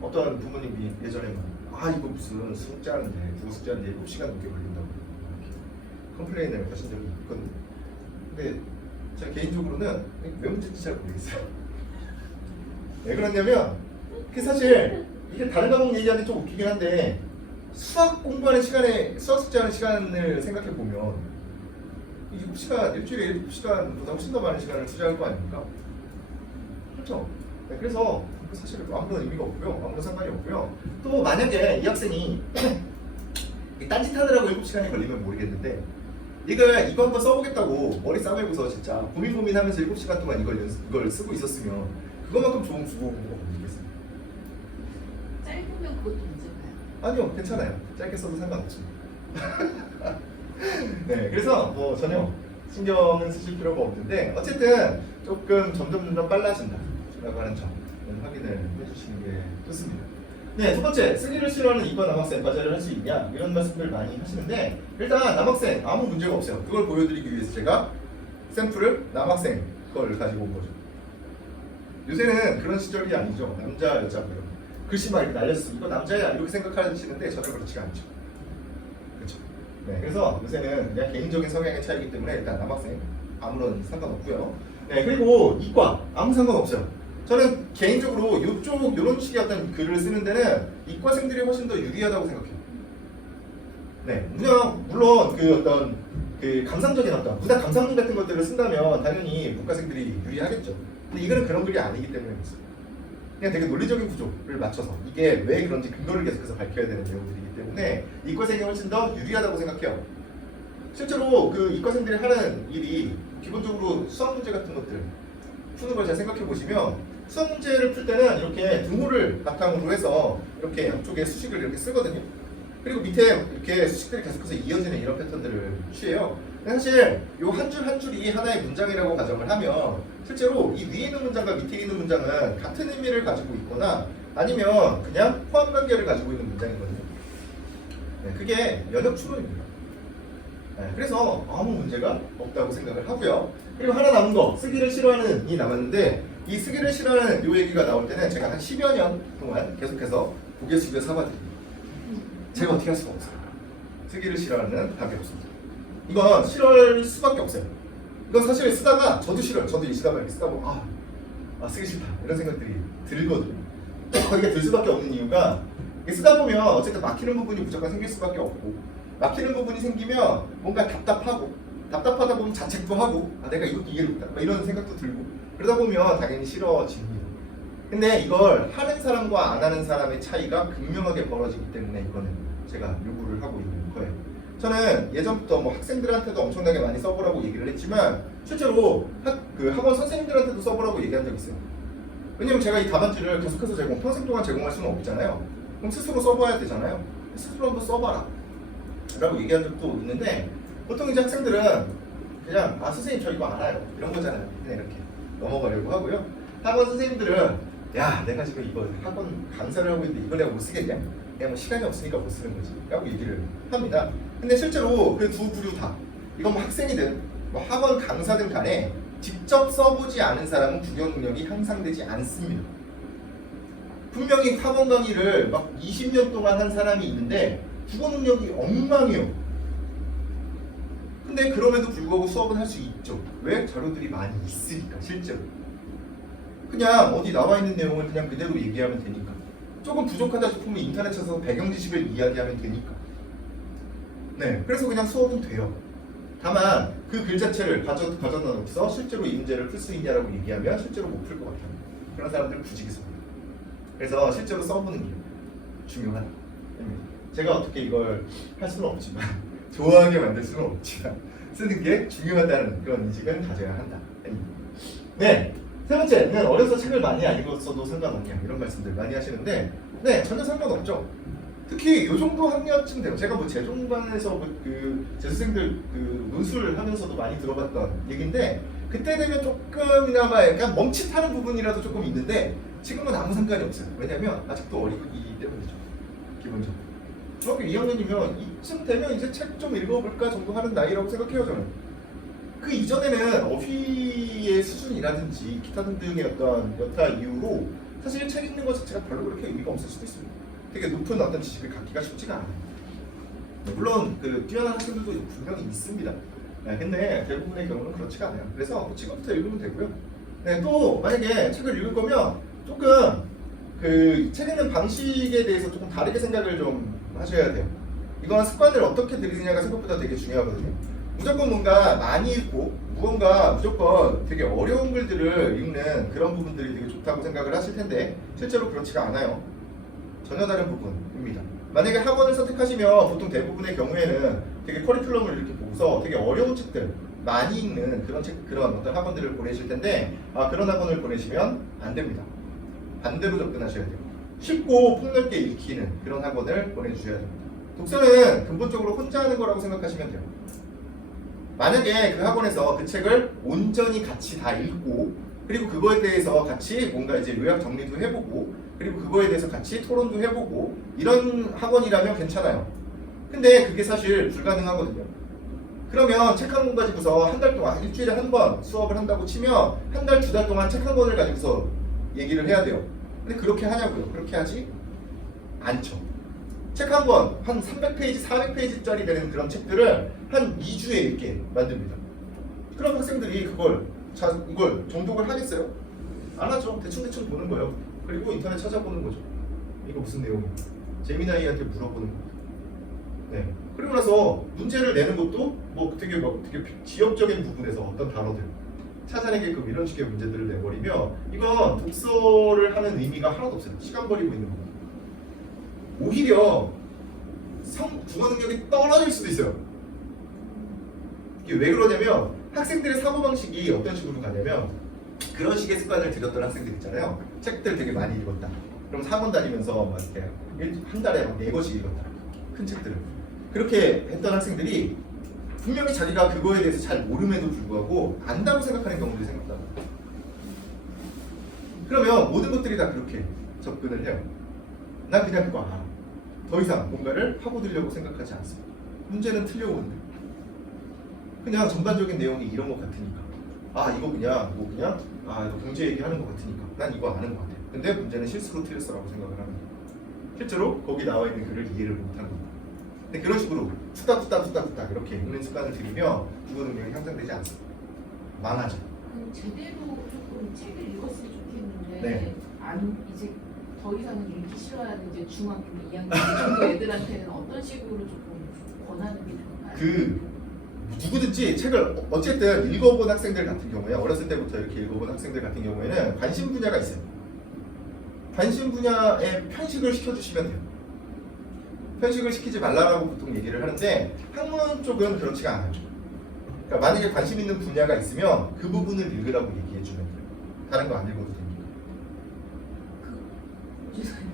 어떤 부모님이 예전에 이거 무슨 숙제하는데 국어 숙제하는데 7시간 넘게 걸린다고 이렇게 컴플레인을 하신 적이 있거든요. 근데 제가 개인적으로는 왜 문제인지 잘 모르겠어요. 왜 그러냐면 사실 이게 다른 과목 얘기하는 게 좀 웃기긴 한데 수학 공부하는 시간에 수학 숙제하는 시간을 생각해 보면 7시간 일주일에 7시간보다 훨씬 더 많은 시간을 투자할 거 아닙니까? 그렇죠? 네, 그래서 사실 아무런 의미가 없고요, 아무런 상관이 없고요. 또 만약에 이 학생이 딴짓하느라고 7시간이 걸리면 모르겠는데 이거 한번 써보겠다고 머리 싸매고서 진짜 고민하면서 7시간 동안 이걸 쓰고 있었으면 그것만큼 좋은 국어 공부가 모르겠어요. 짧으면 그것도 문제가요? 아니요, 괜찮아요. 짧게 써도 상관없습니다. 네, 그래서 뭐 전혀 신경은 쓰실 필요가 없는데 어쨌든 조금 점점 빨라진다라고 하는 점 확인을 해주시는 게 좋습니다. 네, 첫 번째, 쓰기를 싫어하는 이과 남학생 과제를 할 수 있냐? 이런 말씀들 많이 하시는데 일단 남학생 아무 문제가 없어요. 그걸 보여드리기 위해서 제가 샘플을 남학생 걸 가지고 온 거죠. 요새는 그런 시절이 아니죠. 남자, 여자 뭐 이런 글씨 막 이렇게 날렸어. 이거 남자야 이렇게 생각하시는데 전혀 그렇지가 않죠. 그렇죠. 네, 그래서 요새는 그냥 개인적인 성향의 차이기 때문에 일단 남학생 아무런 상관없고요. 네, 그리고 이과 아무 상관없어요. 저는 개인적으로 이쪽 이런 식의 어떤 글을 쓰는 데는 이과생들이 훨씬 더 유리하다고 생각해요. 네, 그냥 물론 그 어떤 그 감상적인 어떤 문학 감상문 같은 것들을 쓴다면 당연히 문과생들이 유리하겠죠. 근데 이거는 그런 글이 아니기 때문에 그렇습니다. 그냥 되게 논리적인 구조를 맞춰서 이게 왜 그런지 근거를 계속해서 밝혀야 되는 내용들이기 때문에 이과생이 훨씬 더 유리하다고 생각해요. 실제로 그 이과생들이 하는 일이 기본적으로 수학 문제 같은 것들 푸는 걸 잘 생각해 보시면 수학 문제를 풀 때는 이렇게 등호를 바탕으로 해서 이렇게 양쪽에 수식을 이렇게 쓰거든요. 그리고 밑에 이렇게 수식들이 계속해서 이어지는 이런 패턴들을 취해요. 사실 이 한 줄 한 줄이 하나의 문장이라고 가정을 하면 실제로 이 위에 있는 문장과 밑에 있는 문장은 같은 의미를 가지고 있거나 아니면 그냥 포함 관계를 가지고 있는 문장이거든요. 네, 그게 연역 추론입니다. 네, 그래서 아무 문제가 없다고 생각을 하고요. 그리고 하나 남은 거 쓰기를 싫어하는 이 남았는데 이 쓰기를 싫어하는 요 얘기가 나올 때는 제가 한 10여 년 동안 계속해서 고개 숙여 사과드립니다. 제가 어떻게 할 수가 없어요. 쓰기를 싫어하는 답이 없습니다. 이건 싫어할 수밖에 없어요. 이건 사실 쓰다가 저도 싫어요. 저도 이 쓰다가 이렇게 쓰다 보면 쓰기 싫다 이런 생각들이 들거든요. 이게 들 수밖에 없는 이유가 쓰다 보면 어쨌든 막히는 부분이 무조건 생길 수밖에 없고 막히는 부분이 생기면 뭔가 답답하다 보면 자책도 하고 내가 이것도 이해를 못한다 이런 생각도 들고 그러다 보면 당연히 싫어집니다. 근데 이걸 하는 사람과 안 하는 사람의 차이가 극명하게 벌어지기 때문에 이거는 제가 요구를 하고 있는 거예요. 저는 예전부터 뭐 학생들한테도 엄청나게 많이 써보라고 얘기를 했지만 실제로 학원 선생님들한테도 써보라고 얘기한 적이 있어요. 왜냐면 제가 이 답안지를 계속해서 평생 동안 제공할 수는 없잖아요. 그럼 스스로 써봐야 되잖아요. 스스로 한번 써봐라 라고 얘기한 적도 있는데 보통 이제 학생들은 그냥 선생님 저 이거 알아요 이런 거잖아요. 그냥 이렇게 넘어가려고 하고요. 학원 선생님들은 야 내가 지금 이거 학원 강사를 하고 있는데 이걸 내가 못 쓰겠냐? 그냥 뭐 시간이 없으니까 못 쓰는 거지 라고 얘기를 합니다. 근데 실제로 그 두 부류 다 이건 뭐 학생이든 뭐 학원 강사든 간에 직접 써보지 않은 사람은 국어 능력이 향상되지 않습니다. 분명히 학원 강의를 막 20년 동안 한 사람이 있는데 국어 능력이 엉망이에요. 근데 그럼에도 불구하고 수업은 할 수 있죠. 왜? 자료들이 많이 있으니까 실제로. 그냥 어디 나와 있는 내용을 그냥 그대로 얘기하면 되니까. 조금 부족하다 싶으면 인터넷 쳐서 배경 지식을 이야기하면 되니까. 네, 그래서 그냥 수업은 돼요. 다만 그 글 자체를 가져다 실제로 이 문제를 풀 수 있냐라고 얘기하면 실제로 못 풀 것 같아요. 그런 사람들은 부지기수입니다. 그래서 실제로 써보는 게 중요하다. 제가 어떻게 이걸 할 수는 없지만 좋아하게 만들 수는 없지만 쓰는 게 중요하다는 그런 인식은 가져야 한다. 네, 세 번째는 어려서 책을 많이 안 읽었어도 상관없냐 이런 말씀들 많이 하시는데 네, 전혀 상관없죠. 특히 요 정도 학년쯤 되면 제가 뭐 재종반에서 그 재수생들 그 논술을 하면서도 많이 들어봤던 얘기인데 그때 되면 조금이나마 약간 멈칫하는 부분이라도 조금 있는데 지금은 아무 상관이 없어요. 왜냐면 아직도 어리기 때문이죠. 기본적으로. 중학교 2학년이면 이쯤 되면 이제 책 좀 읽어볼까 정도 하는 나이라고 생각해요 저는. 그 이전에는 어휘의 수준이라든지 기타 등등의 어떤 여타 이유로 사실 책 읽는 것 자체가 별로 그렇게 의미가 없을 수도 있습니다. 되게 높은 어떤 지식을 갖기가 쉽지가 않아요. 물론 그 뛰어난 학생들도 분명히 있습니다. 네, 근데 대부분의 경우는 그렇지가 않아요. 그래서 지금부터 읽으면 되고요. 네, 또 만약에 책을 읽을 거면 조금 그 책 읽는 방식에 대해서 조금 다르게 생각을 좀 하셔야 돼요. 이건 습관을 어떻게 들이느냐가 생각보다 되게 중요하거든요. 무조건 뭔가 많이 읽고 무언가 무조건 되게 어려운 글들을 읽는 그런 부분들이 되게 좋다고 생각을 하실 텐데 실제로 그렇지가 않아요. 전혀 다른 부분입니다. 만약에 학원을 선택하시면 보통 대부분의 경우에는 되게 커리큘럼을 이렇게 보고서 되게 어려운 책들 많이 읽는 그런 어떤 학원들을 보내실 텐데 그런 학원을 보내시면 안 됩니다. 반대로 접근하셔야 돼요. 쉽고 폭넓게 읽히는 그런 학원을 보내주셔야 됩니다. 독서는 근본적으로 혼자 하는 거라고 생각하시면 돼요. 만약에 그 학원에서 그 책을 온전히 같이 다 읽고 그리고 그거에 대해서 같이 뭔가 이제 요약 정리도 해보고, 그리고 그거에 대해서 같이 토론도 해보고, 이런 학원이라면 괜찮아요. 근데 그게 사실 불가능하거든요. 그러면 책 한 권 가지고서 한 달 동안, 일주일에 한 번 수업을 한다고 치면 한 달, 두 달 동안 책 한 권을 가지고서 얘기를 해야 돼요. 근데 그렇게 하냐고요? 그렇게 하지 않죠. 책 한 권, 한 300페이지, 400페이지짜리 되는 그런 책들을 한 2주에 읽게 만듭니다. 그럼 학생들이 이걸 정독을 하겠어요? 안 하죠. 대충대충 보는 거예요. 그리고 인터넷 찾아보는 거죠. 이거 무슨 내용이야? 재미나이한테 물어보는 거예요. 네. 그리고 나서 문제를 내는 것도 뭐 되게 지역적인 부분에서 어떤 단어들 찾아내게끔 이런 식의 문제들을 내버리면 이건 독서를 하는 의미가 하나도 없어요. 시간 버리고 있는 거고. 오히려 국어 능력이 떨어질 수도 있어요. 이게 왜 그러냐면 학생들의 사고방식이 어떤 식으로 가냐면 그런 식의 습관을 들였던 학생들 있잖아요. 책들 되게 많이 읽었다. 그럼 학원 다니면서 막 이렇게 한 달에 막 4권씩 읽었다. 큰 책들을. 그렇게 했던 학생들이 분명히 자기가 그거에 대해서 잘 모름에도 불구하고 안다고 생각하는 경우들이 생겼다. 그러면 모든 것들이 다 그렇게 접근을 해요. 난 그냥 그거 알아. 더 이상 뭔가를 파고들려고 생각하지 않습니다. 문제는 틀려오는데 그냥 전반적인 내용이 이런 것 같으니까 이거 그냥 이거 경제 얘기하는 것 같으니까 난 이거 아는 것 같아. 근데 문제는 실수로 틀렸어라고 생각을 합니다. 실제로 거기 나와 있는 글을 이해를 못한 겁니다. 근데 그런 식으로 투닥투닥 이렇게 읽는 습관을 들이면 국어 능력이 향상되지 않습니다. 망하죠. 제대로 조금 책을 읽었으면 좋겠는데 네. 이제 더 이상은 읽기 싫어하는 이제 중학교 2학년 이 정도 애들한테는 어떤 식으로 조금 권하는 게 좋을까요? 누구든지 책을 어쨌든 읽어본 학생들 같은 경우에 어렸을 때부터 이렇게 읽어본 학생들 같은 경우에는 관심 분야가 있어요. 관심 분야에 편식을 시켜주시면 돼요. 편식을 시키지 말라고 보통 얘기를 하는데 학문 쪽은 그렇지가 않아요. 그러니까 만약에 관심 있는 분야가 있으면 그 부분을 읽으라고 얘기해주면 돼요. 다른 거 안 읽어도 됩니다.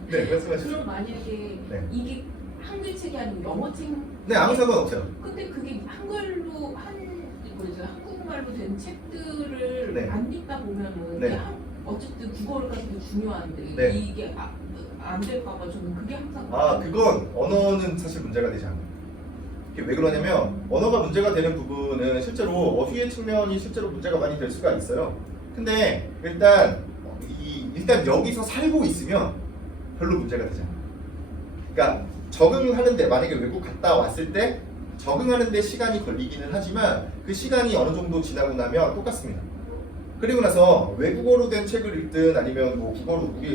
네, 말씀하시죠. 그럼 만약에 네. 이게 한글 책이 아니고 영어 책? 네, 아무 상관없어요. 근데 그게 한글로 한국말로 된 책들을 네. 안 읽다 보면은 네. 어쨌든 국어를 가지고 중요한데 네. 이게 안 될까봐 저는 그게 항상 그건 언어는 사실 문제가 되지 않아요. 이게 왜 그러냐면 언어가 문제가 되는 부분은 실제로 어휘의 측면이 실제로 문제가 많이 될 수가 있어요. 근데 일단 여기서 살고 있으면 별로 문제가 되지 않아요. 그러니까 적응하는데 만약에 외국 갔다 왔을 때 적응하는데 시간이 걸리기는 하지만 그 시간이 어느 정도 지나고 나면 똑같습니다. 그리고 나서 외국어로 된 책을 읽든 아니면 뭐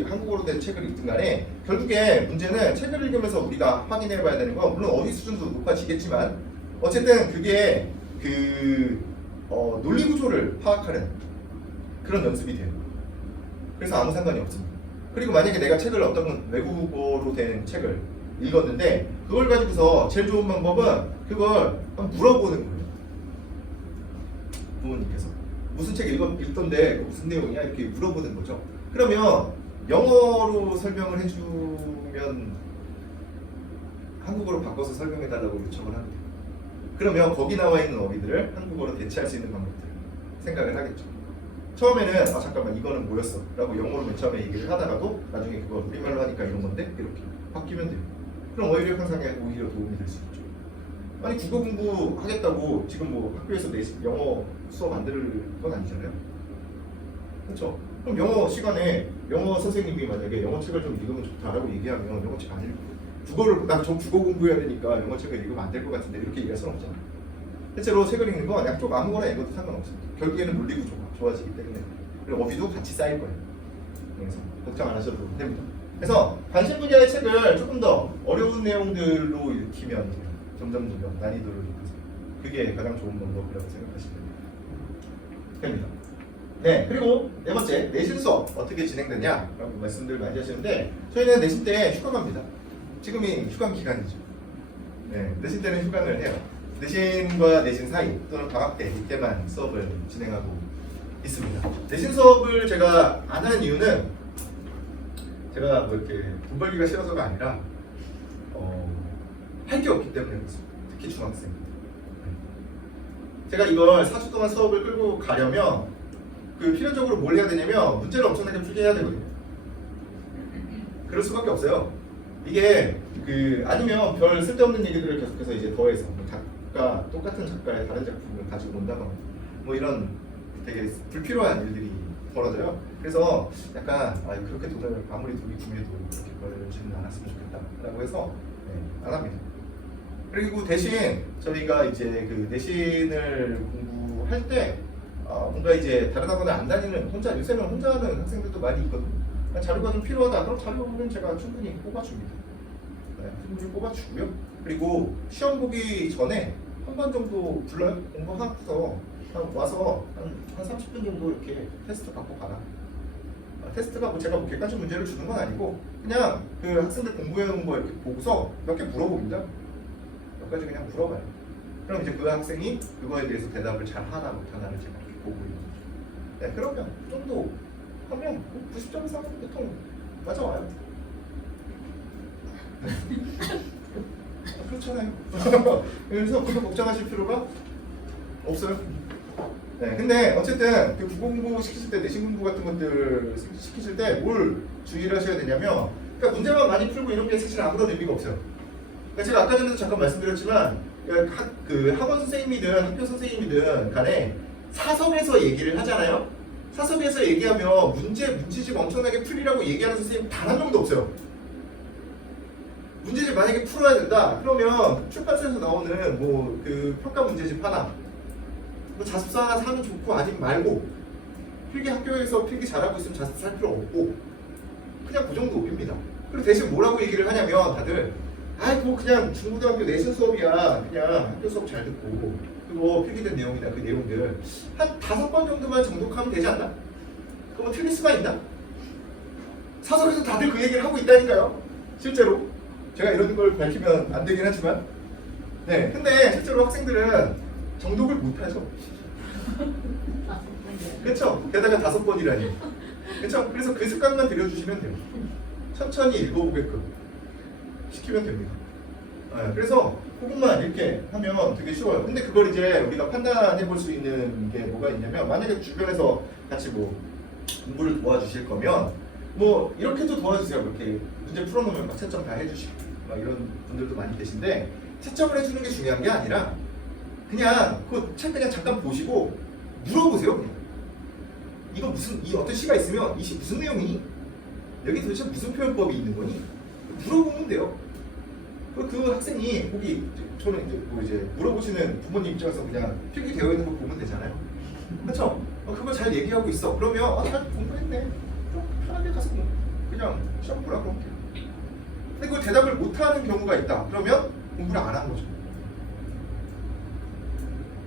한국어로 된 책을 읽든 간에 결국에 문제는 책을 읽으면서 우리가 확인해 봐야 되는 건 물론 어휘 수준도 높아지겠지만 어쨌든 그게 논리 구조를 파악하는 그런 연습이 돼요. 그래서 아무 상관이 없습니다. 그리고 만약에 내가 어떤 외국어로 된 책을 읽었는데 그걸 가지고서 제일 좋은 방법은 그걸 한번 물어보는 거예요. 부모님께서 무슨 책 읽던데 무슨 내용이야? 이렇게 물어보는 거죠. 그러면 영어로 설명을 해주면 한국어로 바꿔서 설명해달라고 요청을 합니다. 그러면 거기 나와 있는 어휘들을 한국어로 대체할 수 있는 방법들 생각을 하겠죠. 처음에는 잠깐만 이거는 뭐였어? 라고 영어로 맨 처음에 얘기를 하다가도 나중에 그거 우리말로 하니까 이런 건데? 이렇게 바뀌면 돼요. 그럼 어휘력 향상에 오히려 도움이 될 수 있죠. 아니 국어 공부하겠다고 지금 뭐 학교에서 영어 수업 안 들을 건 아니잖아요. 그렇죠? 그럼 영어 시간에 영어 선생님이 만약에 영어 책을 좀 읽으면 좋다라고 얘기하면 영어 책 안 읽고 저 국어 공부해야 되니까 영어 책을 읽으면 안 될 것 같은데 이렇게 얘기할 수는 없잖아요. 실제로 책을 읽는 건 양쪽 아무거나 읽어도 상관없습니다. 결국에는 논리 구조가 좋아지기 때문에 그리고 어휘도 같이 쌓일 거예요. 그래서 걱정 안 하셔도 됩니다. 그래서 관심 분야의 책을 조금 더 어려운 내용들로 읽히면 점점 난이도를 높여서 그게 가장 좋은 방법이라고 생각하시면 됩니다. 네, 그리고 네 번째 내신 수업 어떻게 진행되냐라고 말씀들 많이 하시는데 저희는 내신 때 휴가 갑니다. 지금이 휴강 기간이죠. 네, 내신 때는 휴강을 해요. 내신과 내신 사이 또는 방학 때 이때만 수업을 진행하고 있습니다. 내신 수업을 제가 안 하는 이유는 제가 뭐 이렇게 돈 벌기가 싫어서가 아니라 할 게 없기 때문에 그렇습니다. 특히 중학생. 제가 이걸 4주 동안 수업을 끌고 가려면 그 필연적으로 뭘 해야 되냐면 문제를 엄청나게 풀게 해야 되거든요. 그럴 수밖에 없어요. 이게 그 아니면 별 쓸데없는 얘기들을 계속해서 이제 더해서 뭐 작가 똑같은 작가의 다른 작품을 가지고 온다거나 뭐 이런 되게 불필요한 일들이 벌어져요. 그래서 약간 그렇게 돈을 아무리 돈이 궁해도 그렇게 벌지는 않았으면 좋겠다라고 해서 안 합니다. 그리고 대신 저희가 이제 그 내신을 공부할 때 뭔가 이제 다른 학원에 안 다니는 혼자 요새는 혼자 하는 학생들도 많이 있거든요. 자료가 좀 필요하다 그럼 자료는 제가 충분히 뽑아줍니다. 충분히 뽑아주고요. 그리고 시험 보기 전에 한 번 정도 불러요. 공부하고서 와서 한 30분 정도 이렇게 테스트 받고 가라. 테스트가 뭐 제가 뭐 객관식 문제를 주는 건 아니고 그냥 그 학생들 공부해놓은 거 이렇게 보고서 몇 개 물어봅니다. 몇 가지 그냥 물어봐요. 그럼 이제 그 학생이 그거에 대해서 대답을 잘 하나 못하나를 제가 이렇게 보고 있는 거죠. 네, 그러면 그 정도 하면 90점 이상은 보통 맞아와요. 그렇잖아요. 그래서 그렇게 걱정하실 필요가 없어요. 네, 근데 어쨌든 그 국어공부 시키실 때 내신 공부 같은 것들 시키실 때 뭘 주의를 하셔야 되냐면, 그러니까 문제만 많이 풀고 이런 게 사실 아무런 의미가 없어요. 그러니까 제가 아까 전에도 잠깐 말씀드렸지만 그 학원 선생님이든 학교 선생님이든 간에 사석에서 얘기를 하잖아요. 사석에서 얘기하면 문제집 엄청나게 풀리라고 얘기하는 선생님 단 한 명도 없어요. 문제집 만약에 풀어야 된다 그러면 출판사에서 나오는 뭐 그 평가 문제집 하나, 뭐 자습서 하나 사면 좋고 아니면 말고, 필기 학교에서 필기 잘하고 있으면 자습서 살 필요 없고 그냥 그 정도 입니다. 그리고 대신 뭐라고 얘기를 하냐면 다들 뭐 그냥 중고등학교 내신 수업이야, 그냥 학교 수업 잘 듣고 그리고 필기된 내용이나 그 내용들 한 5번 정도만 정독하면 되지 않나? 그럼 틀릴 수가 있나? 사설에서 다들 그 얘기를 하고 있다니까요. 실제로 제가 이런 걸 밝히면 안 되긴 하지만, 네, 근데 실제로 학생들은 정독을 못하죠. 그렇죠? 게다가 5번이라니. 그렇죠? 그래서 그 습관만 들여주시면 돼요. 천천히 읽어보게끔 시키면 됩니다. 네, 그래서 그것만 이렇게 하면 되게 쉬워요. 근데 그걸 이제 우리가 판단해 볼 수 있는 게 뭐가 있냐면, 만약에 주변에서 같이 뭐 공부를 도와주실 거면 뭐 이렇게도 도와주세요. 이렇게 문제 풀어놓으면 막 채점 다 해주시고 막 이런 분들도 많이 계신데, 채점을 해주는 게 중요한 게 아니라 그냥 그 책 그냥 잠깐 보시고 물어보세요. 그냥 이거 무슨, 이 어떤 시가 있으면 이 시 무슨 내용이니? 여기 도대체 무슨 표현법이 있는 거니? 물어보면 돼요. 그 학생이 거기 저는 이제 뭐 이제 물어보시는 부모님 입장에서 그냥 필기되어 있는 거 보면 되잖아요. 그렇죠? 그거 잘 얘기하고 있어. 그러면 잘 공부했네. 좀 편하게 가서 그냥 시험 보라 그러면 돼요. 근데 그 대답을 못하는 경우가 있다. 그러면 공부를 안 한 거죠.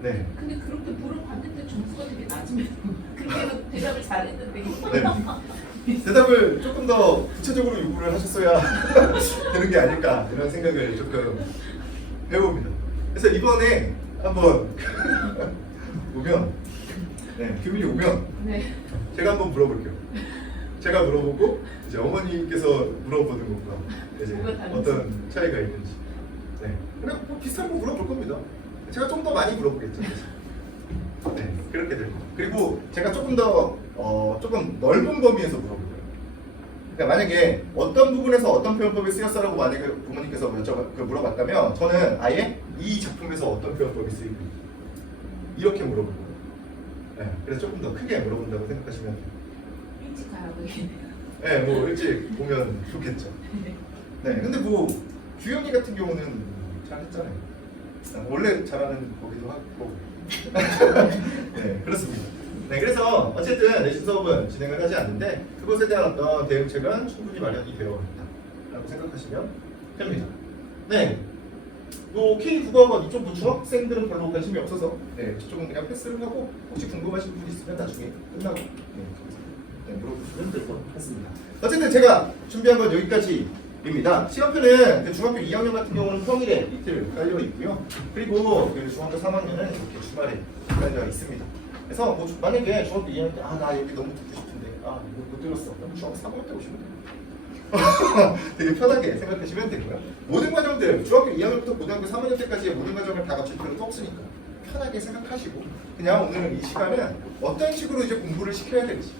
네. 근데 그렇게 물어봤는데 점수가 되게 낮으면 그게 대답을 잘했는데 네. 대답을 조금 더 구체적으로 요구를 하셨어야 되는 게 아닐까 이런 생각을 조금 해봅니다. 그래서 이번에 한번 오면, 네, 교민이 오면 네. 제가 한번 물어볼게요. 제가 물어보고 이제 어머니께서 물어보는 것과 이제 어떤 차이가 있는지. 네. 그냥 뭐 비슷한 거 물어볼 겁니다. 제가 좀 더 많이 물어보겠죠. 네, 그렇게 될 거예요. 그리고 제가 조금 더 조금 넓은 범위에서 물어볼 거예요. 그러니까 만약에 어떤 부분에서 어떤 표현법이 쓰였어라고 만약에 부모님께서 물어봤다면 저는 아예 이 작품에서 어떤 표현법이 쓰이고 이렇게 물어볼 거예요. 네, 그래서 조금 더 크게 물어본다고 생각하시면 돼요. 일찍 가라고 얘기해요. 네, 뭐 일찍 오면 좋겠죠. 네, 근데 뭐 규영이 같은 경우는 잘했잖아요. 원래 잘하는 거기도 하고. 네, 그렇습니다. 네, 그래서 어쨌든 내신 수업은 진행을 하지 않는데 그것에 대한 어떤 대응책은 충분히 마련이 되어 있다라고 생각하시면 됩니다. 네, 뭐 K 국어학원 이쪽 뭐 중학생들은 별로 관심이 없어서 네, 저쪽은 그냥 패스를 하고 혹시 궁금하신 분 있으면 나중에 끝나고 네, 물어보시면 될 것 같습니다. 어쨌든 제가 준비한 건 여기까지입니다. 시간표는 그 중학교 2학년 같은 경우는 평일에 이틀 깔려 있고요. 그리고 그 중학교 3학년은 이렇게 주말에 깔려 있습니다. 그래서 뭐 만약에 중학교 2학년 때 나 여기 너무 듣고 싶은데 이거 못 들었어. 그럼 중학교 3학년 때 오시면 돼요. 되게 편하게 생각하시면 되고요. 모든 과정들 중학교 2학년부터 고등학교 3학년 때까지의 모든 과정을 다 갖출 필요는 없으니까 편하게 생각하시고 그냥 오늘 이 시간은 어떤 식으로 이제 공부를 시켜야 될지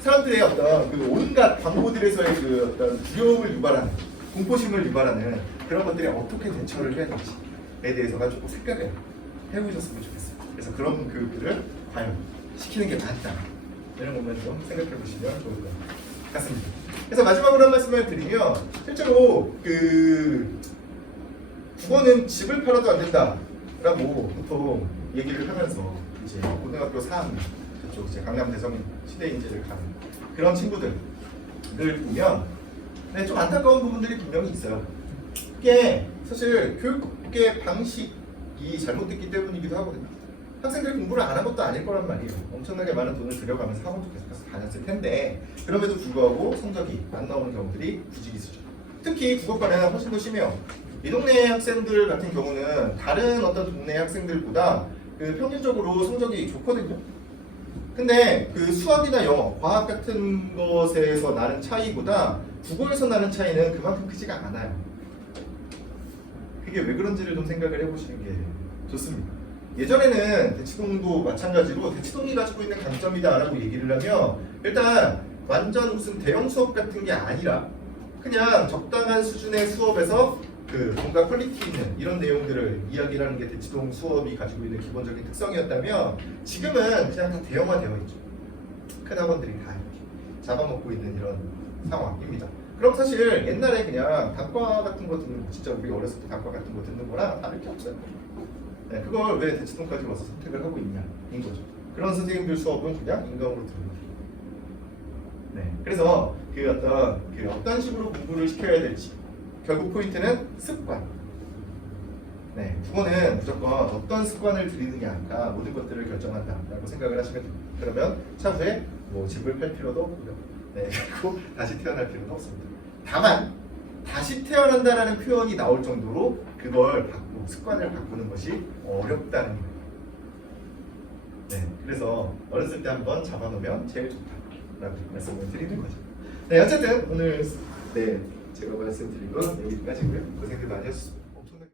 사람들의 어떤 그 온갖 광고들에서의 그 어떤 두려움을 유발하는 공포심을 유발하는 그런 것들에 어떻게 대처를 해야 될지에 대해서가 조금 생각을 해보셨으면 좋겠어요. 그래서 그런 교육들을 과연 시키는 게 맞다 이런 것만 좀 생각해 보시면 좋을 것 같습니다. 그래서 마지막으로 한 말씀을 드리면 실제로 그 국어는 집을 팔아도 안 된다라고 보통 얘기를 하면서 이제 고등학교 4학년 저쪽 이제 강남 대성 시대인재를 가는 그런 친구들을 보면 네, 좀 안타까운 부분들이 분명히 있어요. 이게 사실 교육의 방식이 잘못됐기 때문이기도 하거든요. 학생들이 공부를 안 한 것도 아닐 거란 말이에요. 엄청나게 많은 돈을 들여가면서 학원도 계속해서 다녔을 텐데 그럼에도 불구하고 성적이 안 나오는 경우들이 부지기수죠. 특히 국어과는 훨씬 더 심해요. 이 동네 학생들 같은 경우는 다른 어떤 동네 학생들보다 그 평균적으로 성적이 좋거든요. 근데 그 수학이나 영어, 과학 같은 것에서 나는 차이보다 국어에서 나는 차이는 그만큼 크지가 않아요. 그게 왜 그런지를 좀 생각을 해보시는 게 좋습니다. 예전에는 대치동도 마찬가지로 대치동이 가지고 있는 강점이다라고 얘기를 하면 일단 완전 무슨 대형 수업 같은 게 아니라 그냥 적당한 수준의 수업에서 그 뭔가 퀄리티 있는 이런 내용들을 이야기를 하는 게 대치동 수업이 가지고 있는 기본적인 특성이었다면 지금은 그냥 다 대형화되어 있죠. 큰 학원들이 다 이렇게 잡아먹고 있는 이런 상황입니다. 그럼 사실 옛날에 그냥 단과 같은 거 듣는 거 진짜 우리 어렸을 때 단과 같은 거 듣는 거랑 다를 게 없어요. 네, 그걸 왜 대치동까지 와서 선택을 하고 있냐인 거죠. 그런 선생님들 수업은 그냥 인강으로 듣는 거죠. 네, 그래서 그 어떤 식으로 공부를 시켜야 될지 결국 포인트는 습관. 네, 국어는 무조건 어떤 습관을 들이느냐가 모든 것들을 결정한다라고 생각을 하시면 됩니다. 그러면 차후에 뭐 집을 팔 필요도 없고요. 네, 그리고 다시 태어날 필요도 없습니다. 다만 다시 태어난다라는 표현이 나올 정도로 그걸 습관을 바꾸는 것이 어렵다는 거예요. 네, 그래서 어렸을 때 한번 잡아놓으면 제일 좋다라고 말씀을 드리는 거죠. 네, 어쨌든 오늘 제가 말씀드린 건 여기까지고요. 고생들 많이 하셨습니다.